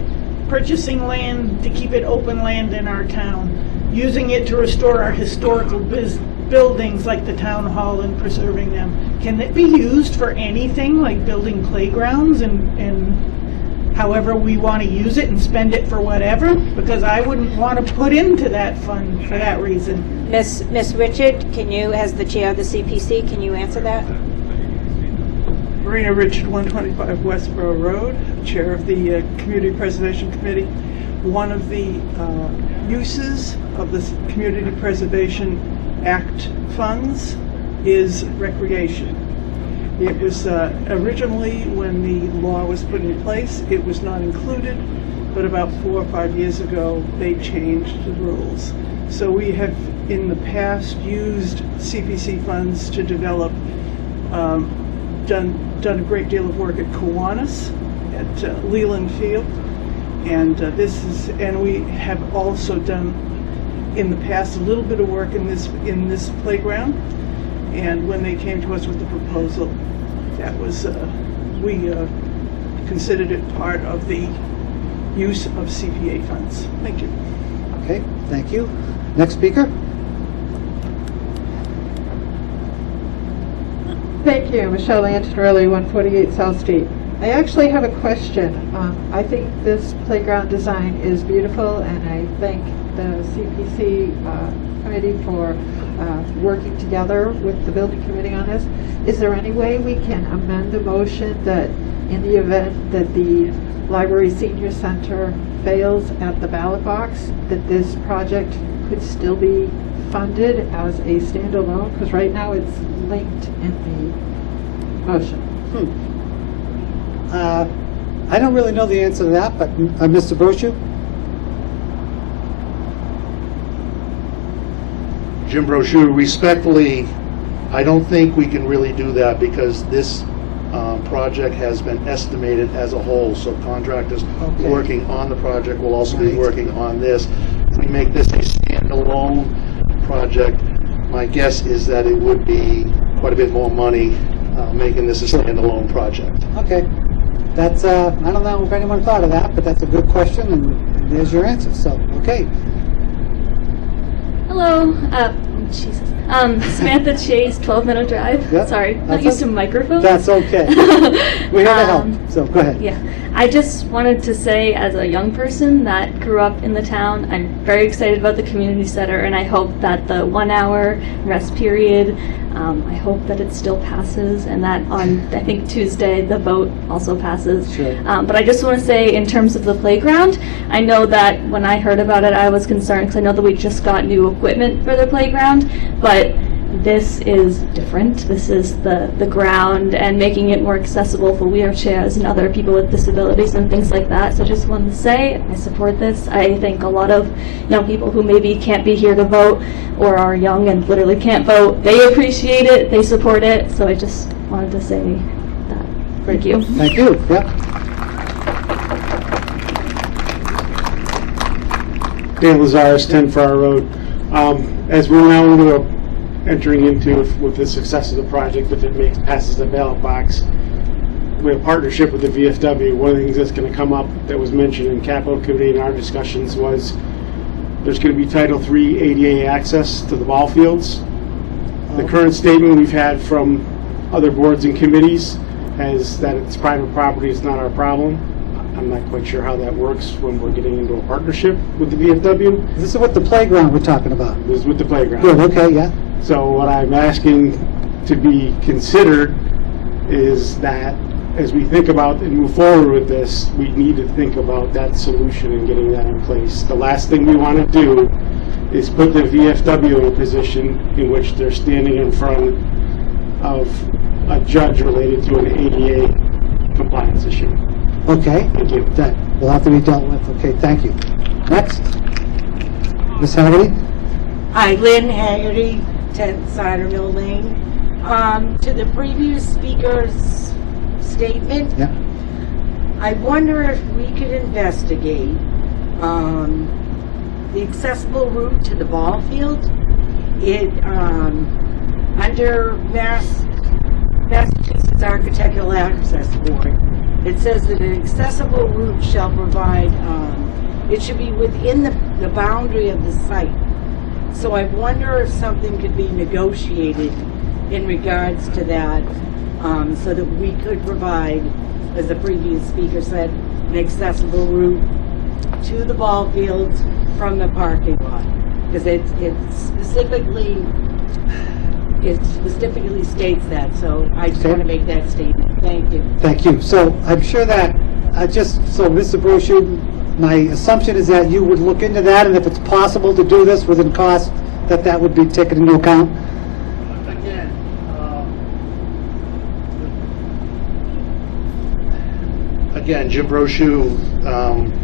purchasing land to keep it open land in our town, using it to restore our historical buildings like the town hall and preserving them. Can it be used for anything like building playgrounds and however we want to use it and spend it for whatever? Because I wouldn't want to put into that fund for that reason. Miss Richard, as the chair of the CPC, can you answer that? Marina Richard, 125 Westboro Road, chair of the Community Preservation Committee. One of the uses of the Community Preservation Act funds is recreation. It was originally, when the law was put in place, it was not included, but about 4 or 5 years ago they changed the rules. So we have in the past used CPC funds to develop, done a great deal of work at Kiwanis, at Leland Field, and we have also done in the past a little bit of work in this playground. And when they came to us with the proposal, that was we considered it part of the use of CPA funds. Thank you. Okay, thank you. Next speaker? Thank you, Michelle Antonelli, 148 South Street. I actually have a question. I think this playground design is beautiful, and I thank the CPC committee for working together with the building committee on this. Is there any way we can amend the motion that in the event that the Library Senior Center fails at the ballot box, that this project could still be funded as a standalone? Because right now it's linked in the motion. I don't really know the answer to that, but Mr. Brochu? Jim Brochu, respectfully, I don't think we can really do that because this project has been estimated as a whole, so contractors working on the project will also be working on this. If we make this a standalone project, my guess is that it would be quite a bit more money making this a standalone project. Okay. That's, I don't know if anyone thought of that, but that's a good question, and there's your answer. So, okay. Hello. Jesus. Samantha Chase, 12 Meadow Drive. Yep. Sorry, not That's used to microphones. That's okay. We're here to help. So, go ahead. Yeah. I just wanted to say, as a young person that grew up in the town, I'm very excited about the community center, and I hope that the 1 hour rest period, I hope that it still passes, and that on, I think, Tuesday, the vote also passes. Sure. But I just want to say, in terms of the playground, I know that when I heard about it, I was concerned, because I know that we just got new equipment for the playground, but this is different. This is the ground and making it more accessible for wheelchairs and other people with disabilities and things like that. So I just wanted to say I support this. I think a lot of young people who maybe can't be here to vote or are young and literally can't vote, they appreciate it, they support it. So I just wanted to say that. Thank you. Thank you. Yep. Dan Lazarus, 10 Farrar Road. As we're now entering into, with the success of the project, if it passes the ballot box, we have a partnership with the VFW. One of the things that's going to come up that was mentioned in Capital Committee in our discussions was there's going to be Title III ADA access to the ball fields. The current statement we've had from other boards and committees is that it's private property, it's not our problem. I'm not quite sure how that works when we're getting into a partnership with the VFW. This is what the playground we're talking about. This is with the playground. Good, okay, yeah. So what I'm asking to be considered is that as we think about and move forward with this, we need to think about that solution and getting that in place. The last thing we want to do is put the VFW in a position in which they're standing in front of a judge related to an ADA compliance issue. Okay. Thank you. That will have to be dealt with. Okay, thank you. Next. Ms. Haggerty? Hi, Lynn Haggerty, 10 Cider Mill Lane. To the previous speaker's statement, yeah. I wonder if we could investigate the accessible route to the ball field. It under Massachusetts Architectural Access Board, it says that an accessible route shall provide, it should be within the boundary of the site. So I wonder if something could be negotiated in regards to that, so that we could provide, as the previous speaker said, an accessible route to the ball fields from the parking lot. Because it specifically states that, so I just want to make that statement. Thank you. Thank you. So I'm sure that, Mr. Brochu, my assumption is that you would look into that, and if it's possible to do this within cost, that would be taken into account? Again, Jim Brochu,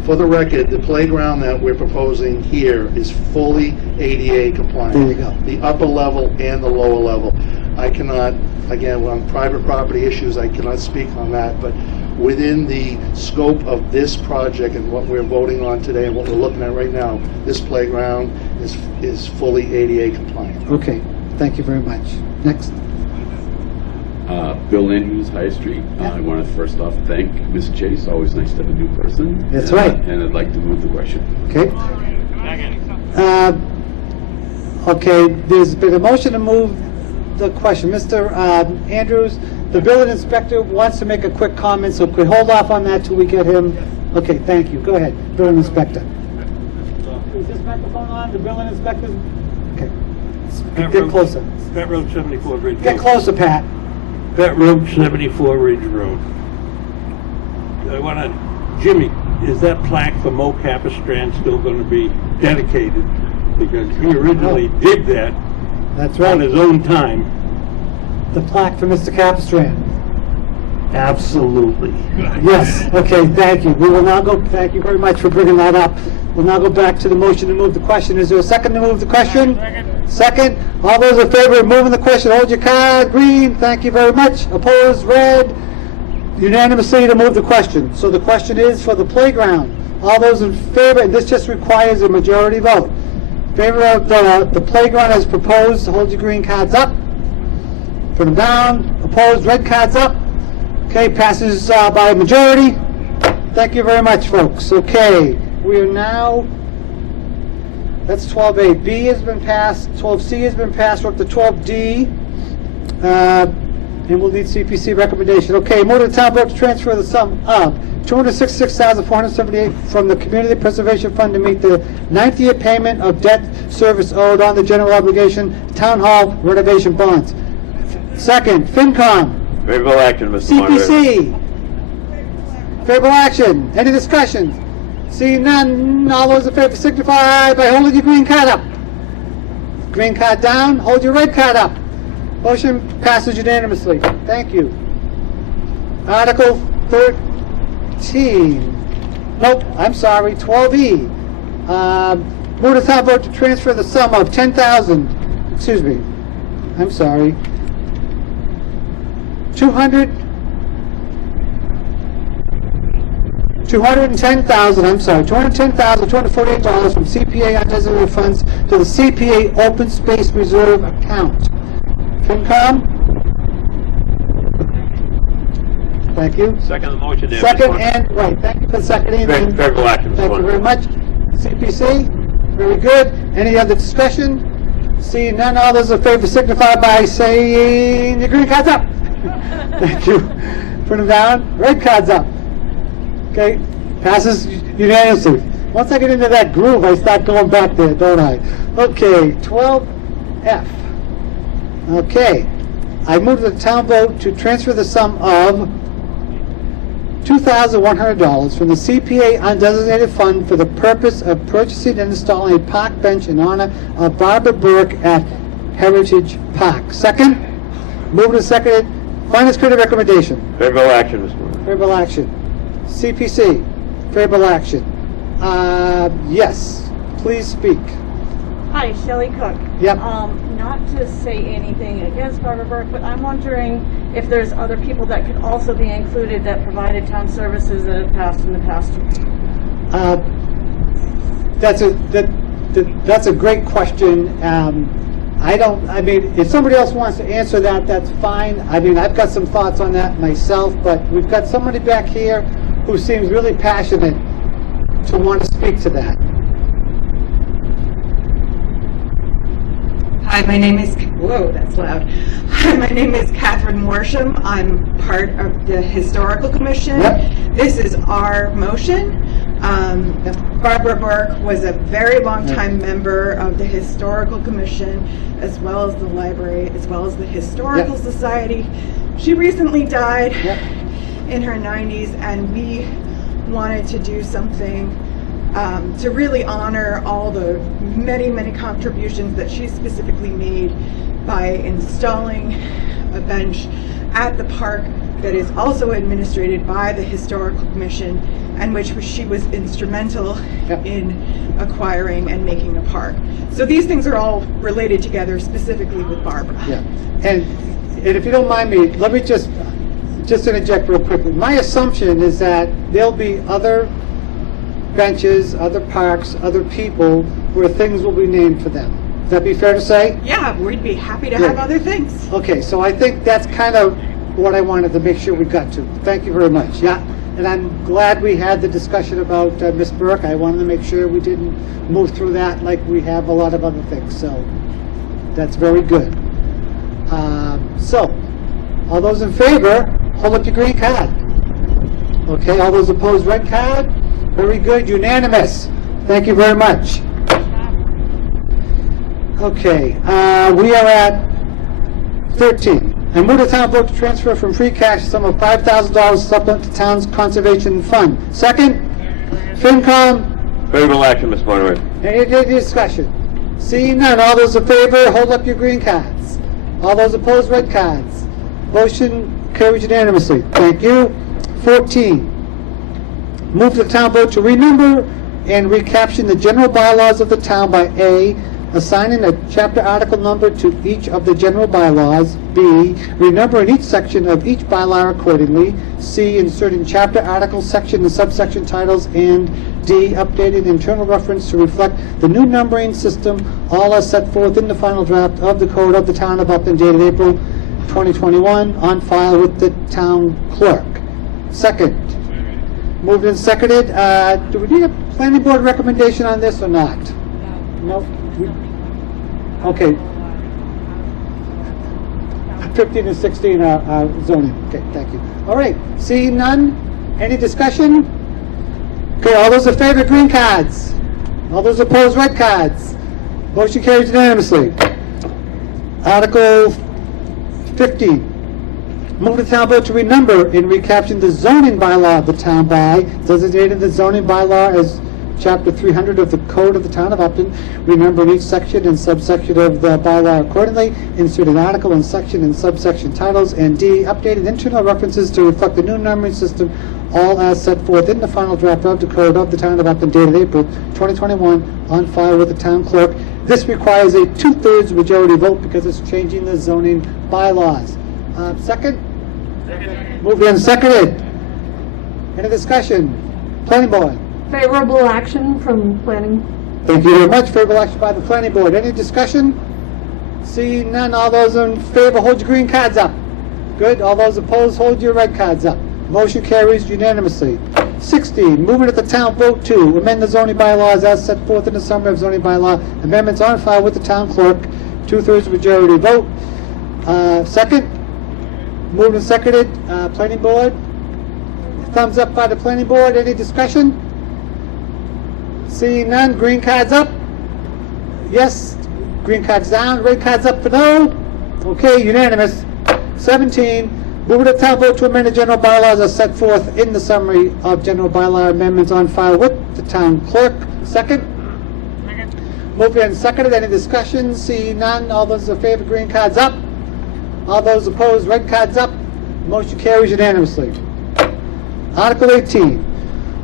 for the record, the playground that we're proposing here is fully ADA compliant. There you go. The upper level and the lower level. I cannot, again, on private property issues, I cannot speak on that, but within the scope of this project and what we're voting on today and what we're looking at right now, this playground is fully ADA compliant. Okay, thank you very much. Next. Bill Andrews, High Street. I want to first off thank Ms. Chase. Always nice to have a new person. That's right. And I'd like to move the question. Okay. Okay, there's been a motion to move the question. Mr. Andrews, the building inspector wants to make a quick comment, so could we hold off on that till we get him? Okay, thank you. Go ahead, building inspector. Is this microphone on, the building inspector? Okay. Get closer. Vet Road 74 Ridge Road. Get closer, Pat. Vet Road 74 Ridge Road. I want to, Jimmy, is that plaque for Mo Capistrand still going to be dedicated? Because he originally did that. That's right. On his own time. The plaque for Mr. Capistrand. Absolutely. Yes, okay, thank you. We will now go, thank you very much for bringing that up. We'll now go back to the motion to move the question. Is there a second to move the question? Second. All those in favor of moving the question, hold your card. Green, thank you very much. Opposed, red. Unanimously to move the question. So the question is for the playground. All those in favor, and this just requires a majority vote. Favor of the playground as proposed, hold your green cards up. Put them down. Opposed, red cards up. Okay, passes by a majority. Thank you very much, folks. Okay, we are now, that's 12A. B has been passed, 12C has been passed, we're up to 12D. And we'll need CPC recommendation. Okay, move to the town vote to transfer the sum of $266,478 from the Community Preservation Fund to meet the 9th year payment of debt service owed on the general obligation Town Hall renovation bonds. Second, FinCom. Favorable action, Mr. Moderator. CPC. Favorable action. Any discussion? Seeing none, all those in favor signify by holding your green card up. Green card down, hold your red card up. Motion passes unanimously. Thank you. Article 13. Nope, I'm sorry, 12E. Move the town vote to transfer the sum of $10,000. Excuse me. I'm sorry. $210,000, $248 from CPA undesignated funds to the CPA Open Space Reserve account. FinCom? Thank you. Second the motion there. Second Mr. and, right, thank you for seconding. Favorable action, Mr. Thank you very much. CPC, very good. Any other discussion? Seeing none, all those in favor signify by saying your green card's up. Thank you. Put them down. Red card's up. Okay, passes unanimously. Once I get into that groove, I start going back there, don't I? Okay, 12F. Okay, I move the town vote to transfer the sum of $2,100 from the CPA undesignated fund for the purpose of purchasing and installing a park bench in honor of Barbara Burke at Heritage Park. Second, moved and seconded. Finance Committee recommendation. Favorable action, Mr. Moderator. Favorable action. CPC. Favorable action. Yes. Please speak. Hi, Shelley Cook. Yep. Not to say anything against Barbara Burke, but I'm wondering if there's other people that could also be included that provided town services that have passed in the past. That's a great question. I mean, if somebody else wants to answer that, that's fine. I mean, I've got some thoughts on that myself, but we've got somebody back here who seems really passionate to want to speak to that. Hi, my name is, whoa, that's loud. Hi, my name is Catherine Worsham. I'm part of the Historical Commission. Yep. This is our motion. Barbara Burke was a very long time member of the Historical Commission, as well as the library, as well as the Historical Society. She recently died in her 90s, and we wanted to do something to really honor all the many, many contributions that she specifically made by installing a bench at the park that is also administrated by the Historical Commission, and which she was instrumental in acquiring and making a park. So these things are all related together, specifically with Barbara. Yeah, and if you don't mind me, let me just interject real quickly. My assumption is that there'll be other benches, other parks, other people where things will be named for them. Would that be fair to say? Yeah, we'd be happy to have other things. Okay, so I think that's kind of what I wanted to make sure we got to. Thank you very much. Yeah, and I'm glad we had the discussion about Ms. Burke. I wanted to make sure we didn't move through that like we have a lot of other things. So that's very good. So all those in favor, hold up your green card. Okay, all those opposed, red card. Very good, unanimous. Thank you very much. Okay, we are at 13. I move the town vote to transfer from free cash a sum of $5,000 supplement to town's conservation fund. Second, FinCom. Favorable action, Mr. Moderator. Any discussion? Seeing none, all those in favor, hold up your green cards. All those opposed, red cards. Motion carries unanimously. Thank you. 14. Move the town vote to renumber and recaption the general bylaws of the town by A, assigning a chapter article number to each of the general bylaws, B, renumbering each section of each bylaw accordingly, C, inserting chapter article section and subsection titles, and D, updating internal reference to reflect the new numbering system, all as set forth in the final draft of the Code of the Town of Upton dated April 2021, on file with the town clerk. Second. Moved and seconded. Do we need a planning board recommendation on this or not? No. Okay. 15 and 16 are zoning. Okay, thank you. All right. Seeing none, any discussion? Okay, all those in favor, green cards. All those opposed, red cards. Motion carries unanimously. Article 15. Move the town vote to renumber and recaption the zoning bylaw of the town by designating the zoning bylaw as Chapter 300 of the Code of the Town of Upton, renumbering each section and subsection of the bylaw accordingly, inserting article and section and subsection titles, and D, updated internal references to reflect the new numbering system, all as set forth in the final draft of the Code of the Town of Upton dated April 2021, on file with the town clerk. This requires a 2/3 majority vote because it's changing the zoning bylaws. Second? Second. Moved and seconded. Any discussion? Planning board? Favorable action from planning. Thank you very much. Favorable action by the planning board. Any discussion? Seeing none, all those in favor, hold your green cards up. Good. All those opposed, hold your red cards up. Motion carries unanimously. 16, moving at the town vote to amend the zoning bylaws as set forth in the summary of zoning bylaw amendments on file with the town clerk. 2/3 majority vote. Second? Moved and seconded. Planning board? Thumbs up by the planning board. Any discussion? Seeing none, green cards up. Yes. Green cards down. Red cards up for no. Okay, unanimous. 17, moving the town vote to amend the general bylaws as set forth in the summary of general bylaw amendments on file with the town clerk. Second? Second. Moved and seconded. Any discussion? Seeing none, all those in favor, green cards up. All those opposed, red cards up. Motion carries unanimously. Article 18.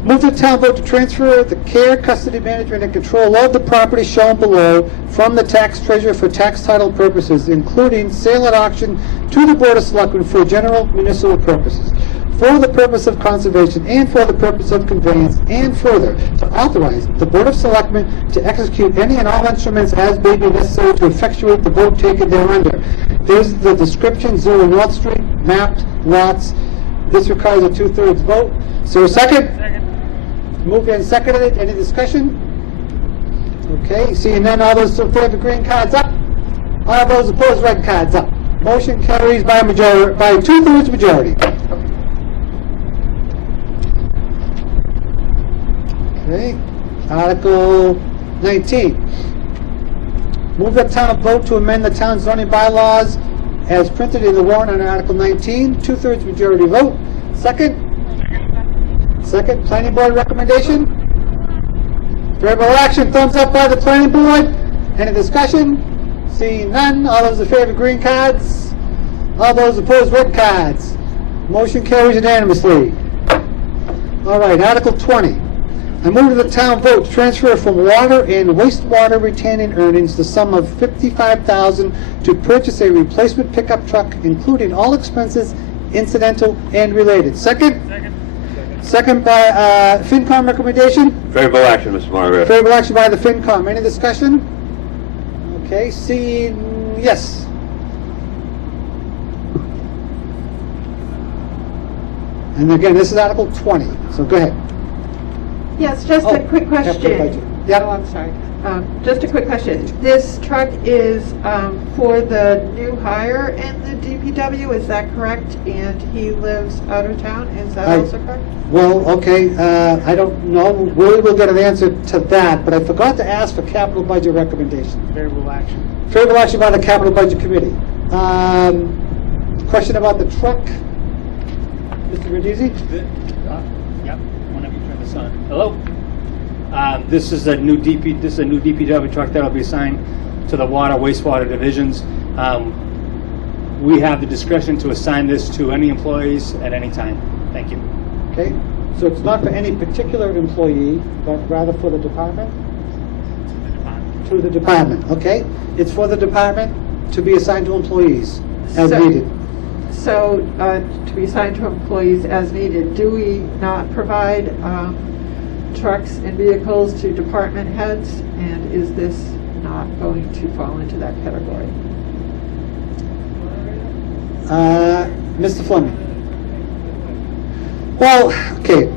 Move the town vote to transfer the care, custody, management, and control of the property shown below from the tax treasurer for tax title purposes, including sale at auction, to the Board of Selectmen for general municipal purposes, for the purpose of conservation and for the purpose of conveyance, and further, to authorize the Board of Selectmen to execute any and all instruments as may be necessary to effectuate the vote taken thereunder. There's the description, 0 North Street, mapped lots. This requires a 2/3 vote. So a second? Second. Moved and seconded. Any discussion? Okay, seeing none, all those in favor, green cards up. All those opposed, red cards up. Motion carries by majority, by 2/3 majority. Okay, Article 19. Move the town vote to amend the town's zoning bylaws as printed in the warrant on Article 19. 2/3 majority vote. Second? Second, planning board recommendation? Favorable action, thumbs up by the planning board. Any discussion? Seeing none, all those in favor, green cards. All those opposed, red cards. Motion carries unanimously. All right, Article 20. I move that the town vote to transfer from water and wastewater retaining earnings the sum of $55,000 to purchase a replacement pickup truck, including all expenses incidental and related. Second? Second. Second by FinCom recommendation? Favorable action, Mr. Moderator. Favorable action by the FinCom. Any discussion? Okay, seeing, yes. And again, this is Article 20, so go ahead. Yes, just a quick Capital budget. question. Yep. Oh, I'm sorry. Just a quick question. This truck is for the new hire in the DPW, is that correct? And he lives out of town, is that also correct? Well, okay, I don't know. We will get an answer to that, but I forgot to ask for capital budget recommendation. Favorable action. Favorable action by the capital budget committee. Question about the truck. Mr. Radizi? Yep, whenever you turn this on. Hello? This is a new DPW truck that'll be assigned to the water, wastewater divisions. We have the discretion to assign this to any employees at any time. Thank you. Okay, so it's not for any particular employee, but rather for the department? To the department, okay. It's for the department to be assigned to employees as needed. So, to be assigned to employees as needed, do we not provide trucks and vehicles to department heads? And is this not going to fall into that category? Mr. Fleming? Well, okay.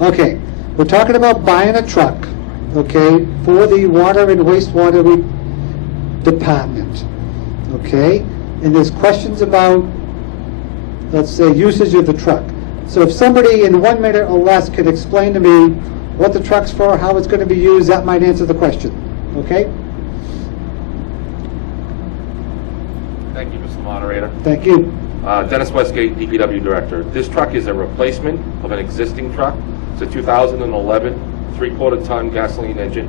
Okay, we're talking about buying a truck, okay, for the water and wastewater department, okay? And there's questions about, let's say, usage of the truck. So if somebody in 1 minute or less could explain to me what the truck's for, how it's going to be used, that might answer the question, okay? Thank you, Mr. Moderator. Thank you. Dennis Westgate, DPW Director. This truck is a replacement of an existing truck. It's a 2011 3/4-ton gasoline engine.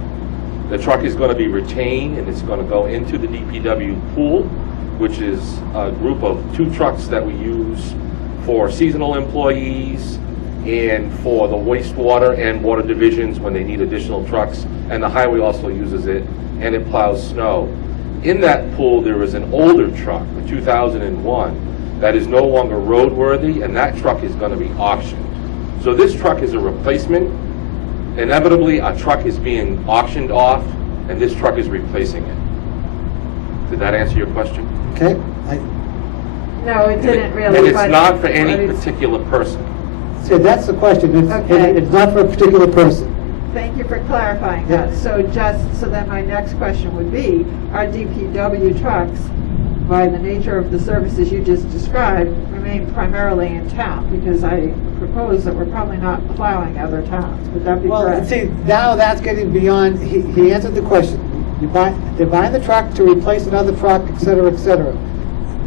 The truck is going to be retained and it's going to go into the DPW pool, which is a group of 2 trucks that we use for seasonal employees and for the wastewater and water divisions when they need additional trucks. And the highway also uses it, and it plows snow. In that pool, there is an older truck, a 2001, that is no longer roadworthy, and that truck is going to be auctioned. So this truck is a replacement. Inevitably, a truck is being auctioned off, and this truck is replacing it. Did that answer your question? Okay. No, it didn't really. And it's but- not for any but it's- particular person. So that's the question. Okay. It's not for a particular person. Thank you for clarifying Yeah. that. So then my next question would be, are DPW trucks, by the nature of the services you just described, remain primarily in town? Because I propose that we're probably not plowing other towns. Would that be Well, correct? see, now that's getting beyond, he answered the question. They're buying the truck to replace another truck, et cetera, et cetera.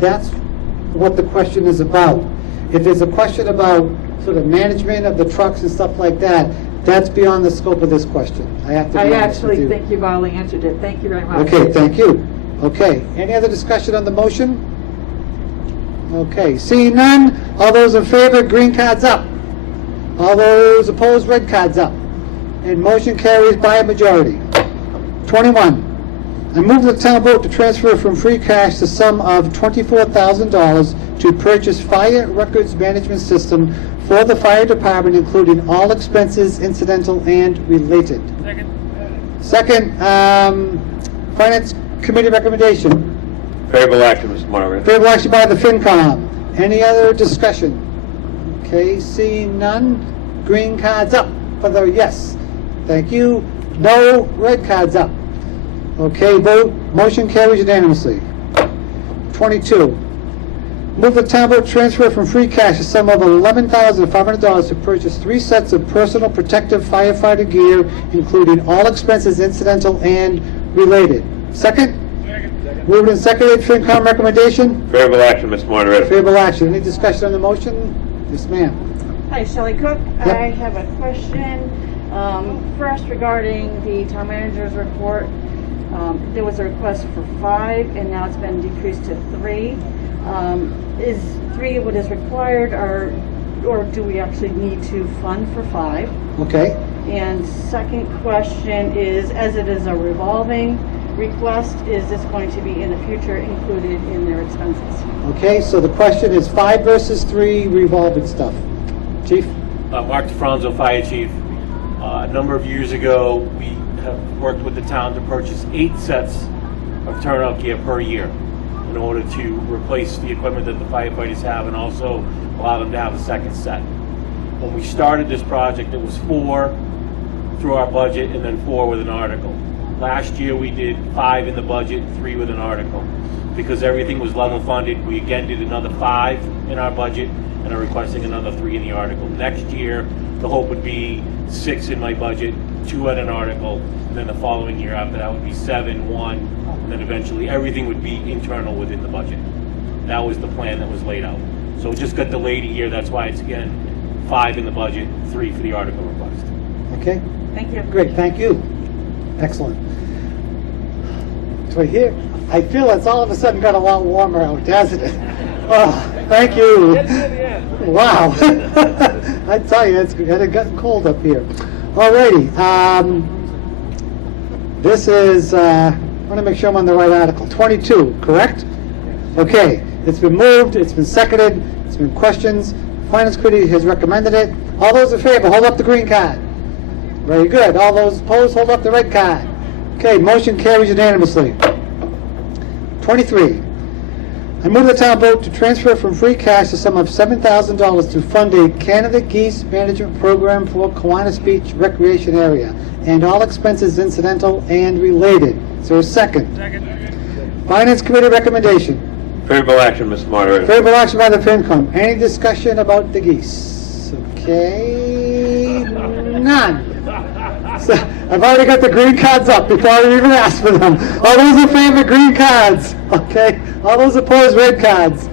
That's what the question is about. If there's a question about sort of management of the trucks and stuff like that, that's beyond the scope of this question. I have to be I honest with actually you. think you've already answered it. Thank you very much. Okay, thank you. Okay, any other discussion on the motion? Okay, seeing none, all those in favor, green cards up. All those opposed, red cards up. And motion carries by a majority. 21, I move the town vote to transfer from free cash the sum of $24,000 to purchase fire records management system for the fire department, including all expenses incidental and related. Second, Finance Committee recommendation. Favorable action, Mr. Moderator. Favorable action by the FinCom. Any other discussion? Okay, seeing none, green cards up for the yes. Thank you. No, red cards up. Okay, vote, motion carries unanimously. 22, move the town vote transfer from free cash a sum of $11,500 to purchase 3 sets of personal protective firefighter gear, including all expenses incidental and related. Second? Moved and seconded, FinCom recommendation? Favorable action, Mr. Moderator. Favorable action. Any discussion on the motion? Yes, ma'am. Hi, Shelley Cook. Yep. I have a question. First, regarding the town manager's report, there was a request for 5, and now it's been decreased to 3. Is 3 what is required, or do we actually need to fund for 5? Okay. And second question is, as it is a revolving request, is this going to be in the future included in their expenses? Okay, so the question is 5 versus 3 revolving stuff. Chief? Mark DeFranzo, Fire Chief. A number of years ago, we have worked with the town to purchase 8 sets of turnout gear per year. in order to replace the equipment that the firefighters have and also allow them to have a second set. When we started this project, it was 4 through our budget and then 4 with an article. Last year we did 5 in the budget, 3 with an article. Because everything was level funded, we again did another 5 in our budget and are requesting another 3 in the article. Next year, the hope would be 6 in my budget, 2 at an article, and then the following year after that would be 7, 1, and then eventually everything would be internal within the budget. That was the plan that was laid out. So it just got delayed a year, that's why it's again 5 in the budget, 3 for the article request. Okay? Thank you. Great, thank you. Excellent. So here, I feel it's all of a sudden got a lot warmer out, hasn't it? Oh, thank you. Wow. I tell you, it's gotten cold up here. Alrighty. This is, I want to make sure I'm on the right article. 22, correct? Okay. It's been moved, it's been seconded, it's been questions. Finance Committee has recommended it. All those in favor, hold up the green card. Very good. All those opposed, hold up the red card. Okay, motion carries unanimously. 23. I move the town vote to transfer from free cash the sum of $7,000 to fund a Canada Geese Management Program for Kiwanis Beach Recreation Area and all expenses incidental and related. Is there a second? Second. Finance Committee recommendation. Favorable action, Mr. Moderator. Favorable action by the FinCom. Any discussion about the geese? Okay, none. So, I've already got the green cards up before I even asked for them. All those in favor, green cards. Okay. All those opposed, red cards.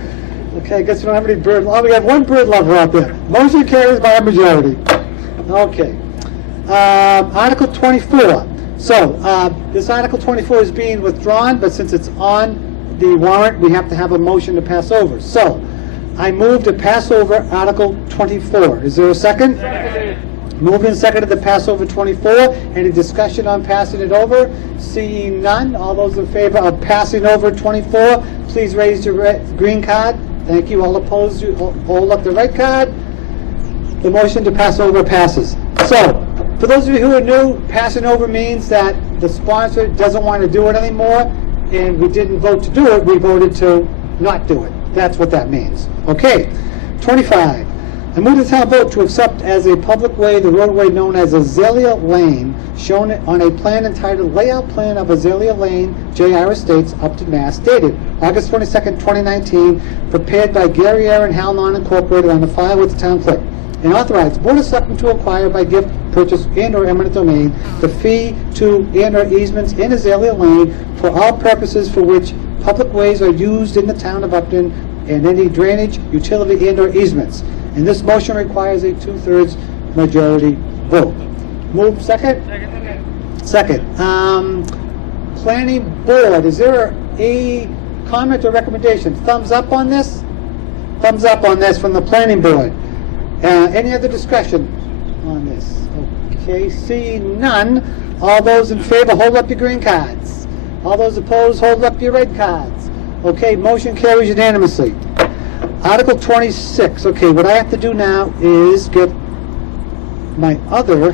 Okay, I guess we don't have any bird. Oh, we have one bird lover out there. Motion carries by a majority. Okay. Article 24. So, this Article 24 is being withdrawn, but since it's on the warrant, we have to have a motion to pass over. So, I move to pass over Article 24. Is there a second? Second. Moved and seconded to pass over 24. Any discussion on passing it over? Seeing none, all those in favor of passing over 24, please raise your green card. Thank you. All opposed, you hold up the red card. The motion to pass over passes. So, for those of you who are new, passing over means that the sponsor doesn't want to do it anymore, and we didn't vote to do it, we voted to not do it. That's what that means. Okay, 25. I move the town vote to accept as a public way the roadway known as Azalea Lane, shown on a plan entitled Layout Plan of Azalea Lane, J.R. Estates, Upton, Mass., dated August 22nd, 2019, prepared by Gary Aaron Halnon Incorporated on the file with the town clerk, and authorized Board of Selectmen to acquire by gift, purchase, and/or eminent domain the fee to and/or easements in Azalea Lane for all purposes for which public ways are used in the town of Upton and any drainage, utility, and/or easements. And this motion requires a 2/3 majority vote. Move second? Second. Planning Board, is there a comment or recommendation? Thumbs up on this? Thumbs up on this from the Planning Board. Any other discussion on this? Okay, seeing none. All those in favor, hold up your green cards. All those opposed, hold up your red cards. Okay, motion carries unanimously. Article 26. Okay, what I have to do now is get my other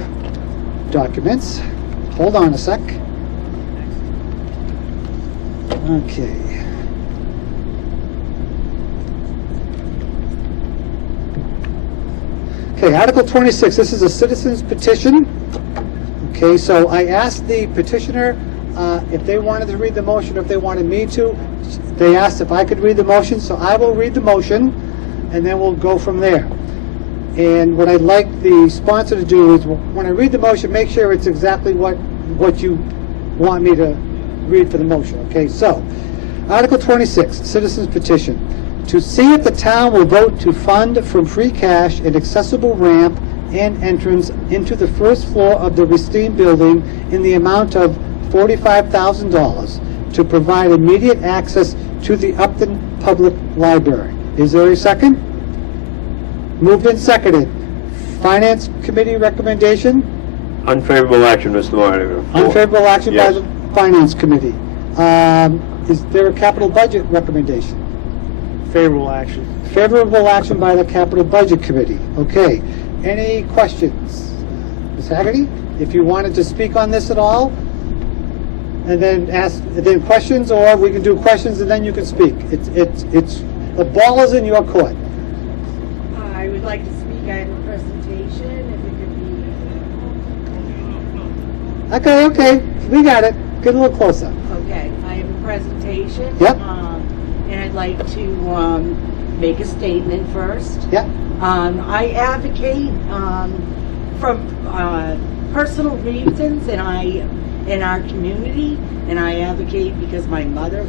documents. Hold on a sec. Okay. Okay, Article 26. This is a citizen's petition. Okay, so I asked the petitioner if they wanted to read the motion, or if they wanted me to. They asked if I could read the motion, so I will read the motion, and then we'll go from there. And what I'd like the sponsor to do is, when I read the motion, make sure it's exactly what you want me to read for the motion. Okay, so, Article 26, Citizens Petition. To see if the town will vote to fund from free cash an accessible ramp and entrance into the first floor of the Restine Building in the amount of $45,000 to provide immediate access to the Upton Public Library. Is there a second? Moved and seconded. Finance Committee recommendation? Unfavorable action, Mr. Moderator. Unfavorable action by Yes. the Finance Committee. Is there a capital budget recommendation? Favorable action. Favorable action by the Capital Budget Committee. Okay. Any questions? Ms. Haggerty, if you wanted to speak on this at all? and then ask the questions, or we can do questions and then you can speak. It's the ball is in your court. I would like to speak. I have a presentation, if it could be. Okay, we got it. Get a little closer. Okay, I have a presentation. Yep. And I'd like to make a statement first. Yep. I advocate from personal reasons, in our community, and I advocate because my mother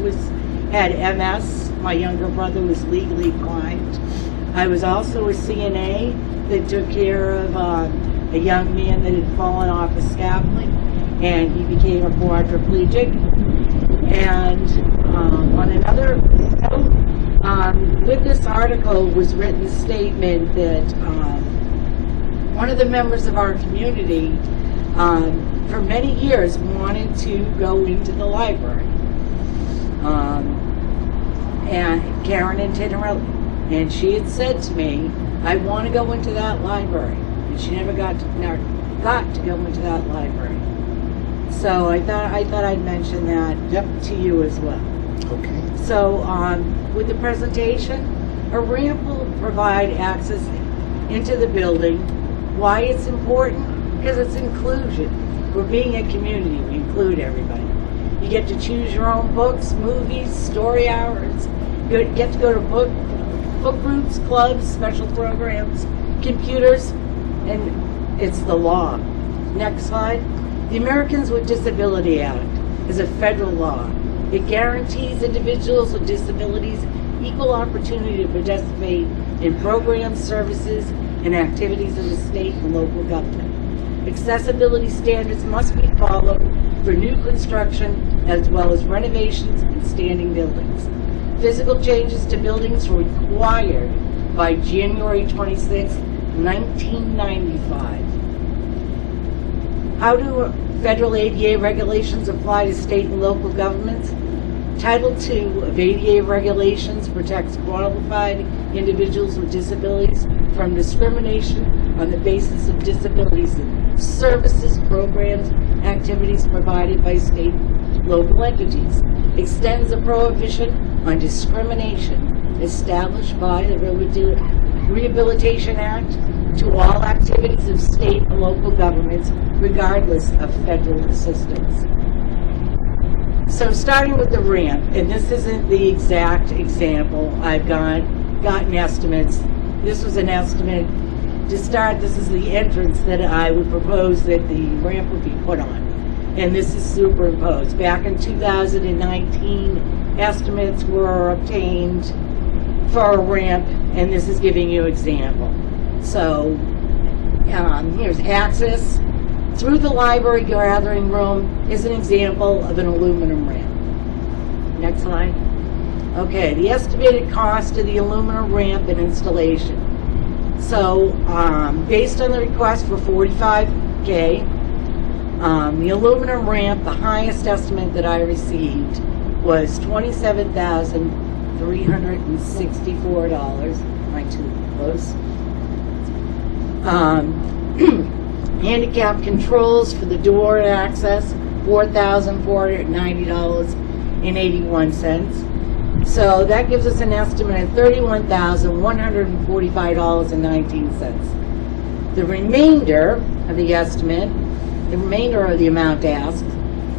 had MS. My younger brother was legally blind. I was also a CNA that took care of a young man that had fallen off a scaffolding, and he became a quadriplegic. And on another note, with this article was written a statement that one of the members of our community for many years wanted to go into the library. And Karen and Tinnerelli. And she had said to me, I want to go into that library. And she never got to go into that library. So I thought I'd mention that to you as well. Okay. So with the presentation, a ramp will provide access into the building. Why it's important? Because it's inclusion. We're being a community. We include everybody. You get to choose your own books, movies, story hours. You get to go to book groups, clubs, special programs, computers, and it's the law. Next slide. The Americans with Disability Act is a federal law. It guarantees individuals with disabilities equal opportunity to participate in programs, services, and activities of the state and local government. Accessibility standards must be followed for new construction as well as renovations and standing buildings. Physical changes to buildings were required by January 26, 1995. How do federal ADA regulations apply to state and local governments? Title II of ADA regulations protects qualified individuals with disabilities from discrimination on the basis of disabilities in services, programs, activities provided by state and local entities. Extends the prohibition on discrimination established by the Rehabilitation Act to all activities of state and local governments, regardless of federal assistance. So starting with the ramp, and this isn't the exact example, I've gotten estimates. This was an estimate to start. This is the entrance that I would propose that the ramp would be put on. And this is superimposed. Back in 2019, estimates were obtained for a ramp, and this is giving you an example. So here's access through the library gathering room is an example of an aluminum ramp. Next slide. Okay, the estimated cost of the aluminum ramp and installation. So based on the request for $45K, the aluminum ramp, the highest estimate that I received was $27,364. Am I too close? Handicap controls for the door access, $4,490.81. So that gives us an estimate of $31,145.19. The remainder of the estimate, the remainder of the amount asked,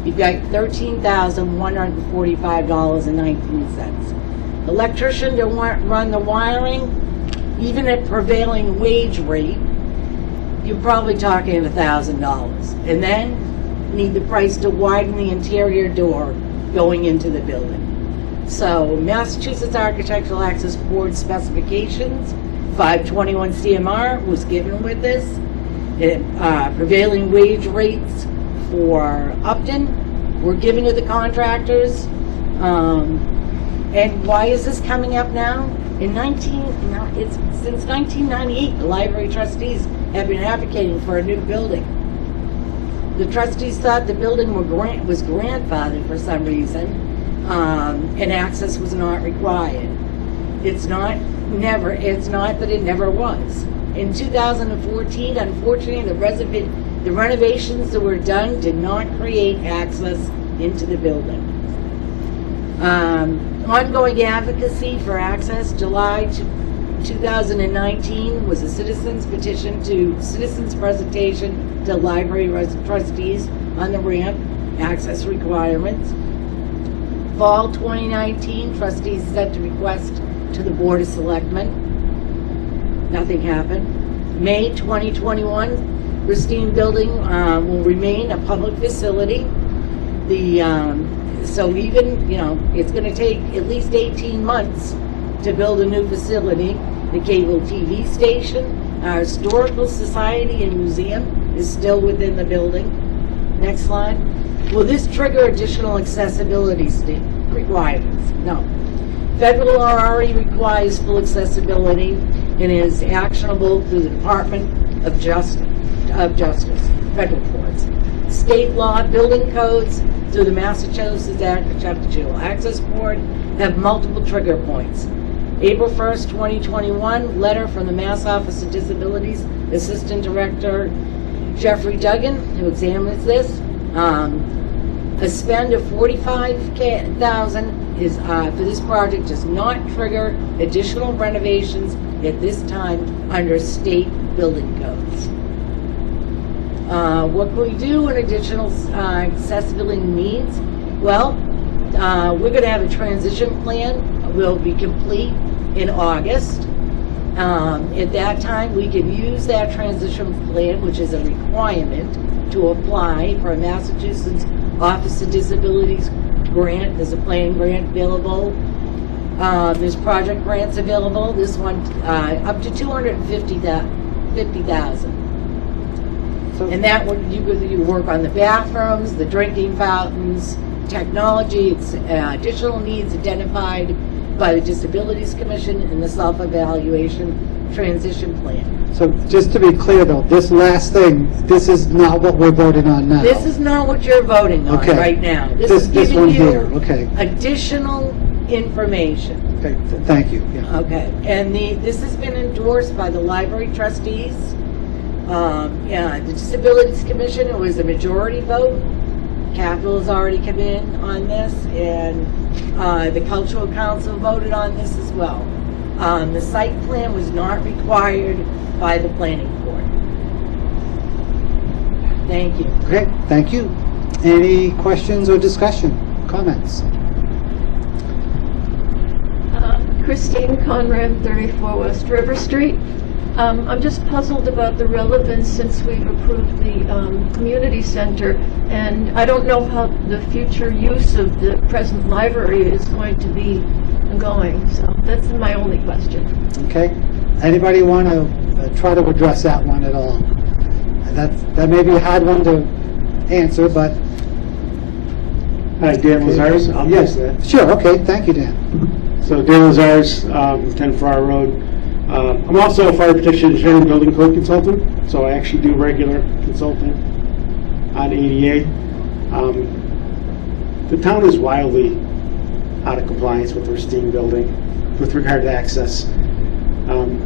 you've got $13,145.19. Electrician to run the wiring, even at prevailing wage rate, you're probably talking $1,000. And then need the price to widen the interior door going into the building. So Massachusetts Architectural Access Board specifications, 521 CMR was given with this. Prevailing wage rates for Upton were given to the contractors. And why is this coming up now? Since 1998, the library trustees have been advocating for a new building. The trustees thought the building was grandfathered for some reason, and access was not required. It's not that it never was. In 2014, unfortunately, the renovations that were done did not create access into the building. Ongoing advocacy for access. July 2019 was a citizens petition to citizens presentation to library trustees on the ramp access requirements. Fall 2019, trustees sent a request to the Board of Selectmen. Nothing happened. May 2021, Racine Building will remain a public facility. So even, it's going to take at least 18 months to build a new facility. The cable TV station, our historical society and museum is still within the building. Next slide. Will this trigger additional accessibility requirements? No. Federal law already requires full accessibility and is actionable through the Department of Justice, federal courts. State law, building codes, through the Massachusetts Architectural Access Board have multiple trigger points. April 1st, 2021, letter from the Mass Office of Disabilities Assistant Director Jeffrey Duggan, who examines this. A spend of $45,000 is for this project does not trigger additional renovations at this time under state building codes. What can we do in additional accessibility needs? Well, we're going to have a transition plan. Will be complete in August. At that time, we can use that transition plan, which is a requirement, to apply for a Massachusetts Office of Disabilities grant. There's a plan grant available. There's project grants available. This one up to $250,000. And that would you work on the bathrooms, the drinking fountains, technology, additional needs identified by the Disabilities Commission and the self-evaluation transition plan. So just to be clear though, this last thing, this is not what we're voting on now. This is not what you're voting on right now. This is this giving one you here, okay. additional information. Okay, thank you. Yeah. Okay, and this has been endorsed by the library trustees. The Disabilities Commission, it was a majority vote. Capital has already come in on this, and the Cultural Council voted on this as well. The site plan was not required by the planning board. Thank you. Okay, thank you. Any questions or discussion, comments? Christine Conrad, 34 West River Street. I'm just puzzled about the relevance since we've approved the community center, and I don't know how the future use of the present library is going to be going, so that's my only question. Okay. Anybody want to try to address that one at all? That may be a hard one to answer, but... Hi, Dan Lazars. I'll yes, answer that. Sure, okay, thank you, Dan. So Dan Lazars, 10 Farrar Road. I'm also a fire protection engineering building code consultant, so I actually do regular consulting on ADA. The town is wildly out of compliance with the Racine building with regard to access.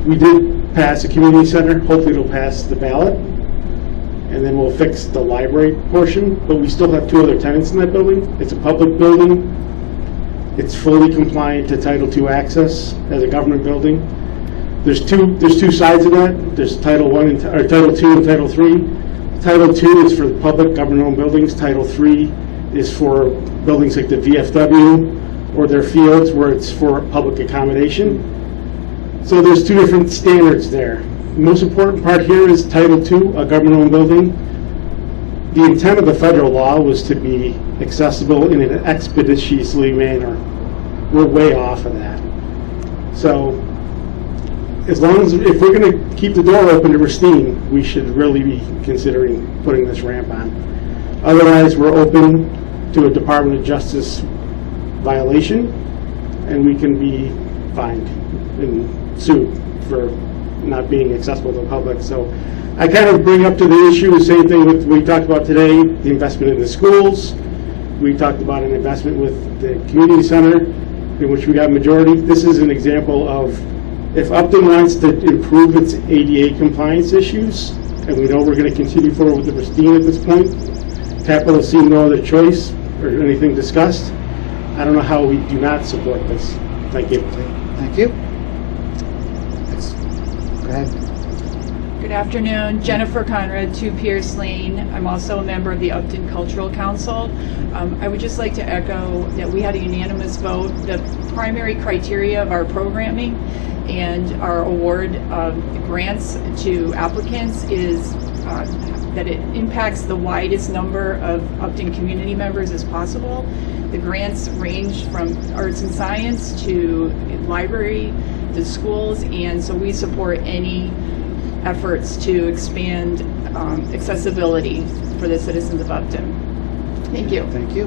We did pass a community center. Hopefully it'll pass the ballot, and then we'll fix the library portion, but we still have two other tenants in that building. It's a public building. It's fully compliant to Title II access as a government building. There's two sides of that. There's Title I and Title II and Title III. Title II is for public government-owned buildings. Title III is for buildings like the VFW or their fields where it's for public accommodation. So there's two different standards there. The most important part here is Title II, a government-owned building. The intent of the federal law was to be accessible in an expeditiously manner. We're way off of that. So as long as, if we're going to keep the door open to Racine, we should really be considering putting this ramp on. Otherwise, we're open to a Department of Justice violation, and we can be fined and sued for not being accessible to the public. So I kind of bring up to the issue the same thing with we talked about today, the investment in the schools. We talked about an investment with the community center, in which we got majority. This is an example of if Upton wants to improve its ADA compliance issues, and we know we're going to continue forward with the Racine at this point, Capital will see no other choice or anything discussed, I don't know how we do not support this. Thank you. Thank you. Go ahead. Good afternoon, Jennifer Conrad, 2 Pierce Lane. I'm also a member of the Upton Cultural Council. I would just like to echo that we had a unanimous vote. The primary criteria of our programming and our award of grants to applicants is that it impacts the widest number of Upton community members as possible. The grants range from arts and science to library to schools, and so we support any efforts to expand accessibility for the citizens of Upton. Thank you. Thank you.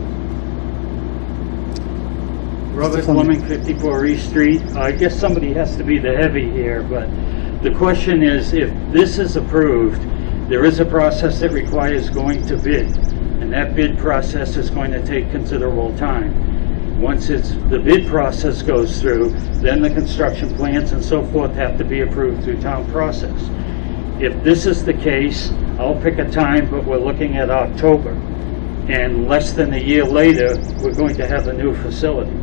Robert Fleming, 54 East Street. I guess somebody has to be the heavy here, but the question is, if this is approved, there is a process that requires going to bid, and that bid process is going to take considerable time. Once the bid process goes through, then the construction plans and so forth have to be approved through town process. If this is the case, I'll pick a time, but we're looking at October. And less than a year later, we're going to have a new facility.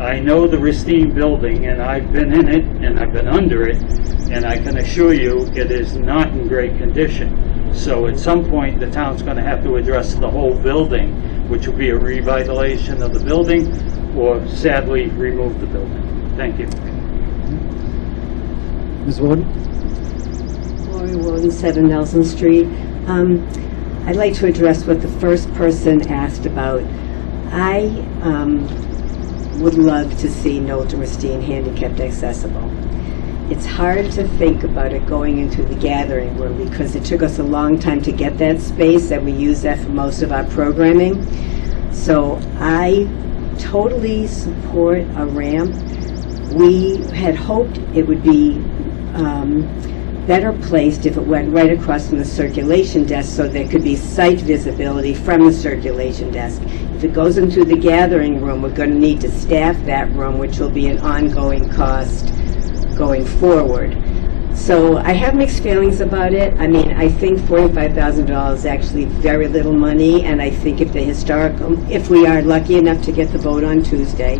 I know the Ristine building, and I've been in it, and I've been under it, and I can assure you it is not in great condition. So at some point, the town's going to have to address the whole building, which will be a revitalization of the building, or sadly, remove the building. Thank you. Ms. Warden? Lori Warden, 7 Nelson Street. I'd like to address what the first person asked about. I would love to see Knowlton Ristine handicapped accessible. It's hard to think about it going into the gathering room because it took us a long time to get that space, and we use that for most of our programming. So I totally support a ramp. We had hoped it would be better placed if it went right across from the circulation desk so there could be sight visibility from the circulation desk. If it goes into the gathering room, we're going to need to staff that room, which will be an ongoing cost going forward. So I have mixed feelings about it. I mean, I think $45,000 is actually very little money, and I think if we are lucky enough to get the vote on Tuesday,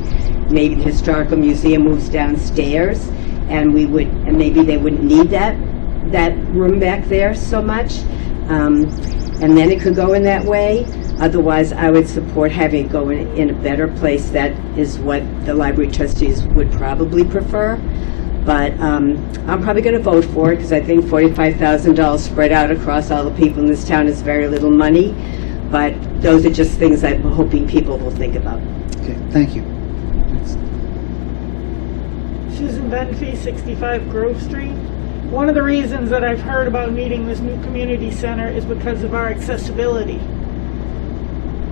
maybe the Historical Museum moves downstairs, and maybe they wouldn't need that room back there so much, and then it could go in that way. Otherwise, I would support having it go in a better place. That is what the library trustees would probably prefer. But I'm probably going to vote for it because I think $45,000 spread out across all the people in this town is very little money. But those are just things I'm hoping people will think about. Okay, thank you. Susan Benfey, 65 Grove Street. One of the reasons that I've heard about needing this new community center is because of our accessibility.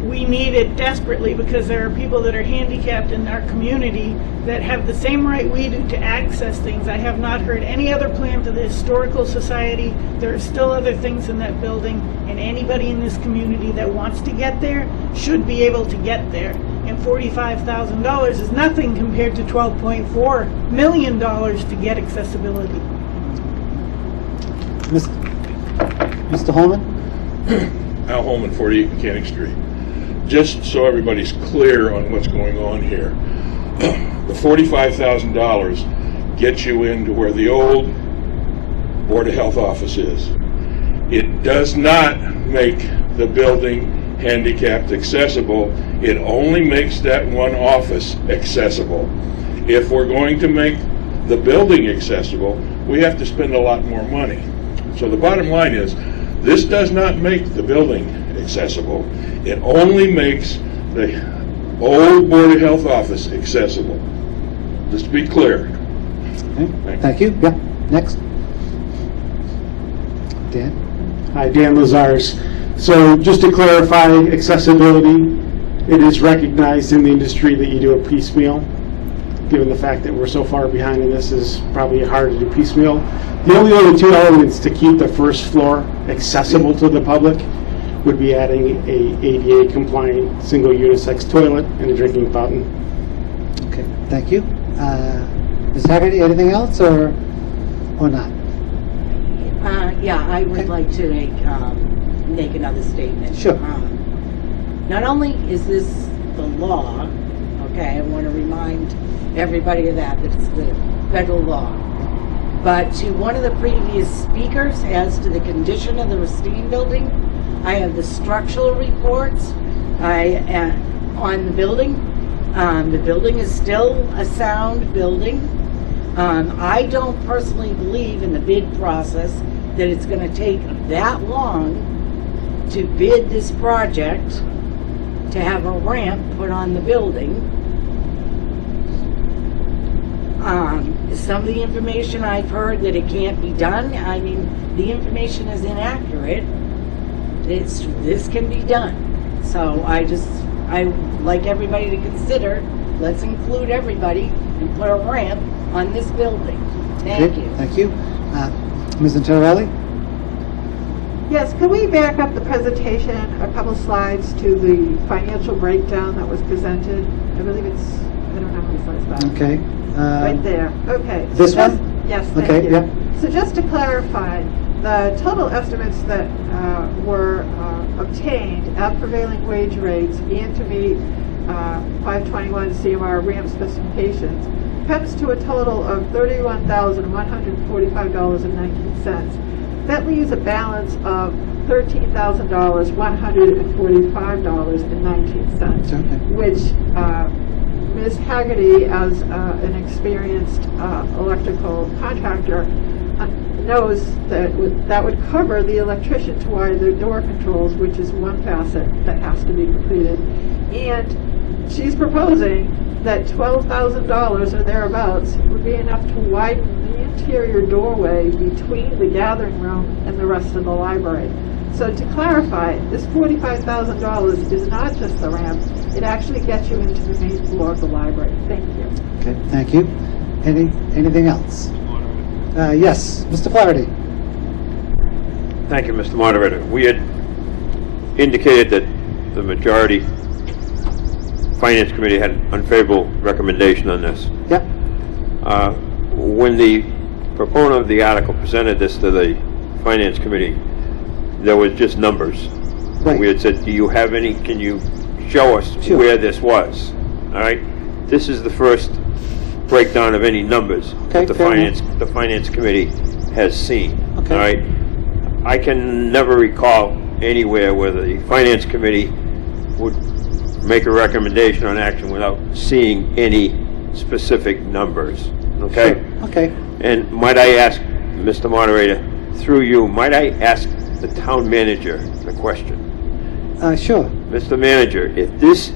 We need it desperately because there are people that are handicapped in our community that have the same right we do to access things. I have not heard any other plan for the Historical Society. There are still other things in that building, and anybody in this community that wants to get there should be able to get there. And $45,000 is nothing compared to $12.4 million to get accessibility. Mr. Holman? Al Holman, 48 Mechanic Street. Just so everybody's clear on what's going on here, the $45,000 gets you into where the old Board of Health office is. It does not make the building handicapped accessible. It only makes that one office accessible. If we're going to make the building accessible, we have to spend a lot more money. So the bottom line is, this does not make the building accessible. It only makes the old Board of Health office accessible. Just to be clear. Okay. Thank you. Yeah. Next. Dan? Hi, Dan Lazars. So just to clarify, accessibility, it is recognized in the industry that you do a piecemeal. Given the fact that we're so far behind in this, is probably hard to do piecemeal. The only other two elements to keep the first floor accessible to the public would be adding a ADA compliant single unisex toilet and a drinking fountain. Okay, thank you. Ms. Haggerty, anything else or not? Yeah, I would like to make another statement. Sure. not only is this the law, okay, I want to remind everybody of that it's the federal law, but to one of the previous speakers as to the condition of the Racine building, I have the structural reports on the building. The building is still a sound building. I don't personally believe in the bid process that it's going to take that long to bid this project to have a ramp put on the building. Some of the information I've heard that it can't be done, I mean, the information is inaccurate. This can be done. So I like everybody to consider, let's include everybody and put a ramp on this building. Thank you. Thank you. Ms. Interrelli? Yes, can we back up the presentation a couple slides to the financial breakdown that was presented? I believe it's, I don't know how many slides back. Okay. Right there, okay. This So just- one? Yes, thank Okay, you. yeah. So just to clarify, the total estimates that were obtained at prevailing wage rates and to meet 521 CMR ramp specifications comes to a total of $31,145.19. That leaves a balance of $13,145.19, which Ms. Haggerty, as an experienced electrical contractor, knows that that would cover the electrician to wire the door controls, which is one facet that has to be completed. And she's proposing that $12,000 or thereabouts would be enough to widen the interior doorway between the gathering room and the rest of the library. So to clarify, this $45,000 is not just the ramp, it actually gets you into the main floor of the library. Thank you. Okay, thank you. Anything else? Yes, Mr. Flaherty. Thank you, Mr. Moderator. We had indicated that the majority Finance Committee had an unfavorable recommendation on this. Yep. When the proponent of the article presented this to the Finance Committee, there was just numbers. Right. We had said, do you have any, can you show us where this was? All right? This is the first breakdown of any numbers that the Finance Committee has seen. Okay. All right? I can never recall anywhere where the Finance Committee would make a recommendation on action without seeing any specific numbers. Okay? Sure. Okay. And might I ask, Mr. Moderator, through you, might I ask the town manager a question? Sure. Mr. Manager, if this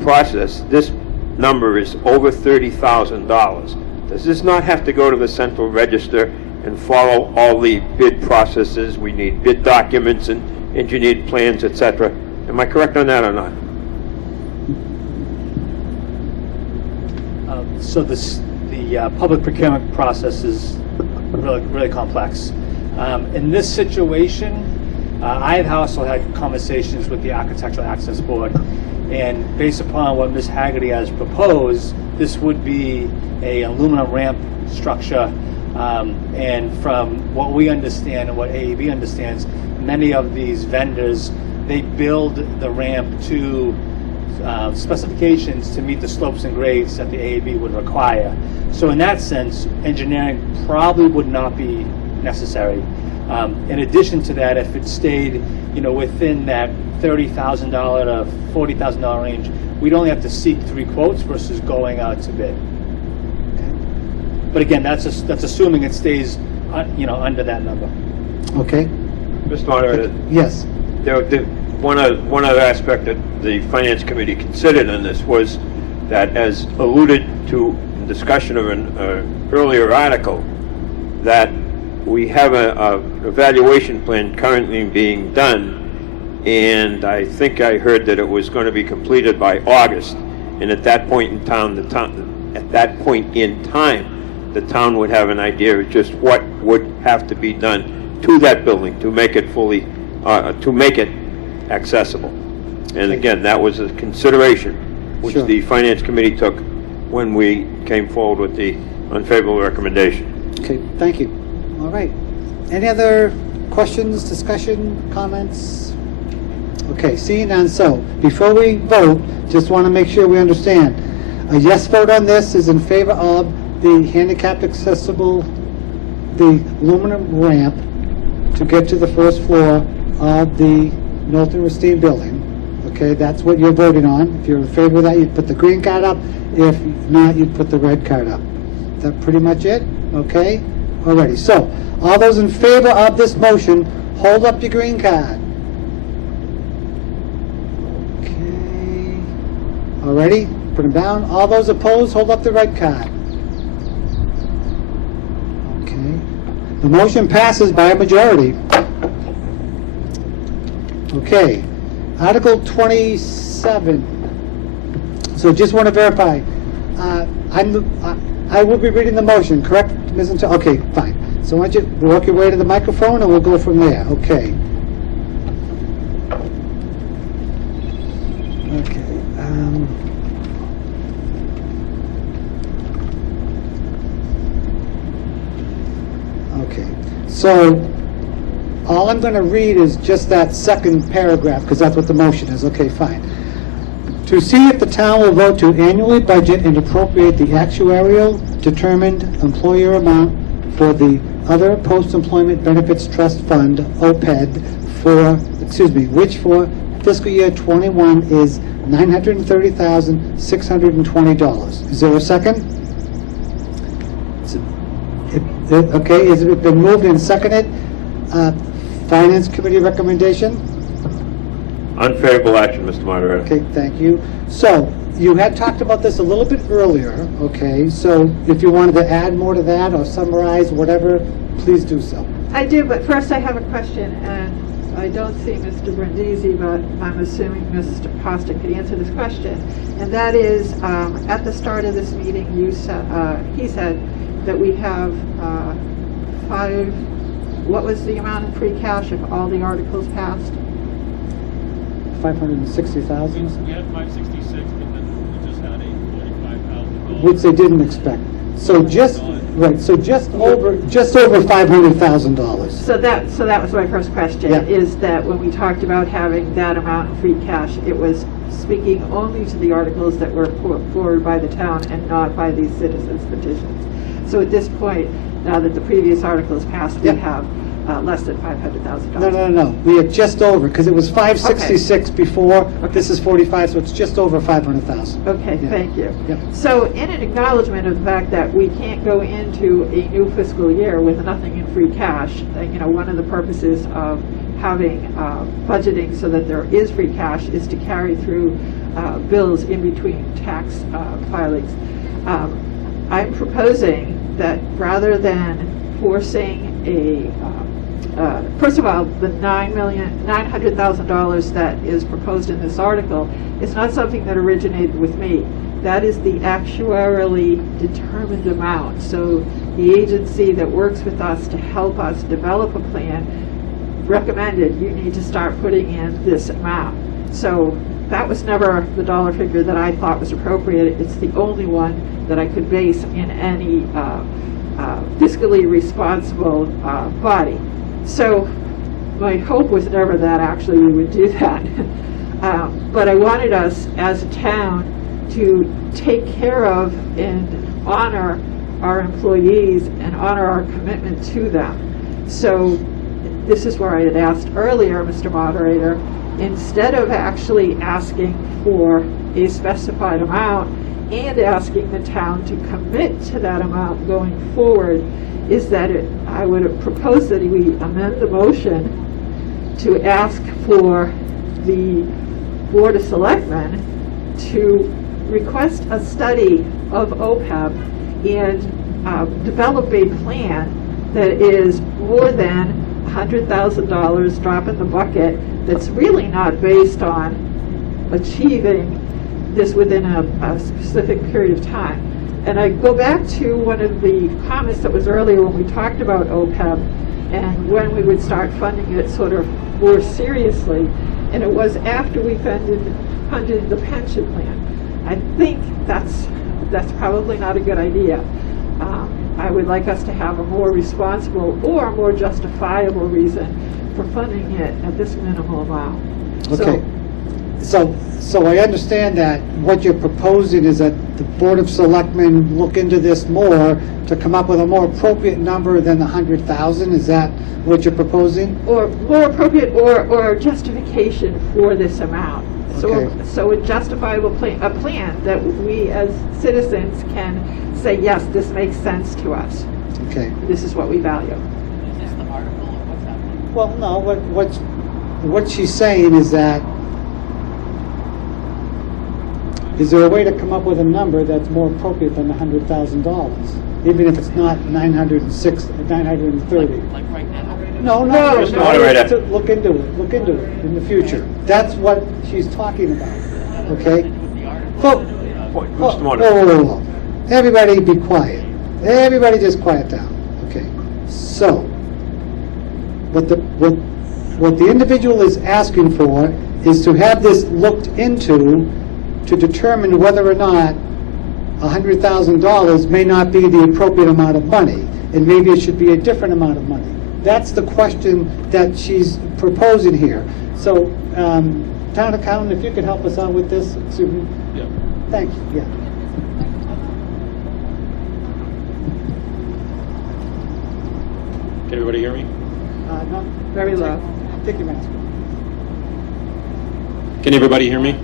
process, this number is over $30,000, does this not have to go to the central register and follow all the bid processes? We need bid documents and engineered plans, etc. Am I correct on that or not? So the public procurement process is really complex. In this situation, I have also had conversations with the Architectural Access Board, and based upon what Ms. Haggerty has proposed, this would be an aluminum ramp structure, and from what we understand and what AEB understands, many of these vendors, they build the ramp to specifications to meet the slopes and grades that the AEB would require. So in that sense, engineering probably would not be necessary. In addition to that, if it stayed, within that $30,000 to $40,000 range, we'd only have to seek 3 quotes versus going out to bid. But again, that's assuming it stays, under that number. Okay. Mr. Moderator? Yes. One other aspect that the Finance Committee considered in this was that, as alluded to in discussion of an earlier article, that we have a evaluation plan currently being done, and I think I heard that it was going to be completed by August, and at that point in time, the town would have an idea of just what would have to be done to that building to make it accessible. And again, that was a consideration which the Finance Committee took when we came forward with the unfavorable recommendation. Okay, thank you. All right. Any other questions, discussion, comments? Okay, seeing none, so before we vote, just want to make sure we understand. A yes vote on this is in favor of the handicap accessible, the aluminum ramp to get to the first floor of the Knowlton Racine building. Okay, that's what you're voting on. If you're in favor of that, you'd put the green card up. If not, you'd put the red card up. Is that pretty much it? Okay? Alrighty, so all those in favor of this motion, hold up your green card. Okay. Alrighty, put them down. All those opposed, hold up the red card. Okay. The motion passes by a majority. Okay. Article 27. So just want to verify. I will be reading the motion, correct, Ms. Okay, fine. So why don't you work your way to the microphone and we'll go from there. Okay. Okay. Okay. So all I'm going to read is just that second paragraph because that's what the motion is. Okay, fine. To see if the town will vote to annually budget and appropriate the actuarial determined employer amount for the other post-employment benefits trust fund, OPED, which for fiscal year 21 is $930,620. Is there a second? Okay, has it been moved and seconded? Finance Committee recommendation? Unfavorable action, Mr. Moderator. Okay, thank you. So, you had talked about this a little bit earlier, okay? So, if you wanted to add more to that or summarize whatever, please do so. I do, but first I have a question, and I don't see Mr. Brindisi, but I'm assuming Mr. Costa could answer this question. And that is, at the start of this meeting, he said that we have what was the amount of free cash if all the articles passed? 560,000? We had 566, but then we just had a $45,000. Which they didn't expect. So just over $500,000. So that was my first question, Yeah. is that when we talked about having that amount of free cash, it was speaking only to the articles that were put forward by the town and not by these citizens' petitions. So at this point, now that the previous article is passed, we have less than $500,000. No. We are just over, because it was 566 before. Okay. This is 45, so it's just over 500,000. Okay, Yeah. thank you. Yep. So in an acknowledgement of the fact that we can't go into a new fiscal year with nothing in free cash, one of the purposes of having budgeting so that there is free cash is to carry through bills in between tax filings. I'm proposing that rather than forcing first of all, the $900,000 that is proposed in this article is not something that originated with me. That is the actuarially determined amount. So the agency that works with us to help us develop a plan recommended you need to start putting in this amount. So that was never the dollar figure that I thought was appropriate. It's the only one that I could base in any fiscally responsible body. So my hope was never that actually we would do that. But I wanted us as a town to take care of and honor our employees and honor our commitment to them. So this is where I had asked earlier, Mr. Moderator, instead of actually asking for a specified amount and asking the town to commit to that amount going forward, is that I would have proposed that we amend the motion to ask for the Board of Selectmen to request a study of OPEB and develop a plan that is more than $100,000 drop in the bucket, that's really not based on achieving this within a specific period of time. And I go back to one of the comments that was earlier when we talked about OPEB and when we would start funding it sort of more seriously, and it was after we funded the pension plan. I think that's probably not a good idea. I would like us to have a more responsible or more justifiable reason for funding it at this minimal amount. Okay. So I understand that what you're proposing is that the Board of Selectmen look into this more to come up with a more appropriate number than the 100,000. Is that what you're proposing? Or more appropriate, or justification for this amount. Okay. So a justifiable a plan that we as citizens can say, yes, this makes sense to us. Okay. This is what we value. Well, no, what she's saying is that, is there a way to come up with a number that's more appropriate than the $100,000, even if it's not 930? Like right now? No. Mr. Moderator. Look into it in the future. That's what she's talking about, okay? Mr. Moderator. Whoa. Everybody be quiet. Everybody just quiet down, okay? So, what the individual is asking for is to have this looked into to determine whether or not $100,000 may not be the appropriate amount of money, and maybe it should be a different amount of money. That's the question that she's proposing here. So, Town Accountant, if you could help us out with this, Susan? Yeah. Thank you, yeah. Can everybody hear me? No, Very low. take your mask. Can everybody hear me?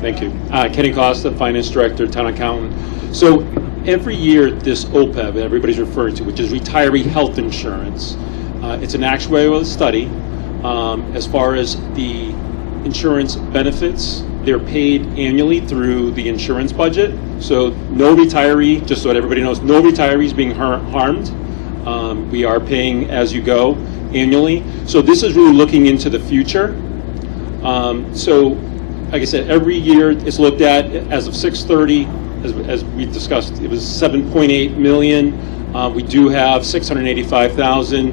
Thank you. Kenny Costa, Finance Director, Town Accountant. So every year, this OPEB, everybody's referring to, which is retiree health insurance, it's an actuarial study. As far as the insurance benefits, they're paid annually through the insurance budget. So no retiree, just so that everybody knows, no retirees being harmed. We are paying as you go annually. So this is really looking into the future. So, like I said, every year it's looked at. As of 6/30, as we discussed, it was 7.8 million. We do have 685,000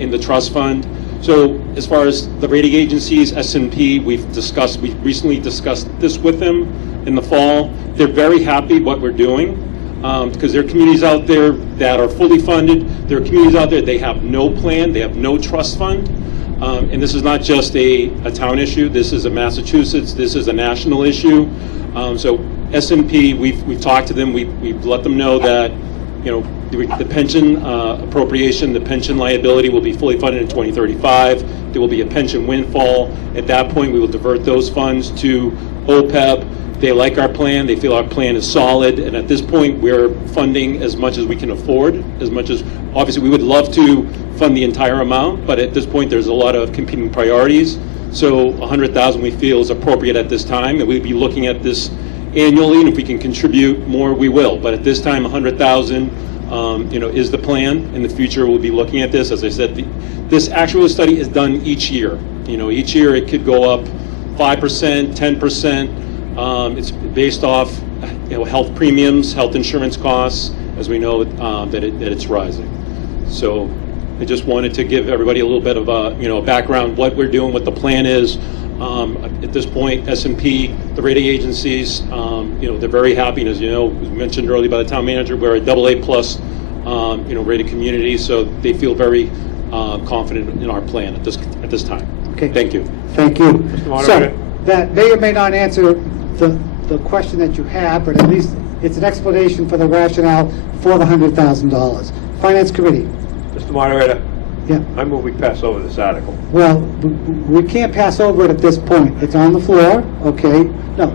in the trust fund. So as far as the rating agencies, S&P, we recently discussed this with them in the fall. They're very happy what we're doing because there are communities out there that are fully funded. There are communities out there, they have no plan, they have no trust fund. And this is not just a town issue, this is a Massachusetts, this is a national issue. So S&P, we've talked to them, we've let them know that, you know, the pension appropriation, the pension liability will be fully funded in 2035. There will be a pension windfall. At that point, we will divert those funds to OPEB. They like our plan. They feel our plan is solid. And at this point, we're funding as much as we can afford, as much as, obviously, we would love to fund the entire amount, but at this point, there's a lot of competing priorities. So 100,000 we feel is appropriate at this time, and we'll be looking at this annually, and if we can contribute more, we will. But at this time, 100,000 is the plan. In the future, we'll be looking at this. As I said, this actual study is done each year. Each year it could go up 5%, 10%. It's based off, health premiums, health insurance costs, as we know that it's rising. So I just wanted to give everybody a little bit of a background, what we're doing, what the plan is. At this point, S&P, the rating agencies, they're very happy. And as you know, was mentioned earlier by the town manager, we're a AA+, rated community, so they feel very confident in our plan at this time. Okay. Thank you. Thank you. Mr. Moderator. So that may or may not answer the question that you have, but at least it's an explanation for the rationale for the $100,000. Finance Committee. Mr. Moderator. Yeah. I move we pass over this article. Well, we can't pass over it at this point. It's on the floor, okay? No.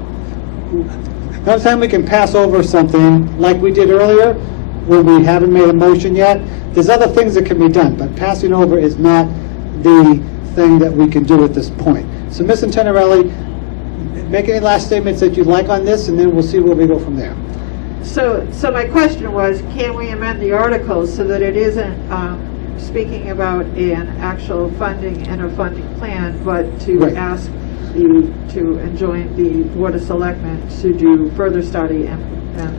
Another time we can pass over something like we did earlier when we haven't made a motion yet. There's other things that can be done, but passing over is not the thing that we can do at this point. So, Ms. Antonelli, make any last statements that you'd like on this, and then we'll see where we go from there. So my question was, can we amend the articles so that it isn't speaking about an actual funding and a funding plan, but to Right. ask to enjoin the Board of Selectmen to do further study and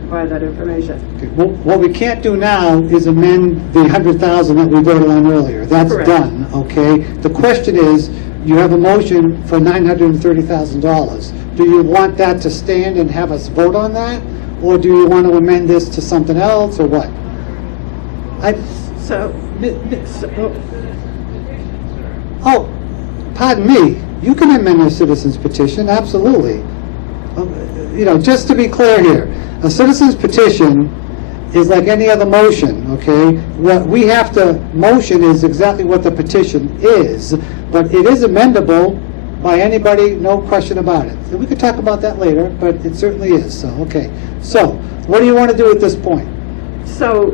provide that information? Okay. Well, what we can't do now is amend the $100,000 that we voted on earlier. That's Correct. done, okay? The question is, you have a motion for $930,000. Do you want that to stand and have us vote on that? Or do you want to amend this to something else, or what? pardon me, you can amend a citizen's petition, absolutely. You know, just to be clear here, a citizen's petition is like any other motion, okay? What we have to motion is exactly what the petition is, but it is amendable by anybody, no question about it. So we could talk about that later, but it certainly is, so, okay. So, what do you want to do at this point? So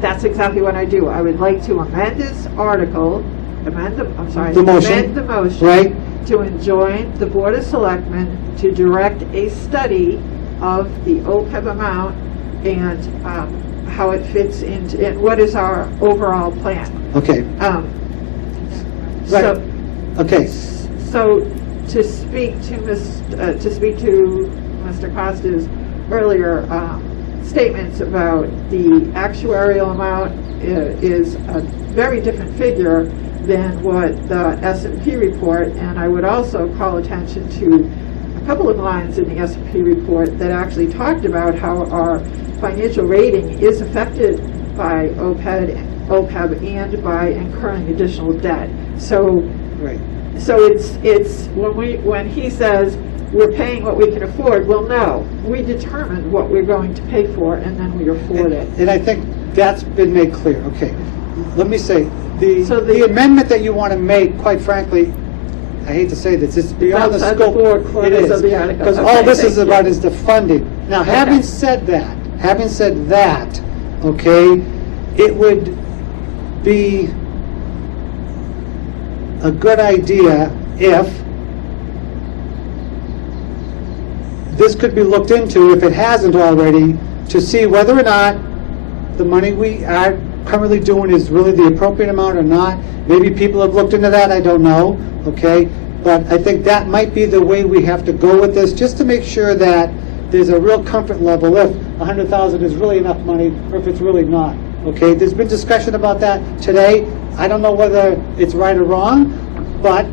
that's exactly what I do. I would like to amend this article, The motion. amend the motion. Right. To enjoin the Board of Selectmen to direct a study of the OPEB amount and how it fits into, and what is our overall plan. Okay. Right. So, Okay. So to speak to Mr. Costa's earlier statements about the actuarial amount is a very different figure than what the S&P report, and I would also call attention to a couple of lines in the S&P report that actually talked about how our financial rating is affected by OPEB and by incurring additional debt. So, right. So it's when he says we're paying what we can afford, well, no, we determine what we're going to pay for, and then we afford it. And I think that's been made clear. Okay, let me say, the amendment that you want to make, quite frankly, I hate to say this, it's beyond the outside the scope. four It corners is, of the article. because Okay, all this thank is about you. is the funding. Now, having said that, okay, it would be a good idea if this could be looked into, if it hasn't already, to see whether or not the money we are currently doing is really the appropriate amount or not. Maybe people have looked into that, I don't know, okay? But I think that might be the way we have to go with this, just to make sure that there's a real comfort level if 100,000 is really enough money or if it's really not, okay? There's been discussion about that today. I don't know whether it's right or wrong, but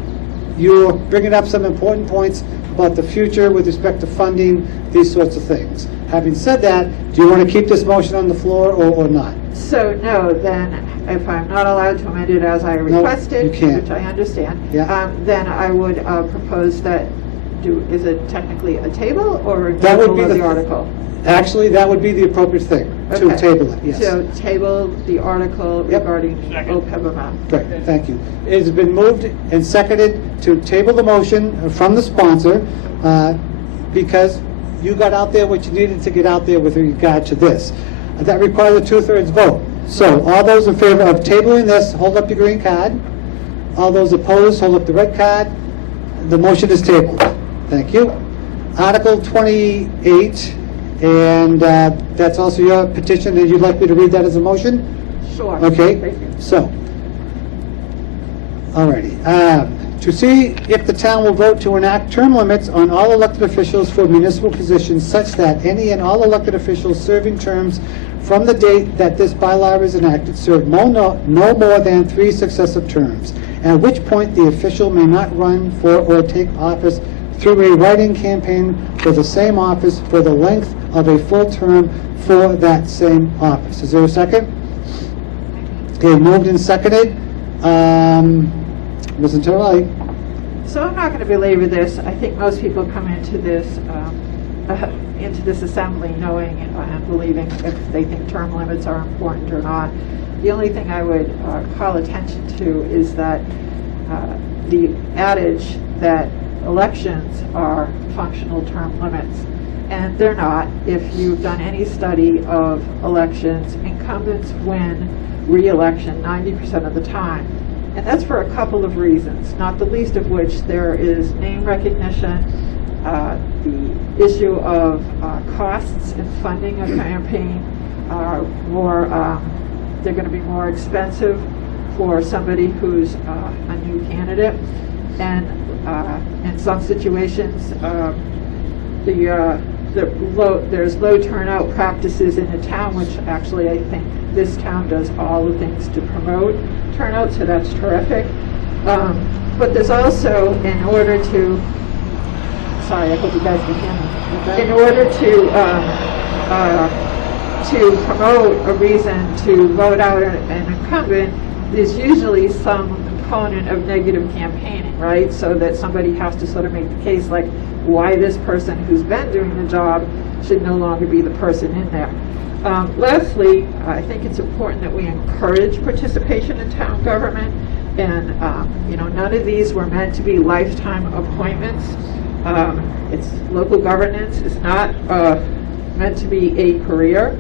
you're bringing up some important points about the future with respect to funding, these sorts of things. Having said that, do you want to keep this motion on the floor or not? So no, then if I'm not allowed to amend it as I requested, you can't. which I understand, Yeah. then I would propose that, is it technically a table or a That would table be of the the article? Actually, that would be the appropriate thing, to Okay. table it, yes. So table the article regarding OPEB amount. Great, thank you. It has been moved and seconded to table the motion from the sponsor because you got out there what you needed to get out there with regard to this. That requires a 2/3 vote. So all those in favor of tabling this, hold up your green card. All those opposed, hold up the red card. The motion is tabled. Thank you. Article 28, and that's also your petition, and you'd like me to read that as a motion? Sure. Okay, Thank you. so, alrighty. To see if the town will vote to enact term limits on all elected officials for municipal positions such that any and all elected officials serving terms from the date that this bylaw is enacted serve no more than 3 successive terms, at which point the official may not run for or take office through a write-in campaign for the same office for the length of a full term for that same office. Is there a second? Okay, moved and seconded. Ms. Interley. So I'm not going to belabor this. I think most people come into this assembly knowing and believing if they think term limits are important or not. The only thing I would call attention to is that the adage that elections are functional term limits, and they're not. If you've done any study of elections, incumbents win re-election 90% of the time. And that's for a couple of reasons, not the least of which there is name recognition, the issue of costs and funding a campaign are more, they're going to be more expensive for somebody who's a new candidate. And in some situations, there's low turnout practices in a town, which actually I think this town does all the things to promote turnout, so that's terrific. But there's also, in order to, sorry, I hope you guys can hear me. In order to promote a reason to vote out an incumbent, there's usually some component of negative campaigning, right? So that somebody has to sort of make the case like why this person who's been doing the job should no longer be the person in there. Lastly, I think it's important that we encourage participation in town government. And, none of these were meant to be lifetime appointments. It's local governance. It's not meant to be a career.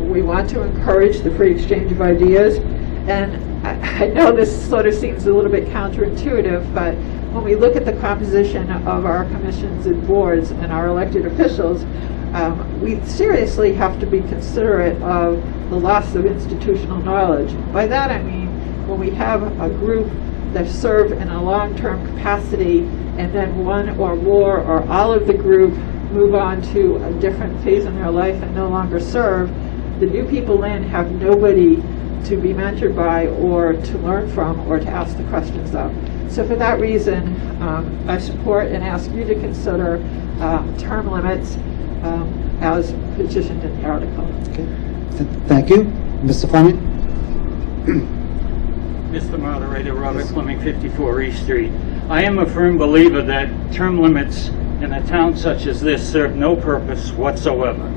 We want to encourage the free exchange of ideas. And I know this sort of seems a little bit counterintuitive, but when we look at the composition of our commissions and boards and our elected officials, we seriously have to be considerate of the loss of institutional knowledge. By that I mean when we have a group that serve in a long-term capacity and then one or more or all of the group move on to a different phase in their life and no longer serve, the new people in have nobody to be mentored by or to learn from or to ask the questions of. So for that reason, I support and ask you to consider term limits as petitioned in the article. Okay. Thank you. Mr. Fleming? Mr. Moderator, Robert Fleming, 54 East Street. I am a firm believer that term limits in a town such as this serve no purpose whatsoever.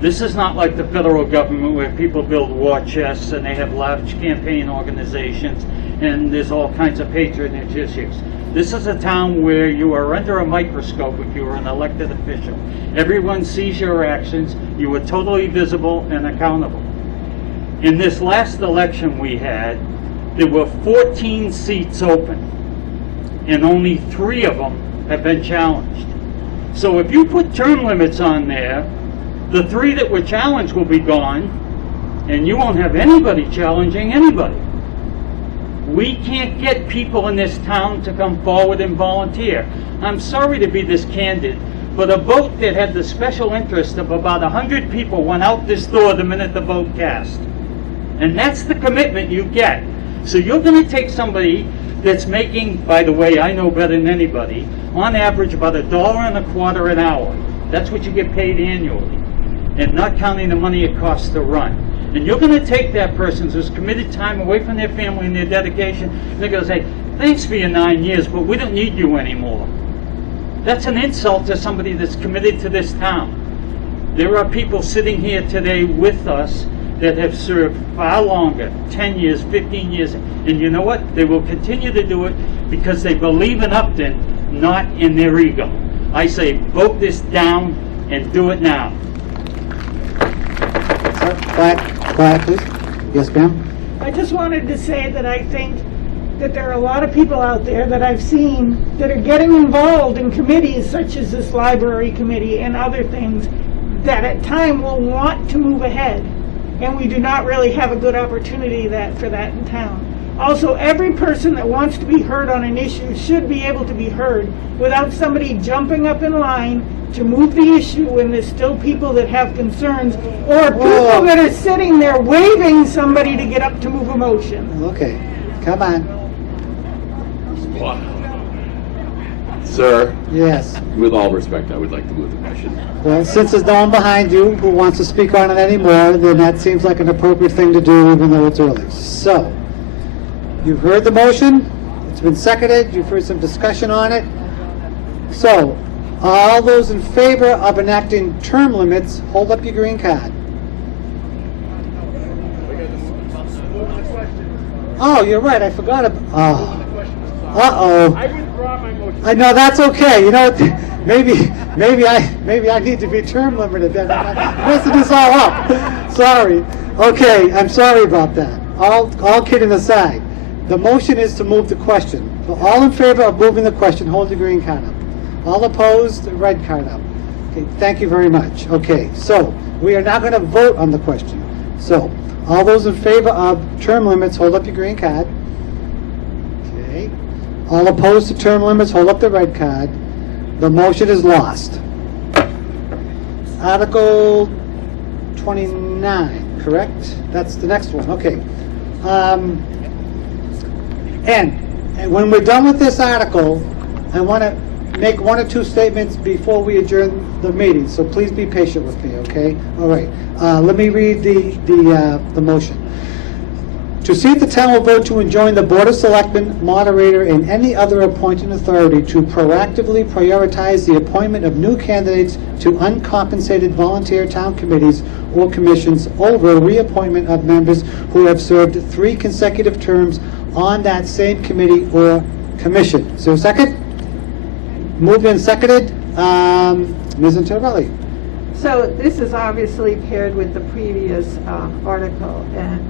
This is not like the federal government where people build war chests and they have large campaign organizations and there's all kinds of patronage issues. This is a town where you are under a microscope if you are an elected official. Everyone sees your actions. You are totally visible and accountable. In this last election we had, there were 14 seats open, and only 3 of them have been challenged. So if you put term limits on there, the 3 that were challenged will be gone, and you won't have anybody challenging anybody. We can't get people in this town to come forward and volunteer. I'm sorry to be this candid, but a vote that had the special interest of about 100 people went out this door the minute the vote cast. And that's the commitment you get. So you're going to take somebody that's making, by the way, I know better than anybody, on average about $1.25 an hour. That's what you get paid annually, and not counting the money it costs to run. And you're going to take that person who's committed time away from their family and their dedication, and they're going to say, thanks for your 9 years, but we don't need you anymore. That's an insult to somebody that's committed to this town. There are people sitting here today with us that have served far longer, 10 years, 15 years, and you know what? They will continue to do it because they believe in Upton, not in their ego. I say vote this down and do it now. Sir, quiet, please. Yes, ma'am? I just wanted to say that I think that there are a lot of people out there that I've seen that are getting involved in committees such as this library committee and other things that at time will want to move ahead. And we do not really have a good opportunity for that in town. Also, every person that wants to be heard on an issue should be able to be heard without somebody jumping up in line to move the issue when there's still people that have concerns or people that are sitting there waving somebody to get up to move a motion. Okay, come on. Sir? Yes. With all respect, I would like to move the question. Well, since there's no one behind you who wants to speak on it anymore, then that seems like an appropriate thing to do even though it's early. So, you've heard the motion. It's been seconded. You've heard some discussion on it. So, all those in favor of enacting term limits, hold up your green card. Oh, you're right. I forgot about... Oh. Uh-oh. I withdraw my motion. I know, that's okay. You know, maybe I need to be term limited then. I'm messing this all up. Sorry. Okay, I'm sorry about that. All kidding aside, the motion is to move the question. So all in favor of moving the question, hold the green card up. All opposed, the red card up. Okay, thank you very much. Okay, so we are now going to vote on the question. So all those in favor of term limits, hold up your green card. Okay. All opposed to term limits, hold up the red card. The motion is lost. Article 29, correct? That's the next one, okay. And when we're done with this article, I want to make 1 or 2 statements before we adjourn the meeting, so please be patient with me, okay? All right, let me read the motion. To see if the town will vote to enjoin the Board of Selectmen, moderator, and any other appointing authority to proactively prioritize the appointment of new candidates to uncompensated volunteer town committees or commissions over reappointment of members who have served 3 consecutive terms on that same committee or commission. Is there a second? Moved and seconded. Ms. Intervelli. So this is obviously paired with the previous article, and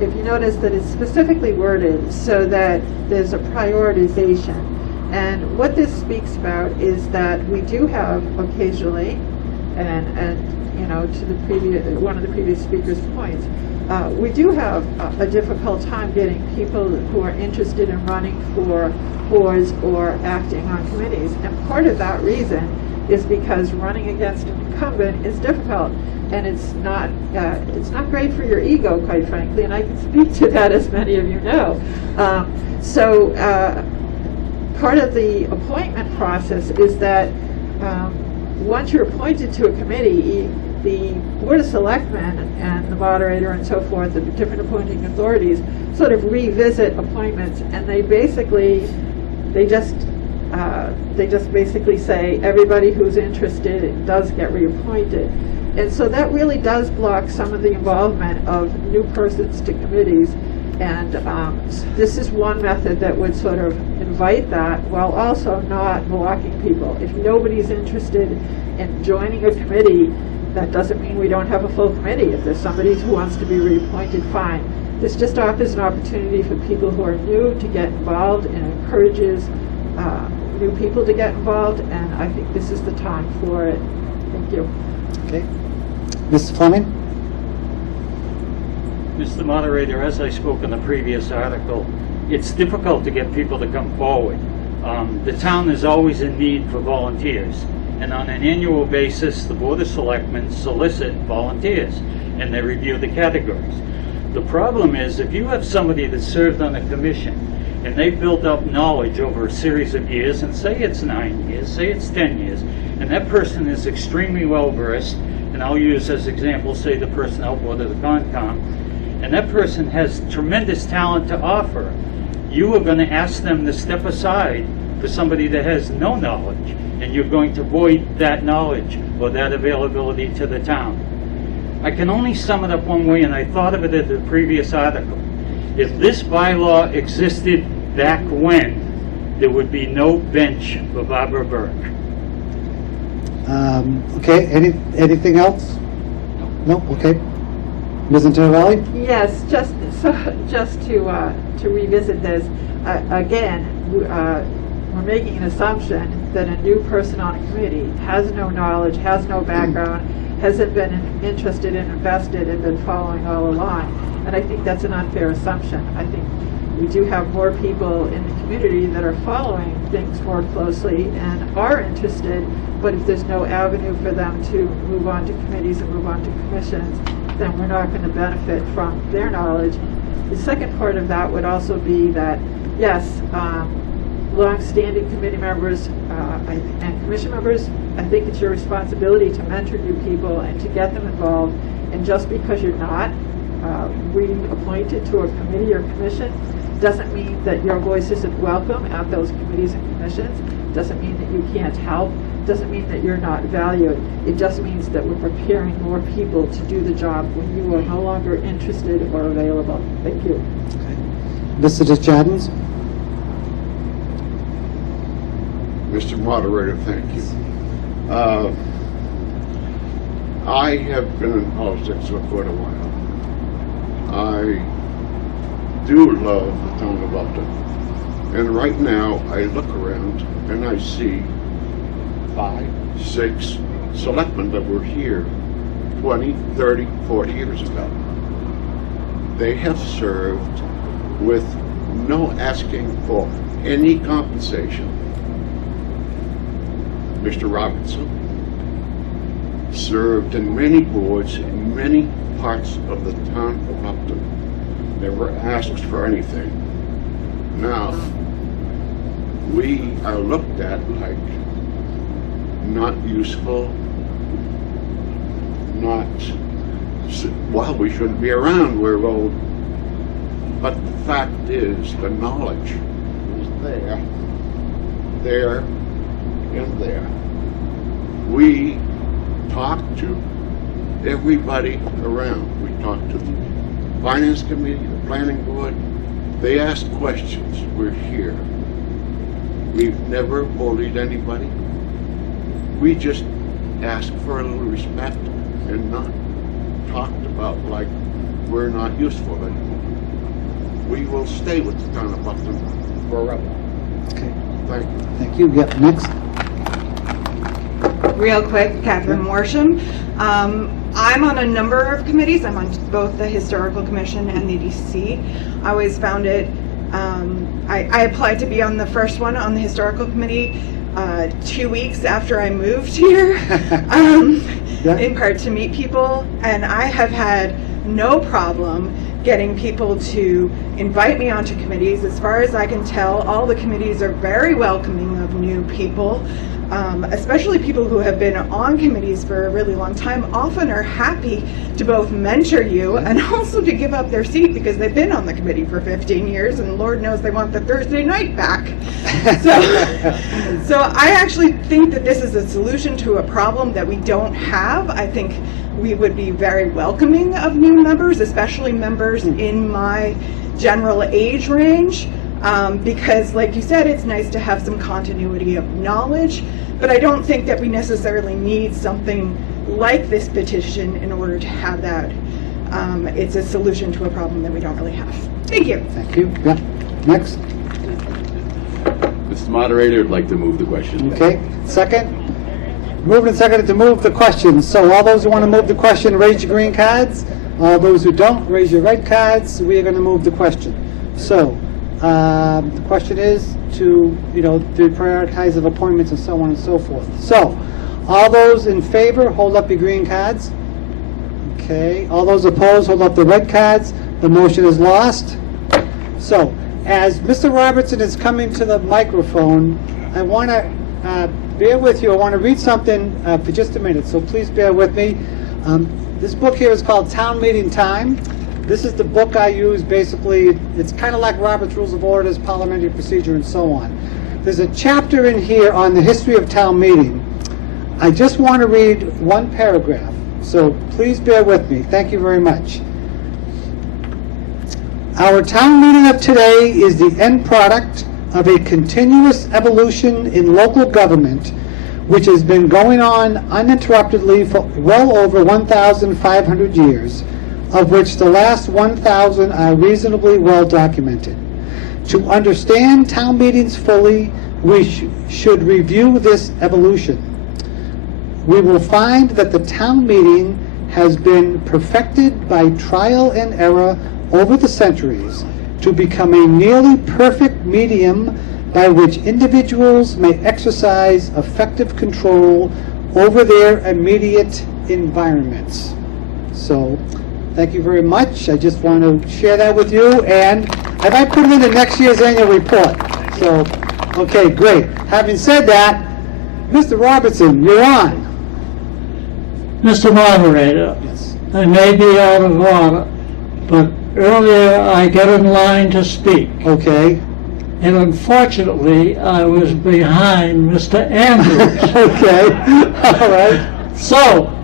if you notice that it's specifically worded so that there's a prioritization. And what this speaks about is that we do have occasionally, and you know, to the previous one of the previous speakers' points, we do have a difficult time getting people who are interested in running for boards or acting on committees. And part of that reason is because running against an incumbent is difficult, and it's not great for your ego, quite frankly, and I can speak to that, as many of you know. Part of the appointment process is that once you're appointed to a committee, the Board of Selectmen and the moderator and so forth, the different appointing authorities, sort of revisit appointments, and they just basically say everybody who's interested does get reappointed. And so that really does block some of the involvement of new persons to committees. And this is one method that would sort of invite that while also not blocking people. If nobody's interested in joining a committee, that doesn't mean we don't have a full committee. If there's somebody who wants to be reappointed, fine. This just offers an opportunity for people who are new to get involved and encourages new people to get involved, and I think this is the time for it. Thank you. Okay. Mr. Fleming? Mr. Moderator, as I spoke in the previous article, it's difficult to get people to come forward. The town is always in need for volunteers, and on an annual basis, the Board of Selectmen solicit volunteers, and they review the categories. The problem is, if you have somebody that served on a commission, and they've built up knowledge over a series of years, and say it's 9 years, say it's 10 years, and that person is extremely well versed, and I'll use as example, say the Personnel Board of the Concom, and that person has tremendous talent to offer, you are going to ask them to step aside for somebody that has no knowledge, and you're going to void that knowledge or that availability to the town. I can only sum it up one way, and I thought of it in the previous article. If this bylaw existed back when, there would be no bench for Barbara Burke. Okay, anything else? No? Okay. Ms. Intervalli? Yes, just to revisit this, again, we're making an assumption that a new person on a committee has no knowledge, has no background, hasn't been interested and invested and been following all along. And I think that's an unfair assumption. I think we do have more people in the community that are following things more closely and are interested, but if there's no avenue for them to move on to committees and move on to commissions, then we're not going to benefit from their knowledge. The second part of that would also be that, yes, long-standing committee members and commission members, I think it's your responsibility to mentor new people and to get them involved. And just because you're not reappointed to a committee or commission doesn't mean that your voice isn't welcome at those committees and commissions, doesn't mean that you can't help, doesn't mean that you're not valued. It just means that we're preparing more people to do the job when you are no longer interested or available. Thank you. Okay. Mr. Desjardins? Mr. Moderator, thank you. I have been in politics for quite a while. I do love the town of Upton. And right now, I look around and I see 5, 6 selectmen that were here 20, 30, 40 years ago. They have served with no asking for any compensation. Mr. Robinson served in many boards in many parts of the town of Upton. Never asked for anything. Now, we are looked at like not useful, well, we shouldn't be around, we're old. But the fact is, the knowledge is there, and there. We talk to everybody around. We talk to the Finance Committee, the Planning Board. They ask questions. We're here. We've never bullied anybody. We just ask for a little respect and not talked about like we're not useful anymore. We will stay with the town of Upton forever. Okay. Thank you. Thank you. Yep, next. Real quick, Catherine Morsham. I'm on a number of committees. I'm on both the Historical Commission and the EDC. I always found it, I applied to be on the first one on the Historical Committee 2 weeks after I moved here, in part to meet people, and I have had no problem getting people to invite me onto committees. As far as I can tell, all the committees are very welcoming of new people. Especially people who have been on committees for a really long time, often are happy to both mentor you and also to give up their seat because they've been on the committee for 15 years and Lord knows they want the Thursday night back. So I actually think that this is a solution to a problem that we don't have. I think we would be very welcoming of new members, especially members in my general age range. Because like you said, it's nice to have some continuity of knowledge, but I don't think that we necessarily need something like this petition in order to have that. It's a solution to a problem that we don't really have. Thank you. Thank you. Yeah. Next. Mr. Moderator, I'd like to move the question. Okay. Second. Moved and seconded to move the question. So all those who want to move the question, raise your green cards. All those who don't, raise your red cards. We are going to move the question. So the question is to, to prioritize of appointments and so on and so forth. So, all those in favor, hold up your green cards. Okay. All those opposed, hold up the red cards. The motion is lost. So, as Mr. Robertson is coming to the microphone, I want to bear with you. I want to read something for just a minute, so please bear with me. This book here is called Town Meeting Time. This is the book I use. Basically, it's kind of like Robert's Rules of Orders, Parliamentary Procedure, and so on. There's a chapter in here on the history of town meeting. I just want to read one paragraph, so please bear with me. Thank you very much. Our town meeting of today is the end product of a continuous evolution in local government, which has been going on uninterruptedly for well over 1,500 years. Of which the last 1,000 are reasonably well documented. To understand town meetings fully, we should review this evolution. We will find that the town meeting has been perfected by trial and error over the centuries to become a nearly perfect medium by which individuals may exercise effective control over their immediate environments. So, thank you very much. I just want to share that with you, and I might put it in the next year's annual report. So, okay, great. Having said that, Mr. Robertson, you're on. Mr. Moderator, yes. I may be out of order, but earlier I got in line to speak. Okay. And unfortunately, I was behind Mr. Andrews. Okay. All right. So,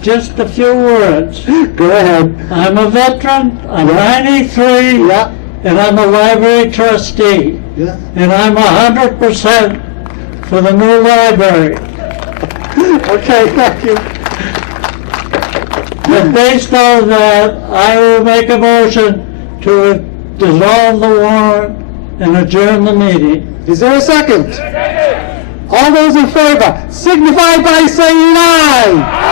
just a few words. Go ahead. I'm a veteran. I'm 93. Yeah. And I'm a library trustee. Yeah. And I'm 100% for the new library. Okay, thank you. And based on that, I will make a motion to dissolve the warrant and adjourn the meeting. Is there a second? All those in favor, signify by saying aye.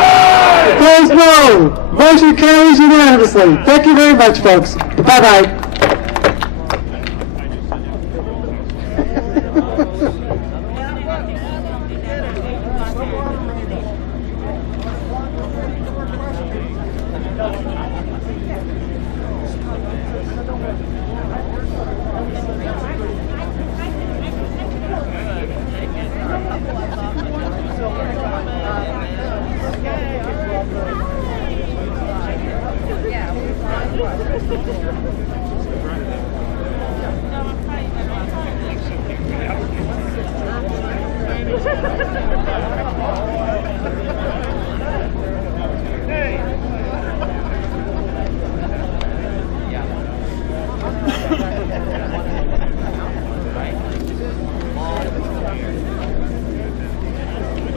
Opposed, no. Motion carries unanimously. Thank you very much, folks. Bye-bye.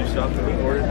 stop the recording?